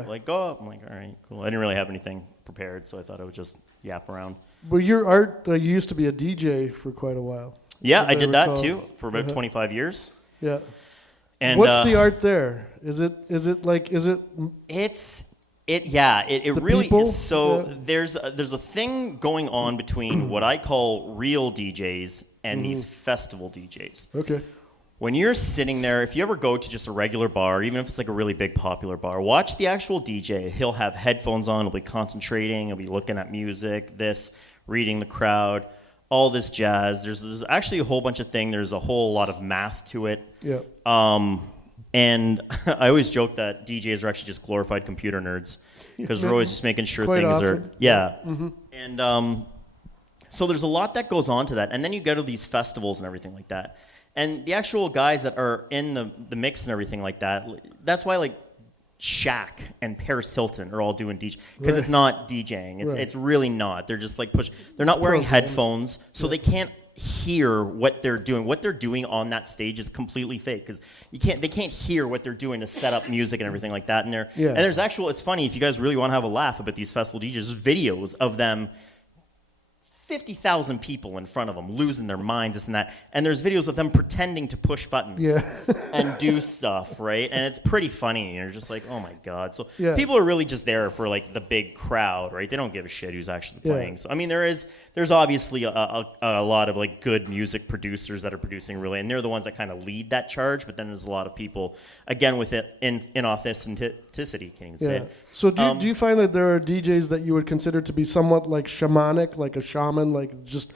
like, go up. I'm like, all right, cool. I didn't really have anything prepared, so I thought I would just yap around. Well, your art, you used to be a DJ for quite a while. Yeah, as I did recall. that too for about 25 years. Yeah. And what's the art there? Is it It The really people? is. So Yeah. there's a thing going on between what I call real DJs and these festival DJs. Okay. When you're sitting there, if you ever go to just a regular bar, even if it's like a really big popular bar, watch the actual DJ. He'll have headphones on, he'll be concentrating, he'll be looking at music, reading the crowd, all this jazz. There's actually a whole bunch of things. There's a whole lot of math to it. Yeah. And I always joke that DJs are actually just glorified computer nerds because they're always just making sure Quite things are, often. yeah. Mm-hmm. And so there's a lot that goes on to that. And then you go to these festivals and everything like that. And the actual guys that are in the mix and everything like that, that's why like Shaq and Paris Hilton are all doing DJ because it's not DJing. It's really not. They're just like they're not wearing headphones, so they can't hear what they're doing. What they're doing on that stage is completely fake because they can't hear what they're doing to set up music and everything like that. And there's it's funny if you guys really want to have a laugh about these festival DJs, there's videos of them 50,000 people in front of them losing their minds, this and that. And there's videos of them pretending to push buttons and do stuff, right? And it's pretty funny. You're just like, oh my God. So people are really just there for like the big crowd, right? They don't give a shit who's actually playing. So, I mean, there's obviously a lot of like good music producers that are producing really, and they're the ones that kind of lead that charge. But then there's a lot of people, again, with it in authenticity, can't even say it. So do you find that there are DJs that you would consider to be somewhat like shamanic, like a shaman, like just,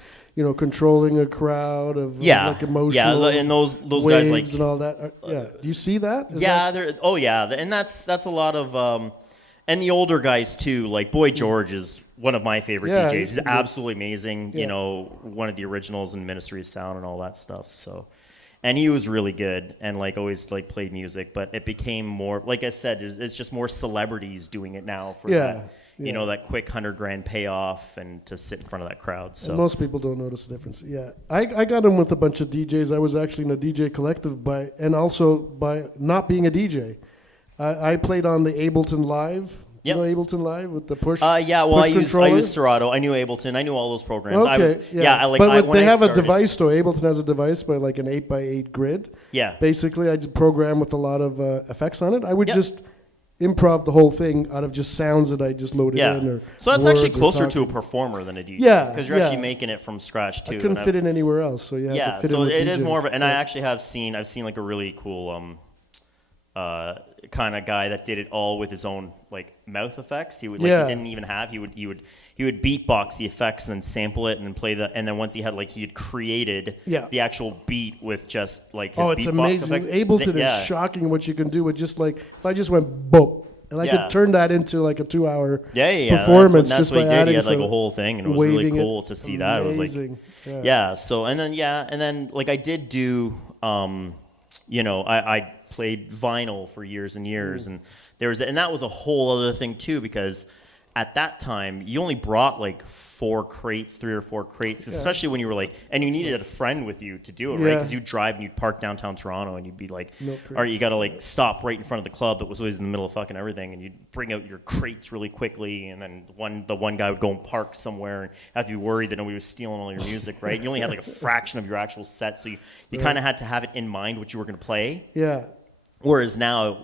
controlling a crowd of like emotional and those waves guys like and all that? Do you see that? And that's a lot of and the older guys too, like Boy George is one of my favorite DJs. He's absolutely amazing, one of the originals in Ministry of Sound and all that stuff. So, and he was really good and like always like played music, but it became more, like I said, it's just more celebrities doing it now for that. That quick $100,000 payoff and to sit in front of that crowd. So and most people don't notice the difference. Yeah, I got in with a bunch of DJs. I was actually in a DJ collective by not being a DJ. I played on the Ableton Live. You know Ableton Live with the push. I used Serato. I knew Ableton. I knew all those programs. Okay, they have a device though. Ableton has a device by like an 8x8 grid. Yeah. Basically, I did program with a lot of effects on it. I would just improv the whole thing out of just sounds that I just loaded in. Or so that's actually closer to a performer than a DJ. Yeah, because you're actually making it from scratch too. I couldn't fit in anywhere else, so you have to fit in with it is DJs. more of a, and I actually I've seen like a really cool kind of guy that did it all with his own like mouth effects. He would Yeah. he didn't even have he would beatbox the effects and then sample it and then play and then once he had created Yeah. the actual beat with just like his Oh, it's beatbox amazing. effects. Ableton Yeah. is shocking what you can do with just like, if I just went boop, and I Yeah. could turn that into like a 2-hour Yeah. performance That's just what by he did. adding He had like some a whole thing, and it was really waving cool it. to see that. It was like, Amazing. So and then like I did do, I played vinyl for years and years, and that was a whole other thing too, because at that time you only brought like 3 or 4 crates, especially when you were like, and you needed a friend with you to do it, right? Yeah. Because you'd drive and you'd park downtown Toronto, and you'd be like, No all right, crates. you got to like stop right in front of the club that was always in the middle of fucking everything, and you'd bring out your crates really quickly, and then the one guy would go and park somewhere and have to be worried that nobody was stealing all your music, right? You only had like a fraction of your actual set, so you kind of had to have it in mind what you were going to play. Yeah. Whereas now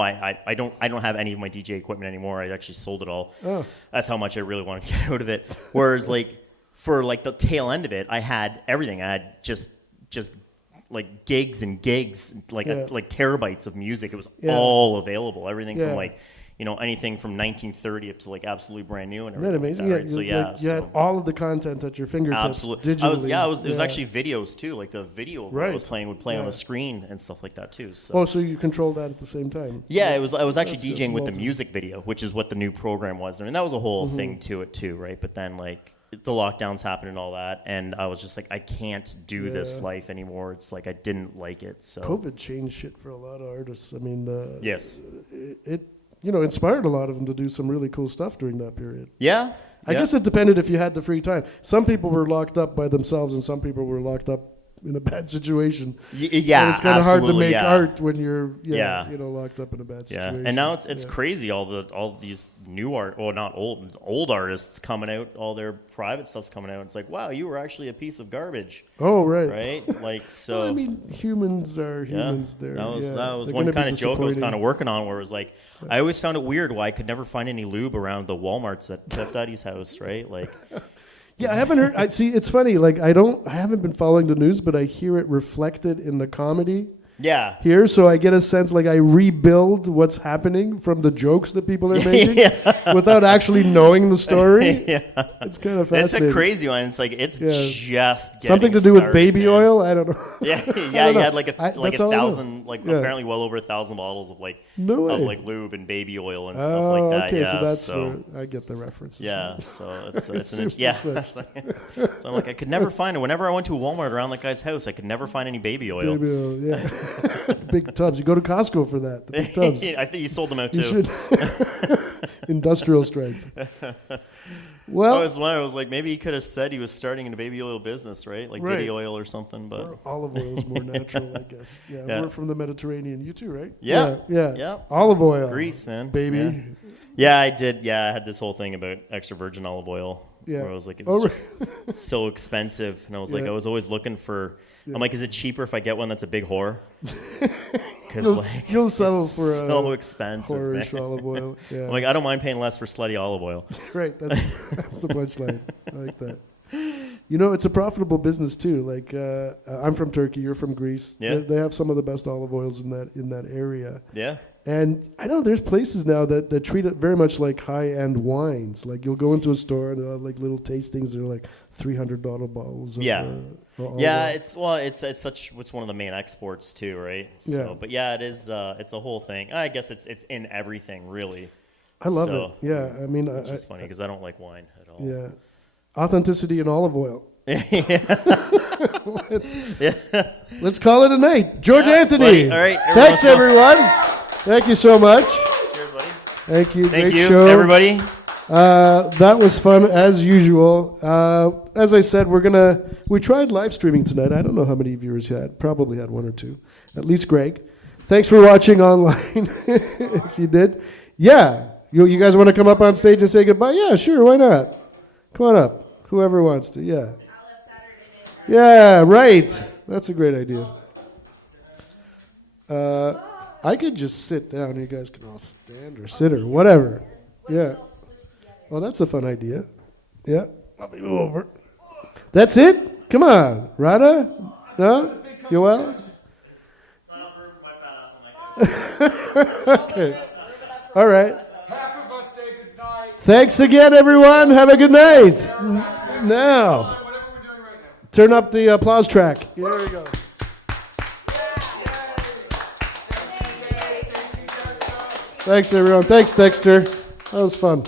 I don't have any of my DJ equipment anymore. I actually sold it all. Oh. That's how much I really wanted to get out of it. Whereas like for like the tail end of it, I had everything. I had just like gigs and gigs, like like terabytes of music. It was all available. Everything from like anything from 1930 up to like absolutely brand new and Isn't that everything. amazing? Like that, right? You had all of the content at your fingertips Absolutely. digitally. It was actually videos too. Like the video I was playing would play on the screen and stuff like that too. So. Oh, so you control that at the same time? Yeah, I was actually That's good. DJing with the music video, which is what the new program was. I mean, that was a whole thing to it too, right? But then like the lockdowns happened and all that, and I was just like, I can't do this life anymore. It's like I didn't like it. So COVID changed shit for a lot of artists. I mean, yes, it inspired a lot of them to do some really cool stuff during that period. Yeah. I guess it depended if you had the free time. Some people were locked up by themselves, and some people were locked up in a bad situation. Yeah, and it's kind of hard to make yeah. art when you're locked up in a bad situation. Yeah, and now it's crazy. All these new not old artists coming out. All their private stuff's coming out. It's like, wow, you were actually a piece of garbage. Oh right, right. Like so. Well, I mean, humans are humans. Yeah, There. that was They're one gonna kind be of joke I was disappointing. kind of working on, where it was like, I always found it weird why I could never find any lube around the Walmarts at Jeff Daddy's house, right? Like. Yeah, I haven't heard. See, it's funny. Like, I haven't been following the news, but I hear it reflected in the comedy. Yeah. Here, so I get a sense like I rebuild what's happening from the jokes that people are making without actually knowing the story. Yeah. It's kind of It's fascinating. a crazy one. It's like just getting something to do with started, baby man. oil. I don't know. Yeah, I you don't know. had like a That's all I know. 1,000, like Yeah. apparently well over 1,000 bottles of like No way. lube and baby oil and stuff Oh, like that. okay, Yeah, so that's where I get the references. yeah, so it's an Super yeah. such. So I'm like, I could never find it. Whenever I went to a Walmart around that guy's house, I could never find any baby oil. Baby oil, yeah. The big tubs. You go to Costco for that. The big tubs. I think you sold them out You too. should. Industrial strength. Well, I was like, maybe he could have said he was starting in a baby oil business, right? Like Right. Diddy oil or something. But olive oil is more natural, I guess. Yeah, Yeah. we're from the Mediterranean. You too, right? Yeah. Yeah. Yeah. Olive oil. Greece, man. Baby. Yeah. Yeah, I did. Yeah, I had this whole thing about extra virgin olive oil. Yeah. Where I was like, it Oh, was just so expensive. And I was like, Yeah. I was always looking for, Yeah. I'm like, is it cheaper if I get one that's a big whore? Because You'll settle it's for so expensive. whorish man. olive oil. Yeah. I'm like, I don't mind paying less for slutty olive oil. Right. That's the punchline. I like that. You know, it's a profitable business too. Like I'm from Turkey, you're from Greece. Yeah. They have some of the best olive oils in that area. Yeah. And I know there's places now that treat it very much like high-end wines. Like you'll go into a store and they'll have like little tastings. They're like $300 bottles. Yeah. Of Yeah, it's one of the main exports too, right? So, Yeah. but yeah, it is. It's a whole thing. I guess it's in everything, really. I love So, it. Yeah, I mean, Which is funny because I don't like wine at all. Yeah, authenticity in olive oil. Let's call it a night. George Anthony. Buddy. All right. Thanks, everyone. Thank you so much. Cheers, buddy. Thank you. Thank Great you, show. everybody. That was fun as usual. As I said, we tried live streaming tonight. I don't know how many viewers you had. Probably had 1 or 2. At least Greg. Thanks for watching online. If you did. Yeah. You guys want to come up on stage and say goodbye? Yeah, sure. Why not? Come on up. Whoever wants to. Yeah. Yeah, right. That's a great idea. I could just sit down. You guys can all stand or sit or whatever. Yeah. Well, that's a fun idea. Yeah. I'll move over. That's it? Come on. Rada? No? You well? Okay. All right. Half of us say good night. Thanks again, everyone. Have a good night. Now, Whatever we're doing right now. turn up the applause track. Here we go. Thanks, everyone. Thanks, Dexter. That was fun.